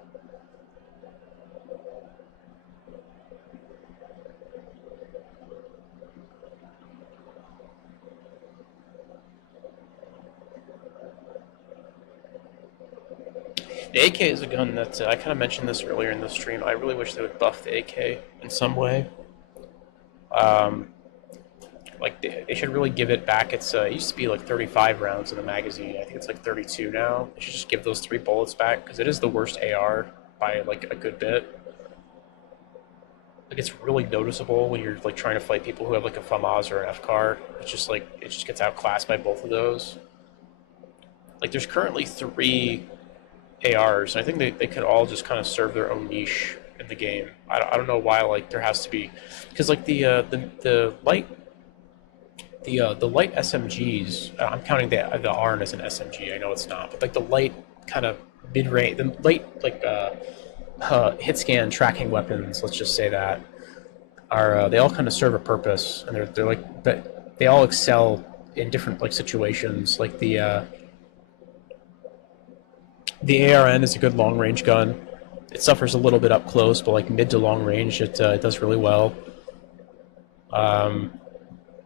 The AK is a gun that I kind of mentioned this earlier in the stream. I really wish they would buff the AK in some way. Like they should really give it back. It used to be like 35 rounds in the magazine. I think it's like 32 now. They should just give those 3 bullets back because it is the worst AR by like a good bit. Like it's really noticeable when you're like trying to fight people who have like a FAMAS or an FCAR. It's just like it just gets outclassed by both of those. Like there's currently 3 ARs, and I think they could all just kind of serve their own niche in the game. I don't know why like there has to be, because like the light SMGs. I'm counting the ARN as an SMG. I know it's not, but like the light kind of mid range, the light like hit scan tracking weapons. Let's just say that are they all kind of serve a purpose, and they're like, but they all excel in different like situations. Like the ARN is a good long range gun. It suffers a little bit up close, but like mid to long range, it does really well.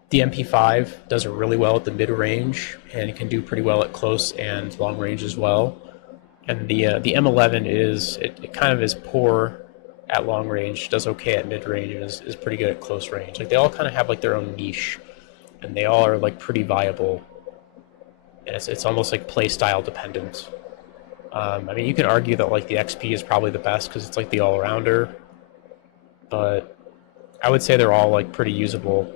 The MP5 does it really well at the mid range, and it can do pretty well at close and long range as well. And the M11 it kind of is poor at long range, does okay at mid range, and is pretty good at close range. Like they all kind of have like their own niche, and they all are like pretty viable. And it's almost like play style dependent. I mean, you can argue that like the XP is probably the best because it's like the all-rounder, but I would say they're all like pretty usable.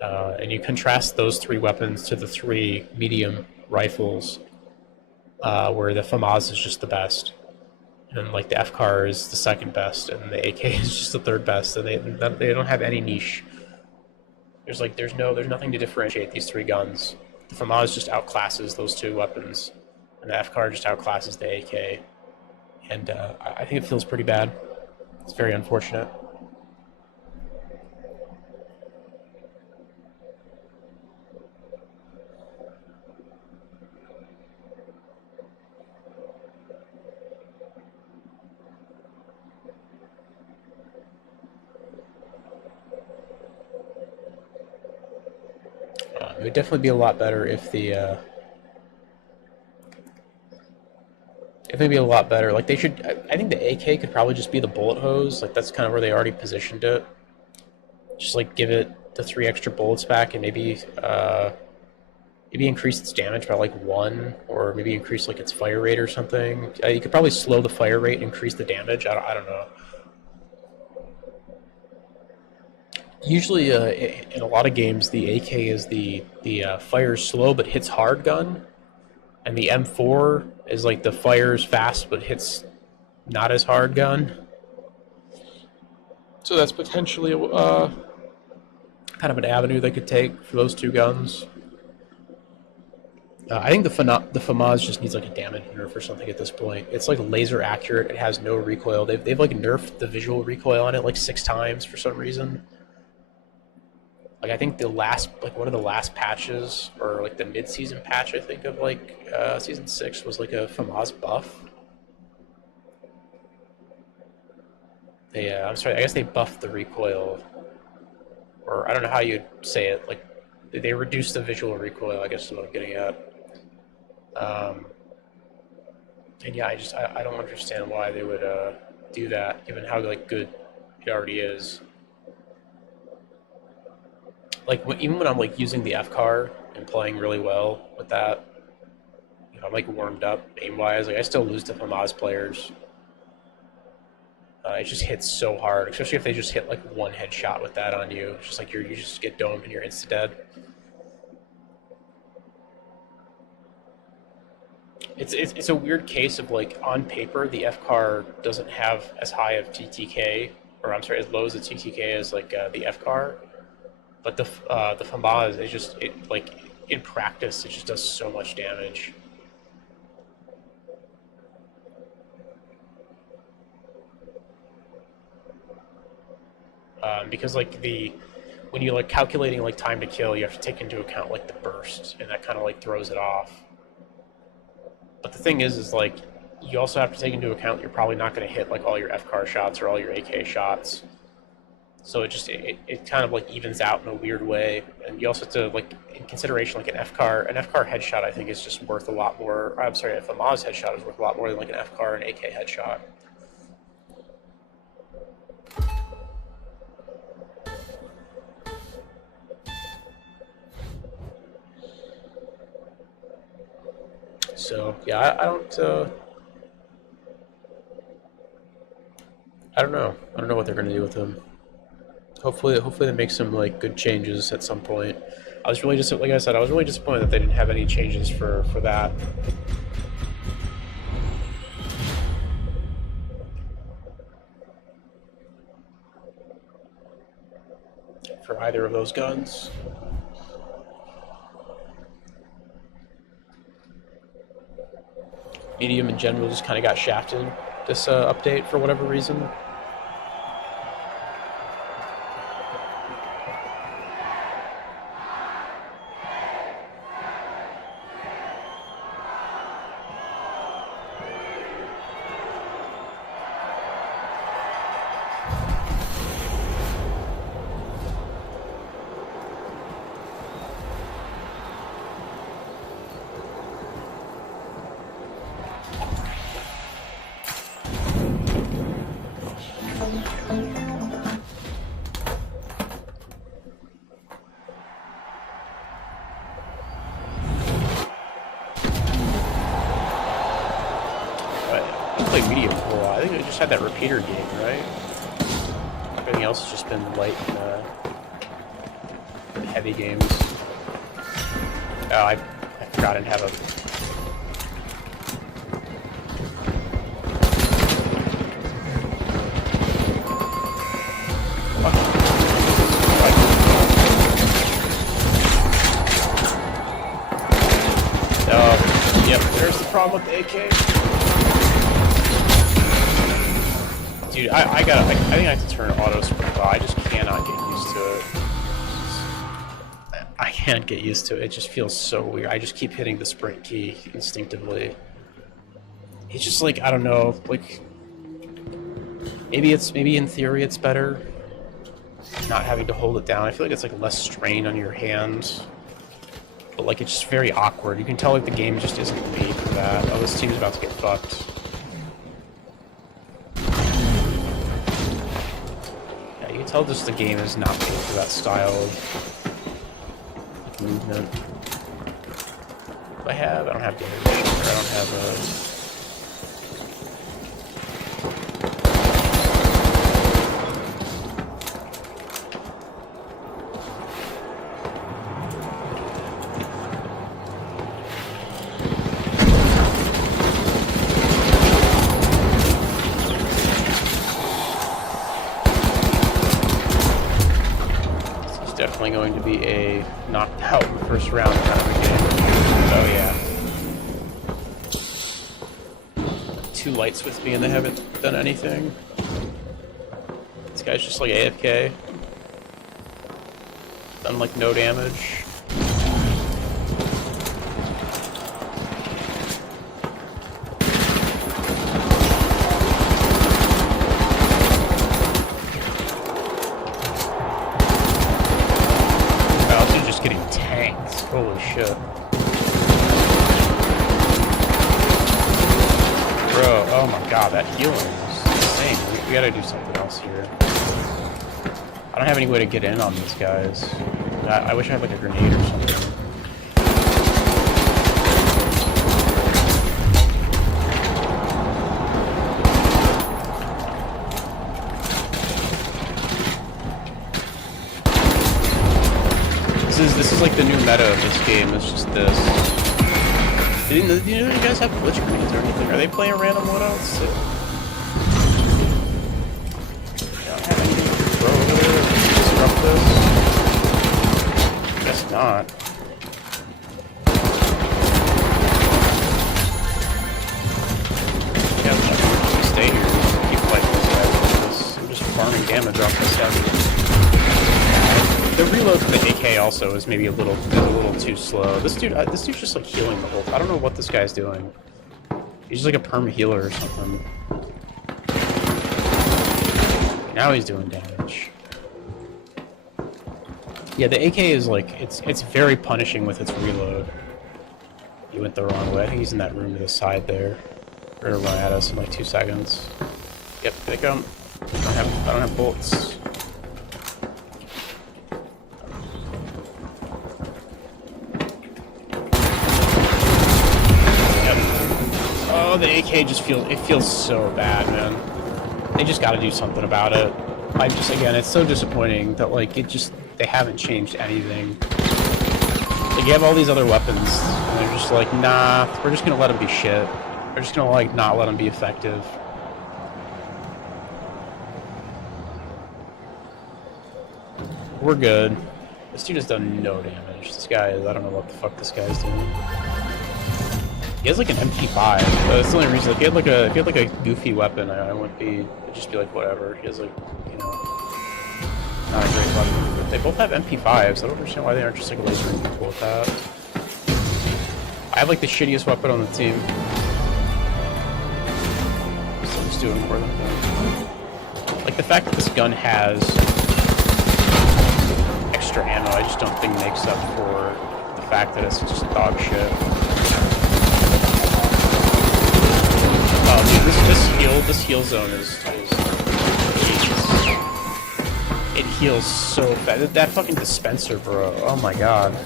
And you contrast those 3 weapons to the 3 medium rifles, where the FAMAS is just the best, and like the FCAR is the second best, and the AK is just the third best, and they don't have any niche. There's nothing to differentiate these 3 guns. The FAMAS just outclasses those 2 weapons, and the FCAR just outclasses the AK, and I think it feels pretty bad. It's very unfortunate. It would definitely be a lot better if the if maybe a lot better. Like they should. I think the AK could probably just be the bullet hose. Like that's kind of where they already positioned it. Just like give it the 3 extra bullets back, and maybe maybe increase its damage by like 1, or maybe increase like its fire rate or something. You could probably slow the fire rate and increase the damage. I don't know. Usually, in a lot of games, the AK is the fires slow but hits hard gun, and the M4 is like the fires fast but hits not as hard gun. So that's potentially kind of an avenue they could take for those 2 guns. I think the FAMAS just needs like a damage nerf or something at this point. It's like laser accurate. It has no recoil. They've like nerfed the visual recoil on it like 6 times for some reason. Like I think the last, like one of the last patches, or like the mid-season patch, I think of like season 6 was like a FAMAS buff. They, I'm sorry, I guess they buffed the recoil, or I don't know how you'd say it. Like they reduced the visual recoil, I guess is what I'm getting at. And yeah, I don't understand why they would do that, given how like good it already is. Like even when I'm like using the F car and playing really well with that, you know, I'm like warmed up aim wise. Like I still lose to FAMAS players. It just hits so hard, especially if they just hit like 1 headshot with that on you. It's just like you just get domed and you're insta dead. It's a weird case of like on paper the F car doesn't have as high of TTK, or I'm sorry, as low as the TTK as like the F car, but the FAMAS is just like in practice it just does so much damage. Because like when you like calculating like time to kill, you have to take into account like the burst, and that kind of like throws it off. But the thing is like you also have to take into account you're probably not going to hit like all your F car shots or all your AK shots. So it kind of like evens out in a weird way, and you also have to like in consideration like an F car headshot I think is just worth a lot more. I'm sorry, a FAMAS headshot is worth a lot more than like an F car and AK headshot. So yeah, I don't know. I don't know what they're gonna do with him. Hopefully they make some like good changes at some point. I was really just like I said, I was really disappointed that they didn't have any changes for that. For either of those guns. Medium in general just kind of got shafted this update for whatever reason. Medium for a while. I think we just had that repeater game, right? Everything else has just been light and heavy games. Oh, I forgot I didn't have a... Oh, yep, there's the problem with the AK. Dude, I think I have to turn auto sprint off. I just cannot get used to it. I can't get used to it. It just feels so weird. I just keep hitting the sprint key instinctively. It's just like, I don't know, like maybe in theory it's better not having to hold it down. I feel like it's like less strain on your hands. but like it's just very awkward. You can tell like the game just isn't made for that. Oh, this team's about to get fucked. Yeah, you can tell just the game is not made for that style of movement. What do I have? I don't have damage. I don't have a... Definitely going to be a knocked out in the first round kind of a game. Oh yeah. 2 lights with me and they haven't done anything. This guy's just like AFK. Done like no damage. Getting tanked. Holy shit. Bro, oh my god, that healing is insane. We gotta do something else here. I don't have any way to get in on these guys. I wish I had like a grenade or something. This is like the new meta of this game. It's just this. Do you guys have glitch grenades or anything? Are they playing random loadouts? I don't have anything to throw over there. Disrupt this. Guess not. Yeah, I'm just gonna stay here and keep fighting this guy. I'm just farming damage off this guy. The reload for the AK also is maybe a little too slow. This dude's just like healing the whole. I don't know what this guy's doing. He's just like a perma healer or something. Now he's doing damage. Yeah, the AK is like it's very punishing with its reload. He went the wrong way. I think he's in that room to the side there. We're gonna run at us in like 2 seconds. Yep, pick him. I don't have bullets. Oh, the AK just feels so bad, man. They just got to do something about it. Again, it's so disappointing that like they haven't changed anything. Like you have all these other weapons, and they're just like, nah, we're just gonna let them be shit. We're just gonna like not let them be effective. We're good. This dude has done no damage. This guy is, I don't know what the fuck this guy's doing. He has like an MP5. That's the only reason. Like, if he had like a goofy weapon, I wouldn't be. It'd just be like whatever. He has like, you know, not a great weapon. But they both have MP5s. I don't understand why they aren't just like lasering people with that. I have like the shittiest weapon on the team. So I'm just doing more than that. Like the fact that this gun has extra ammo, I just don't think makes up for the fact that it's just dog shit. Oh, dude, this heal zone is it heals so fast. That fucking dispenser, bro. Oh my god.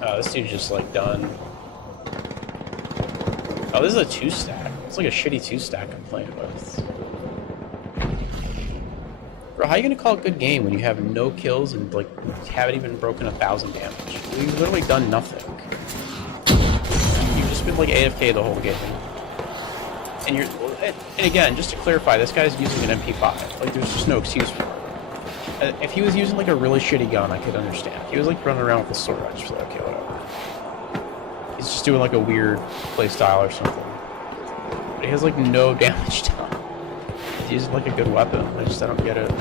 Oh, this dude's just like done. Oh, this is a 2-stack. It's like a shitty 2-stack I'm playing with. Bro, how are you gonna call a good game when you have no kills and like haven't even broken 1,000 damage? You've literally done nothing. Been like AFK the whole game, and again, just to clarify, this guy's using an MP5. Like, there's just no excuse for it. If he was using like a really shitty gun, I could understand. If he was like running around with a sword, I'd just be like, okay, whatever. He's just doing like a weird play style or something. But he has like no damage done. He's using like a good weapon. I don't get it.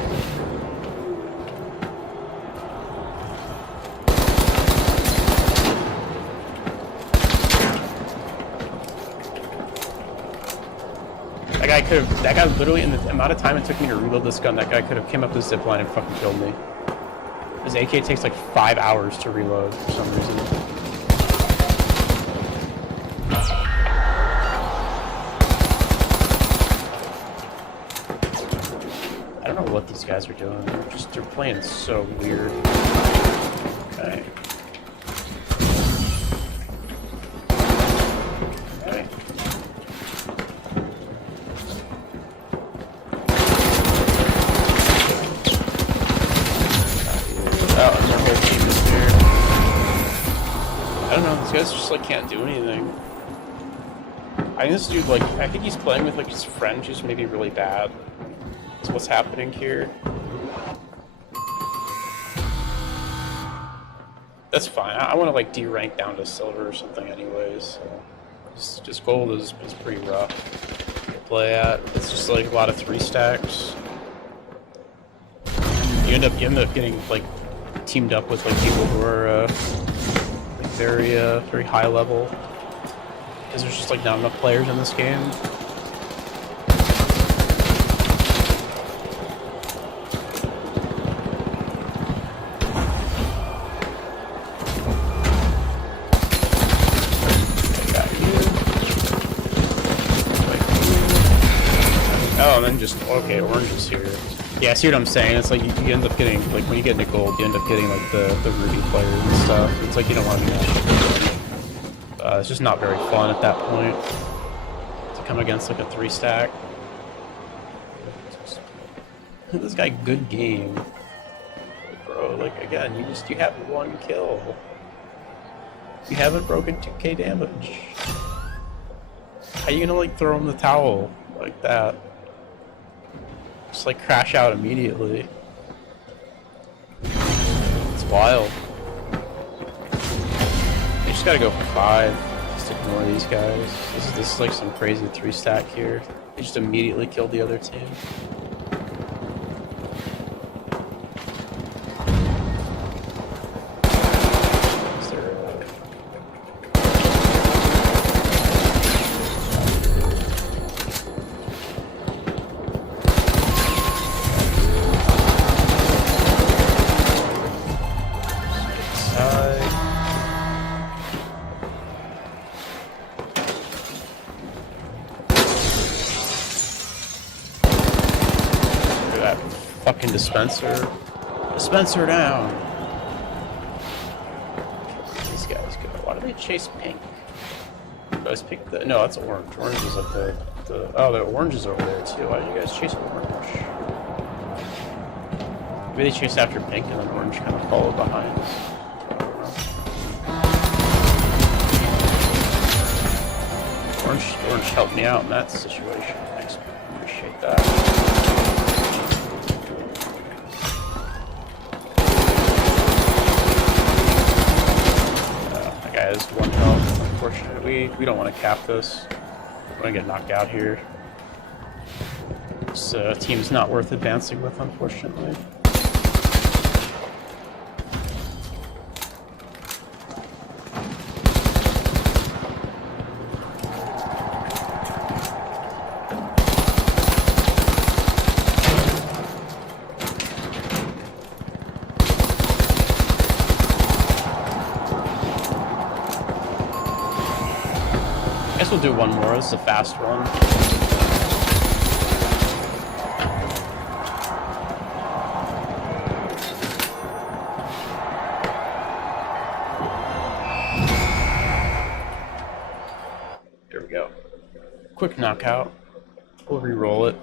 That guy literally, in the amount of time it took me to reload this gun, that guy could have came up the zipline and fucking killed me. His AK takes like 5 hours to reload for some reason. I don't know what these guys are doing. They're playing so weird. Okay. Okay. Oh, their whole team is here. I don't know, these guys just like can't do anything. I think this dude, like, I think he's playing with like his friend who's maybe really bad. That's what's happening here. That's fine. I want to like D-rank down to silver or something anyways. So just gold is pretty rough to play at. It's just like a lot of 3 stacks. You end up getting like teamed up with like people who are like very high level, because there's just like not enough players in this game. Oh, and then just, okay, orange is here. Yeah, see what I'm saying? It's like you end up getting, like, when you get into gold, you end up getting, like, the Ruby players and stuff. It's like you don't want to do that. It's just not very fun at that point to come against, like, a 3 stack. This guy, good game. Bro, like, again, you have 1 kill. You haven't broken 2k damage. How you gonna, like, throw him the towel like that? Just like crash out immediately. It's wild. You just gotta go for 5. Just ignore these guys. This is like some crazy 3 stack here. They just immediately killed the other team. Fucking dispenser down. These guys go. Why do they chase pink? Guys pick the, no, that's orange. Orange is like the oh, the oranges are over there too. Why did you guys chase orange? Maybe they chased after pink and then orange kind of followed behind. Orange helped me out in that situation. Thanks, appreciate that. Has 1 health, unfortunately. We don't want to cap this. We're going to get knocked out here. This team's not worth advancing with, unfortunately. I guess we'll do one more. This is a fast one. Here we go. Quick knockout. We'll re-roll it.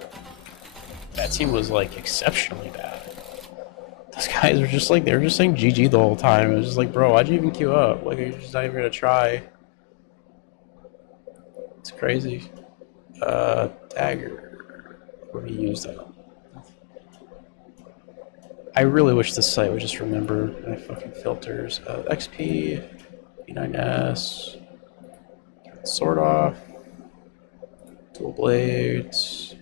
That team was like exceptionally bad. Those guys were just like, they were just saying GG the whole time. It was just like, bro, why'd you even queue up? Like, you're just not even gonna try. It's crazy. Dagger. What do you use that on? I really wish this site would just remember my fucking filters. XP, B9S, sword off, dual blades,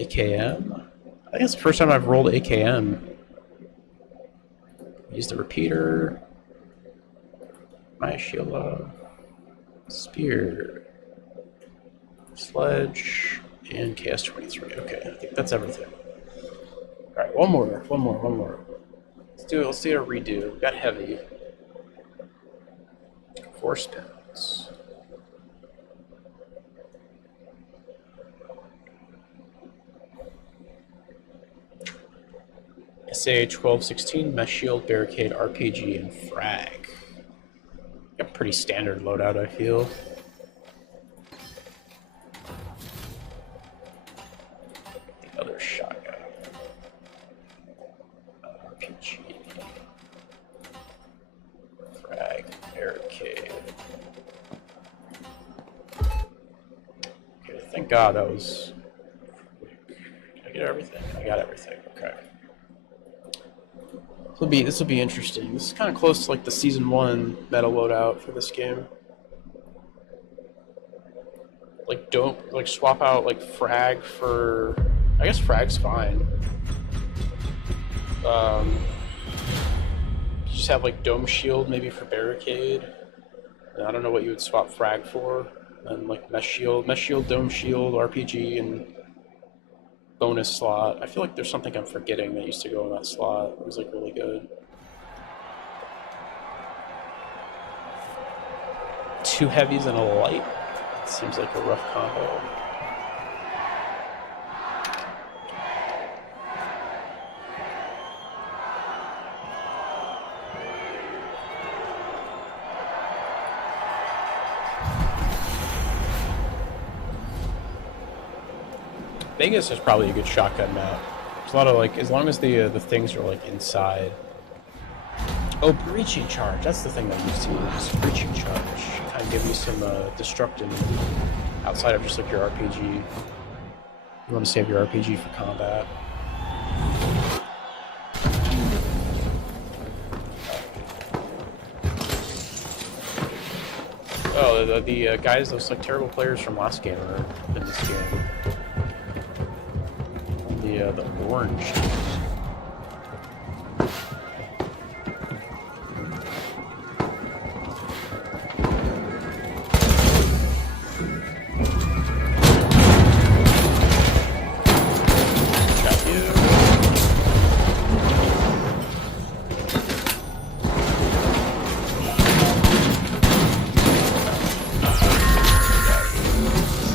AKM. I think it's the first time I've rolled AKM. Use the repeater, my shield, spear. Sledge, and KS-23. Okay, I think that's everything. Alright, one more. Let's do it. Let's do a redo. We got heavy. 4 spins. SA 1216, Mesh Shield, Barricade, RPG, and Frag. A pretty standard loadout, I feel. The other shotgun. RPG. Frag, Barricade. Okay, thank God that was... Did I get everything? I got everything, okay. This will be interesting. This is kind of close to like the season 1 meta loadout for this game. Like don't like swap out like frag for. I guess frag's fine. Just have like dome shield maybe for barricade. And I don't know what you would swap frag for. And like mesh shield, dome shield, RPG, and bonus slot. I feel like there's something I'm forgetting that used to go in that slot. It was like really good. 2 heavies and a light. Seems like a rough combo. Vegas is probably a good shotgun map. There's a lot of like, as long as the things are like inside. Oh, breaching charge. That's the thing that I used to use. Breaching charge. Kind of give you some destructing outside of just like your RPG. You want to save your RPG for combat. Oh, the guys, those like terrible players from last game are in this game. The orange. Got you.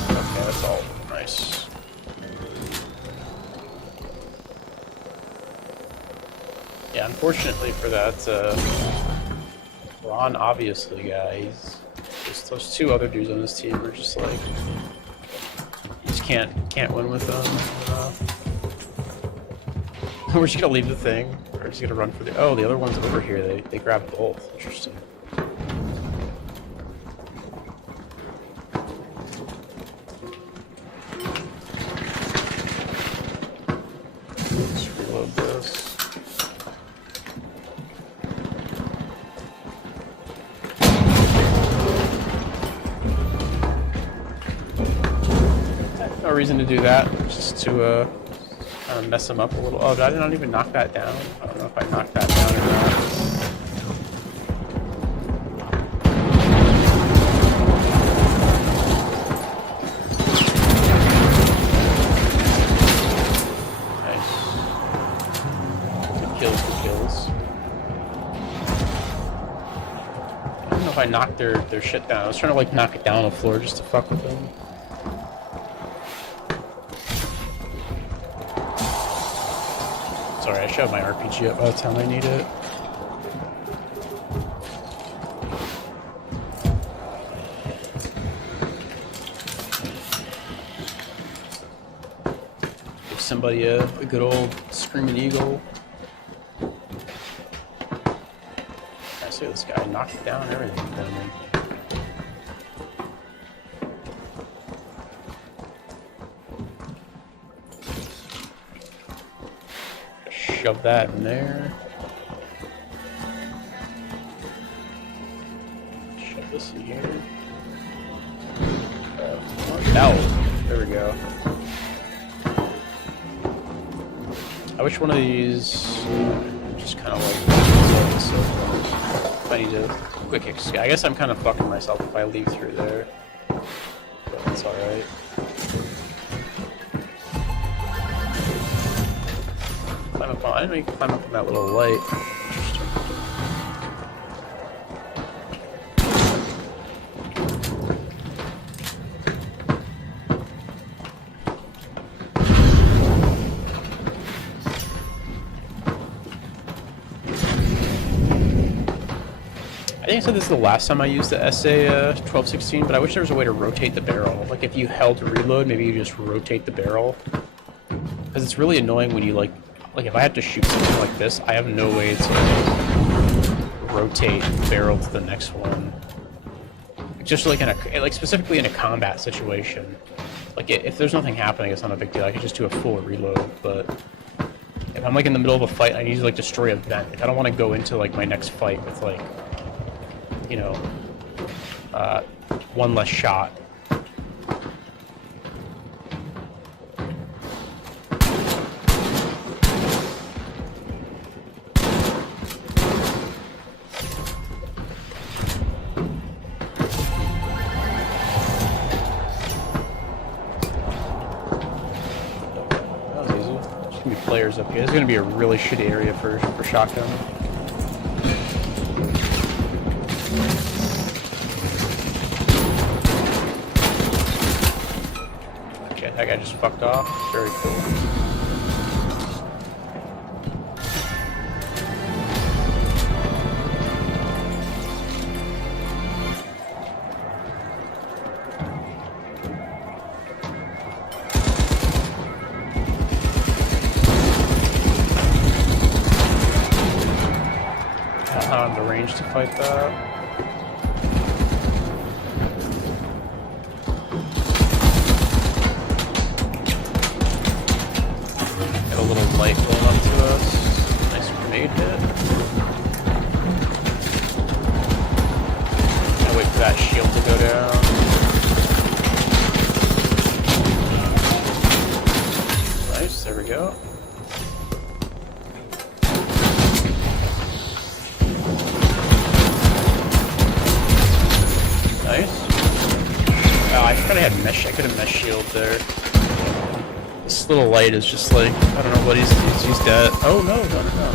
Okay, that's all nice. Yeah, unfortunately for that, Ron, obviously, guys, those 2 other dudes on this team are just like, you just can't win with them. We're just gonna leave the thing. We're just gonna run for the. Oh, the other one's over here. They grabbed both. Interesting. Let's reload this. No reason to do that, just to kind of mess them up a little. Oh, did I not even knock that down? I don't know if I knocked that down or not. Nice. Good kills, good kills. I don't know if I knocked their shit down. I was trying to like knock it down on the floor just to fuck with them. Sorry, I should have my RPG up by the time I need it. Give somebody a good old Screaming Eagle. I see this guy knocked it down and everything down there. Shove that in there. Shove this in here. There we go. I wish one of these just kind of like so I need a quick escape. I guess I'm kind of fucking myself if I leave through there, but that's all right. Climb up on, I didn't even climb up on that little light. I think I said this is the last time I used the SA 1216, but I wish there was a way to rotate the barrel. Like if you held reload, maybe you just rotate the barrel. Because it's really annoying when you like if I have to shoot something like this, I have no way to rotate the barrel to the next one. Just like specifically in a combat situation. Like if there's nothing happening, it's not a big deal. I can just do a full reload, but if I'm like in the middle of a fight, I need to like destroy a vent. Like I don't want to go into like my next fight with like, you know, one less shot. Players up here. This is going to be a really shitty area for shotgun. Okay, that guy just fucked off. Very cool. On the range to fight that. Got a little light going up to us. Nice grenade hit. Gotta wait for that shield to go down. Nice, there we go. Nice. Oh, I forgot I had mesh. I could have mesh shield there. This little light is just like, I don't know what he's dead. Oh no. Yeah,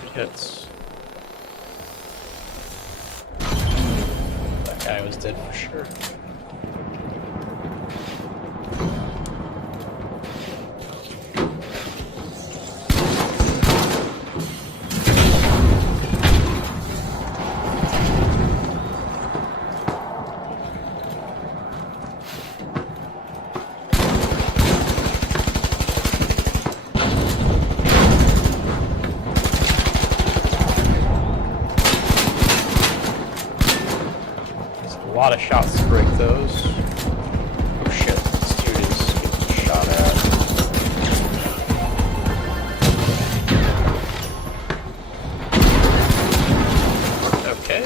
good hits. That guy was dead for sure. A lot of shots to break those. Oh shit, this dude is getting shot at. Okay.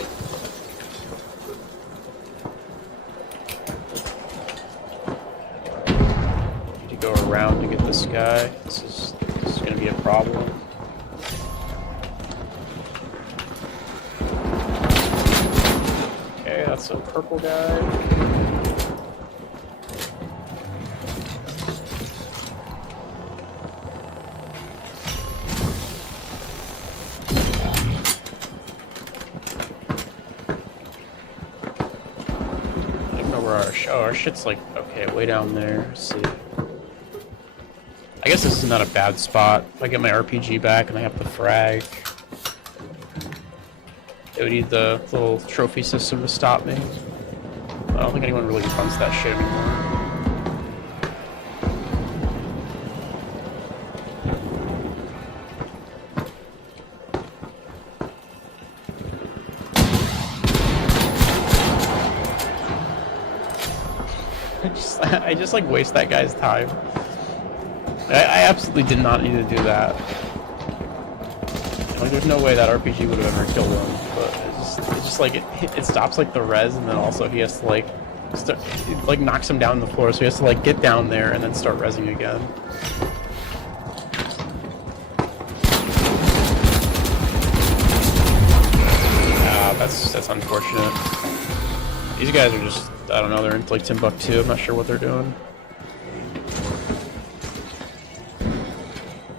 Need to go around to get this guy. This is gonna be a problem. That's a purple guy. I don't know where our shit's like, okay, way down there. Let's see. I guess this is not a bad spot. If I get my RPG back and I have the frag, it would need the little trophy system to stop me. I don't think anyone really runs that shit anymore. I just like waste that guy's time. I absolutely did not need to do that. Like, there's no way that RPG would have ever killed him, but it's just like it stops like the res, and then also he has to like it like knocks him down on the floor, so he has to like get down there and then start resing again. That's unfortunate. These guys are just, I don't know, they're into like Timbuktu. I'm not sure what they're doing.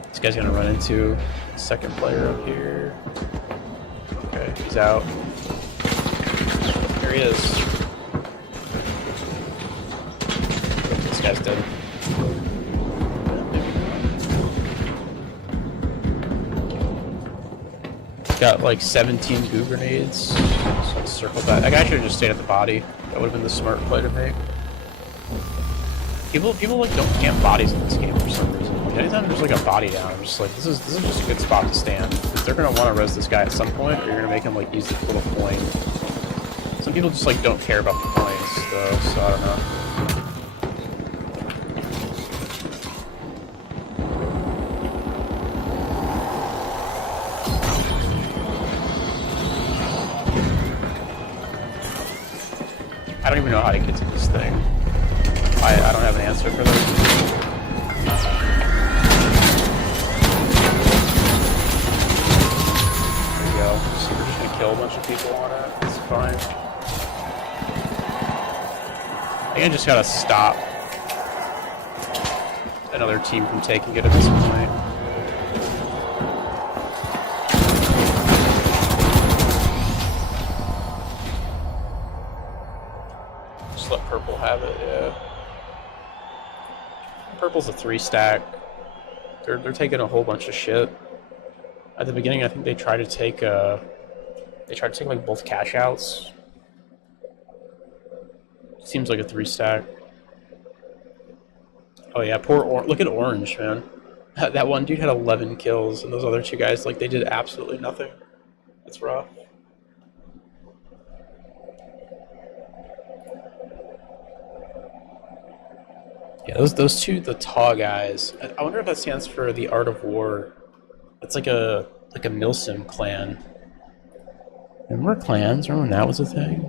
This guy's gonna run into second player up here. Okay, he's out. There he is. This guy's dead. Got like 17 goo grenades. So circle that. That guy should have just stayed at the body. That would have been the smart play to make. People like don't camp bodies in this game for some reason. Like, anytime there's like a body down, I'm just like, this is just a good spot to stand. Because they're gonna want to res this guy at some point, or you're gonna make him like use this little point. Some people just like don't care about the points, though, so I don't know. I don't even know how to get to this thing. I don't have an answer for this. There we go. So we're just gonna kill a bunch of people on it. It's fine. I think I just gotta stop another team from taking it at this point. Just let purple have it, yeah. Purple's a 3-stack. They're taking a whole bunch of shit. At the beginning, I think they tried to take like both cash outs. Seems like a 3-stack. Oh yeah, look at Orange, man. That one dude had 11 kills, and those other two guys, like, they did absolutely nothing. That's rough. Yeah, those two, the Taw guys. I wonder if that stands for the Art of War. It's like a Milsim clan. Remember clans? Remember when that was a thing?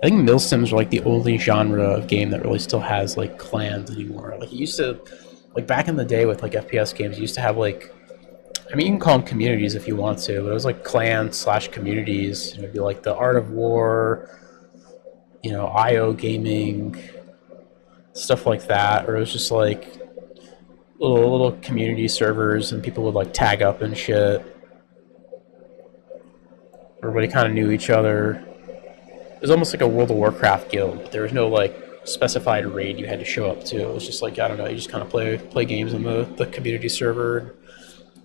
I think Milsims are like the only genre of game that really still has like clans anymore. Like, it used to, like back in the day with like FPS games, you used to have like, I mean, you can call them communities if you want to, but it was like clans/communities. It would be like the Art of War, you know, IO gaming, stuff like that, or it was just like little community servers, and people would like tag up and shit. Everybody kind of knew each other. It was almost like a World of Warcraft guild, but there was no like specified raid you had to show up to. It was just like, I don't know, you just kind of play games in the community server.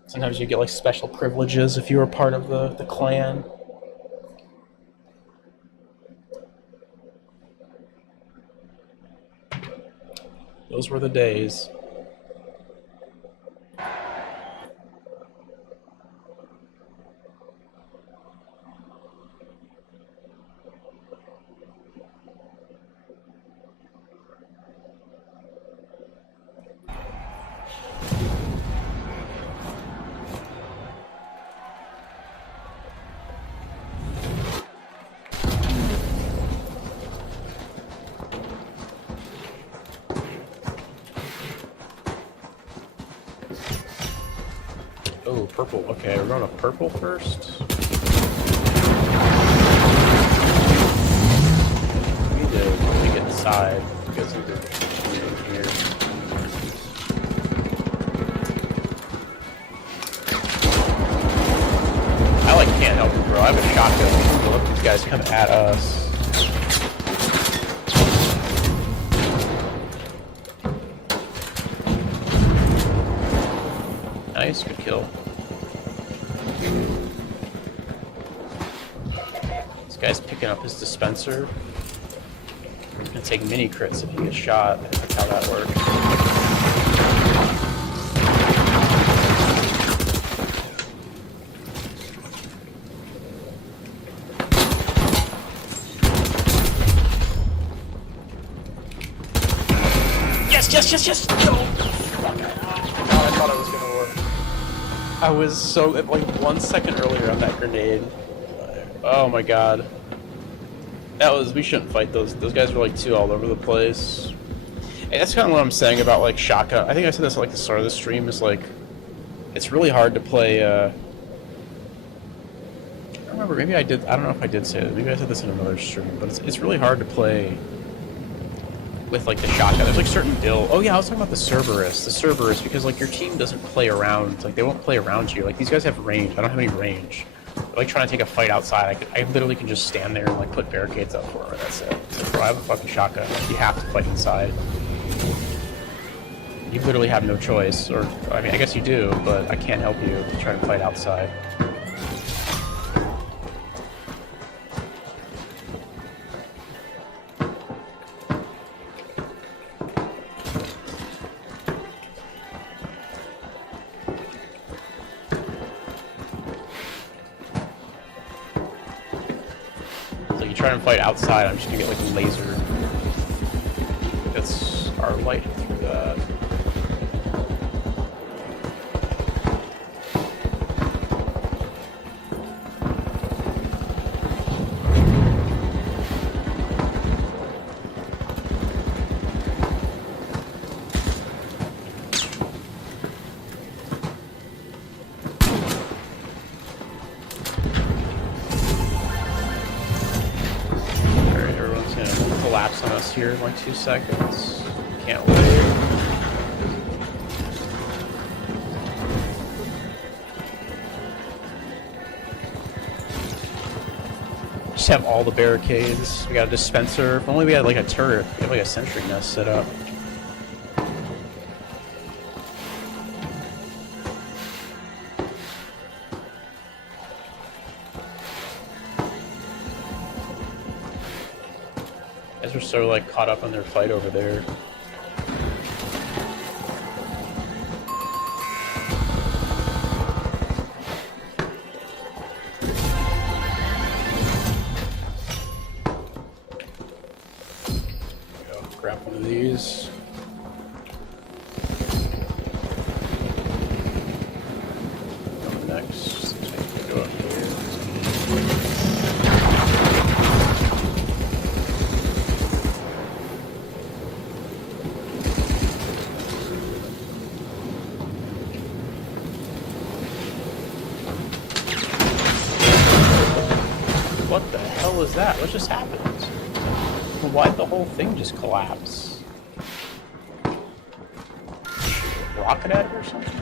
Sometimes you get like special privileges if you were part of the clan. Those were the days. Oh, purple. Okay, we're going to purple first. We need to get inside because of the here. I like can't help it, bro. I have a shotgun. Look, these guys come at us. Nice, good kill. This guy's picking up his dispenser. He's gonna take mini crits if he gets shot. That's how that works. Yes! No! I thought it was gonna work. I was so, like 1 second earlier on that grenade. Oh my god. We shouldn't fight those guys were like too all over the place. And that's kind of what I'm saying about like shotgun. I think I said this at like the start of the stream, is like, it's really hard to play, I don't remember, maybe I did, I don't know if I did say it, maybe I said this in another stream, but it's really hard to play with like the shotgun. There's like certain oh yeah, I was talking about the Cerberus, because like your team doesn't play around, like they won't play around you. Like these guys have range, I don't have any range. They're, like trying to take a fight outside, I literally can just stand there and like put barricades up for them, and that's it. It's like, bro, I have a fucking shotgun, like, you have to fight inside. You literally have no choice, or, I mean, I guess you do, but I can't help you try to fight outside. try and fight outside, I'm just gonna get like a laser. That's our light through that. Collapse on us here in like 2 seconds. Can't wait. Just have all the barricades. We got a dispenser. If only we had like a turret. We have like a sentry nest set up. Guys are so like caught up on their fight over there. Go grab one of these. Go next. Go up here. What the hell was that? What just happened? Why'd the whole thing just collapse? Rocket at it or something?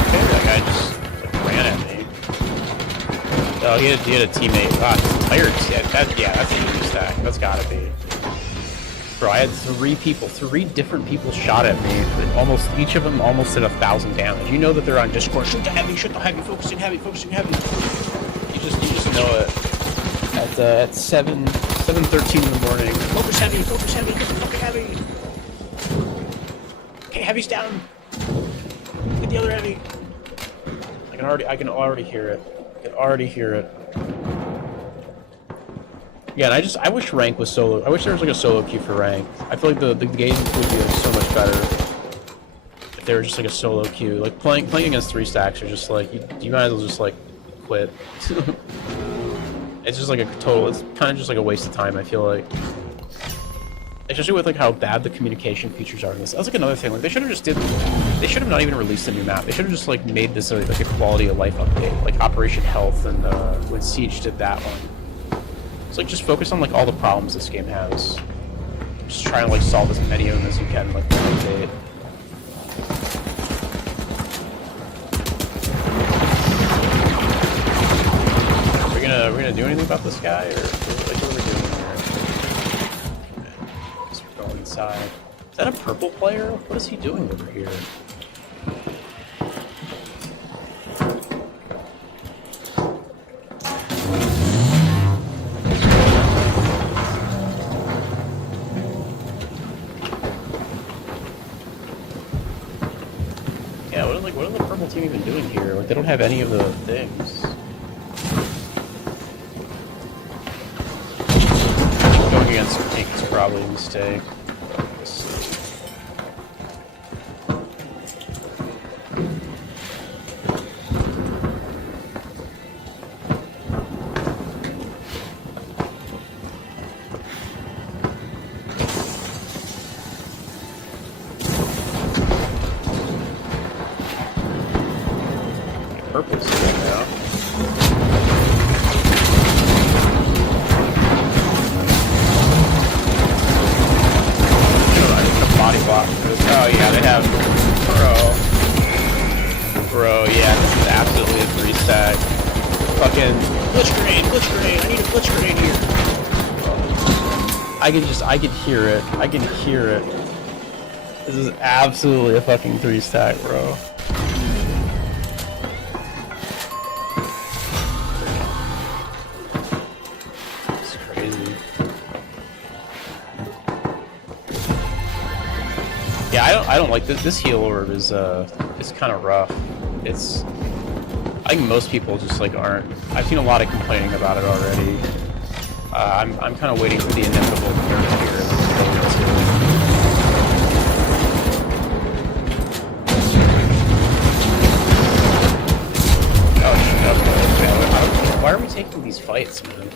Okay, that guy just like, ran at me. Oh, he had a teammate. Ah, players. Yeah, that's an easy stack. That's gotta be. Bro, I had three different people shot at me. Almost each of them almost did 1,000 damage. You know that they're on Discord. Shoot the heavy, focusing heavy. You just know it. At 7:13 in the morning. Focus heavy, get the fucking heavy. Okay, heavy's down. Get the other heavy. I can already hear it. Yeah, and I wish rank was solo. I wish there was like a solo queue for rank. I feel like the game would be like, so much better if there was just like a solo queue. Like playing against 3 stacks are just like you might as well just like quit. It's just like a total. It's kind of just like a waste of time. I feel like, especially with like how bad the communication features are in this. That's like another thing. Like they should have not even released a new map. They should have just like made this like a quality of life update, like Operation Health and when Siege did that one. It's like just focus on like all the problems this game has. Just try and like solve as many of them as you can like one update. Are we gonna do anything about this guy, or like what are we doing here? Guess we're going inside. Is that a purple player? What is he doing over here? What are the purple team even doing here? Like, they don't have any of the things. Going against pink is probably a mistake. Purple's right now. I need a body block for this. Oh yeah, they have. Bro, yeah, this is absolutely a 3-stack. Fucking glitch grenade. I need a glitch grenade here. I can hear it. This is absolutely a fucking 3-stack, bro. I don't like this. This heal orb is kind of rough. It's, I think most people just like aren't. I've seen a lot of complaining about it already. I'm kind of waiting for the inevitable nerf here. Why are we taking these fights, man?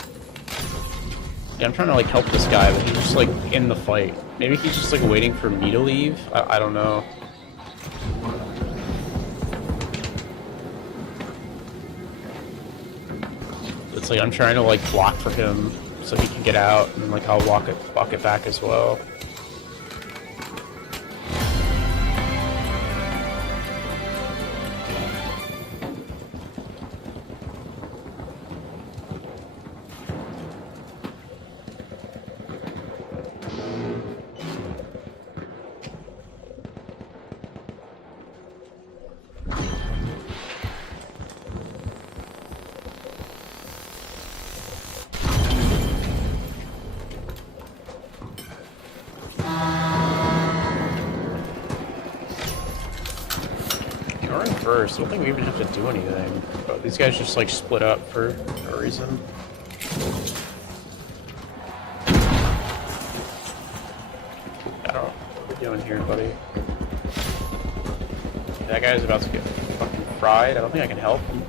Yeah, I'm trying to like help this guy, but he's just like in the fight. Maybe he's just like waiting for me to leave. I don't know. It's like I'm trying to like block for him so he can get out, and like I'll walk it back as well. First. I don't think we even have to do anything. But these guys just like split up for no reason. I don't know what we're doing here, buddy. That guy's about to get fucking fried. I don't think I can help him.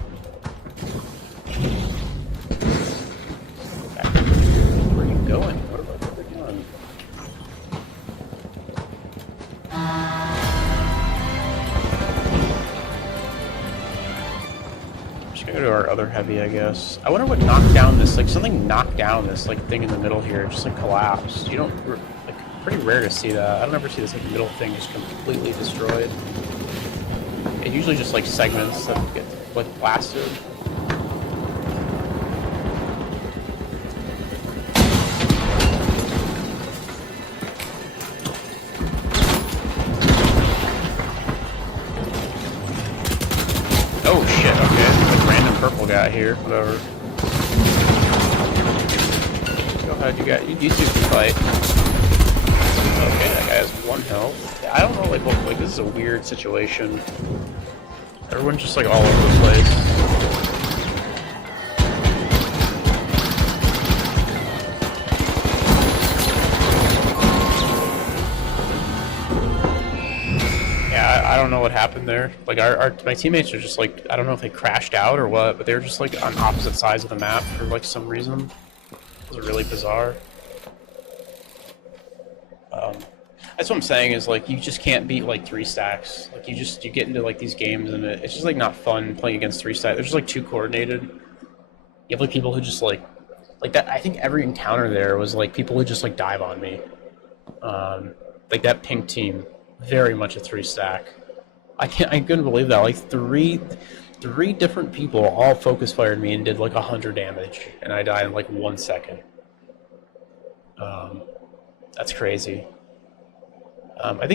Where are you going? What are we doing? Go to our other heavy, I guess. I wonder what knocked down this, like something knocked down this like thing in the middle here, just like collapsed. You don't, like, pretty rare to see that. I don't ever see this like middle thing just completely destroyed. It usually just like segments that get like blasted. Oh shit, okay. Like random purple guy here, whatever. Go ahead, you two can fight. Okay, that guy has 1 health. Yeah, I don't know, like this is a weird situation. Everyone's just like all over the place. I don't know what happened there. Like my teammates are just like, I don't know if they crashed out or what, but they were just like on opposite sides of the map for like some reason. It was really bizarre. That's what I'm saying is like you just can't beat like 3 stacks. Like you get into like these games and it's just like not fun playing against 3 stacks. They're just like too coordinated. You have like people who just like that. I think every encounter there was like people who just like dive on me. Like that pink team, very much a 3 stack. I couldn't believe that. Like three different people all focus fired me and did like 100 damage, and I died in like 1 second. That's crazy. I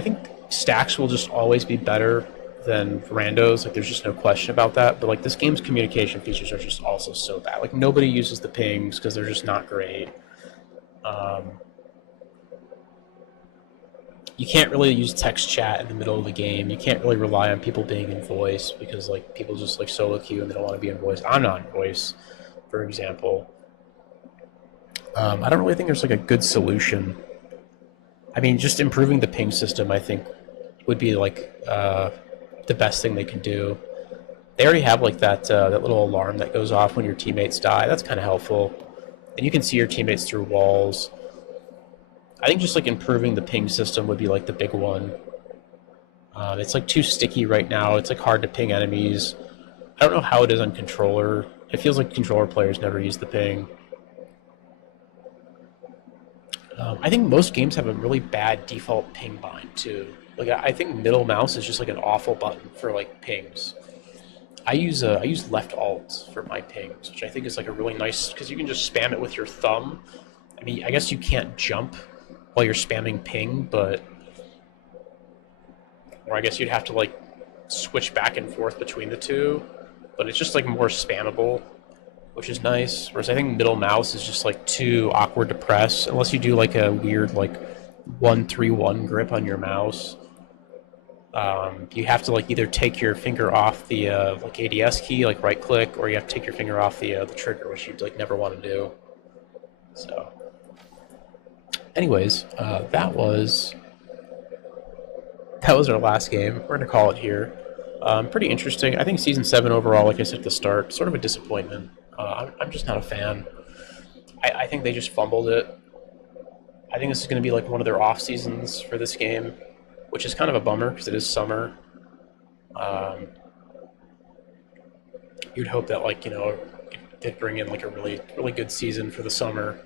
think stacks will just always be better than randos. Like there's just no question about that. But like this game's communication features are just also so bad. Like nobody uses the pings because they're just not great. You can't really use text chat in the middle of the game. You can't really rely on people being in voice because like people just like solo queue and they don't want to be in voice. I'm not in voice, for example. I don't really think there's like a good solution. I mean, just improving the ping system, I think, would be like the best thing they can do. They already have like that little alarm that goes off when your teammates die. That's kind of helpful, and you can see your teammates through walls. I think just like improving the ping system would be like the big one. It's like too sticky right now. It's like hard to ping enemies. I don't know how it is on controller. It feels like controller players never use the ping. I think most games have a really bad default ping bind too. Like I think middle mouse is just like an awful button for like pings. I use left alt for my pings, which I think is like a really nice because you can just spam it with your thumb. I mean, I guess you can't jump while you're spamming ping, but or I guess you'd have to like switch back and forth between the two. But it's just like more spammable, which is nice. Whereas I think middle mouse is just like too awkward to press unless you do like a weird like 1-3-1 grip on your mouse. You have to like either take your finger off the like ADS key, like right click, or you have to take your finger off the trigger, which you'd like never want to do. So, anyways, that was our last game. We're gonna call it here. Pretty interesting. I think season 7 overall, like I said at the start, sort of a disappointment. I'm just not a fan. I think they just fumbled it. I think this is going to be like one of their off seasons for this game, which is kind of a bummer because it is summer. Um, you'd hope that like it did bring in like a really good season for the summer.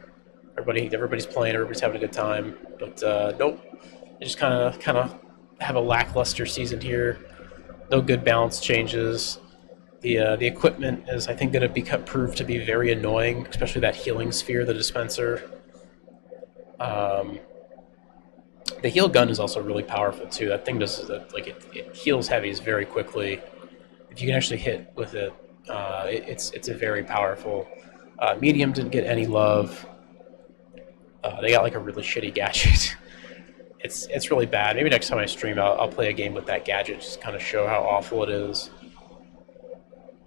Everybody's playing, everybody's having a good time, but nope. They just kind of have a lackluster season here. No good balance changes. The equipment is I think going to be proved to be very annoying, especially that healing sphere, the dispenser. Um, the heal gun is also really powerful too. That thing does like it heals heavies very quickly. If you can actually hit with it, it's a very powerful. Medium didn't get any love. They got like a really shitty gadget. It's really bad. Maybe next time I stream, I'll play a game with that gadget just to kind of show how awful it is.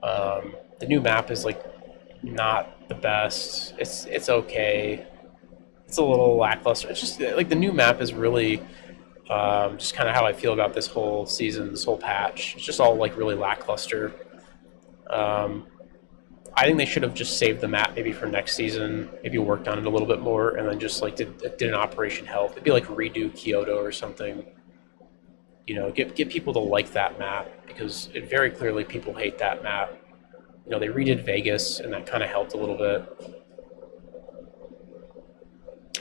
The new map is like not the best. It's okay. It's a little lackluster. It's just like the new map is really just kind of how I feel about this whole season, this whole patch. It's just all like really lackluster. Um, I think they should have just saved the map maybe for next season, maybe worked on it a little bit more, and then just like did an Operation Health. It'd be like redo Kyoto or something. Get people to like that map because it very clearly people hate that map. They redid Vegas, and that kind of helped a little bit.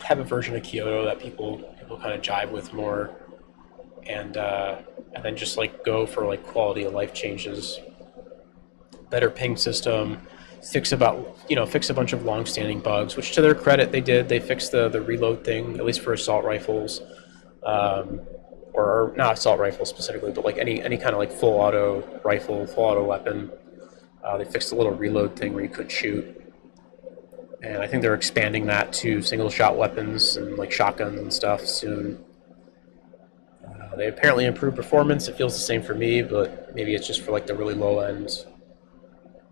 Have a version of Kyoto that people kind of jive with more, and then just like go for like quality of life changes, better ping system, fix a bunch of long-standing bugs, which to their credit they did. They fixed the reload thing at least for assault rifles, or not assault rifles specifically, but like any kind of like full auto rifle, full auto weapon. They fixed a little reload thing where you couldn't shoot, and I think they're expanding that to single shot weapons and like shotguns and stuff soon. They apparently improved performance. It feels the same for me, but maybe it's just for like the really low ends.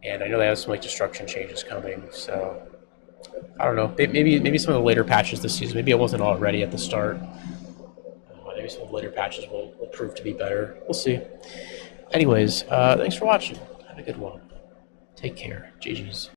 And I know they have some like destruction changes coming, so I don't know. Maybe some of the later patches this season. Maybe it wasn't already at the start. Maybe some of the later patches will prove to be better. We'll see. Anyways, thanks for watching. Have a good one. Take care. GG's.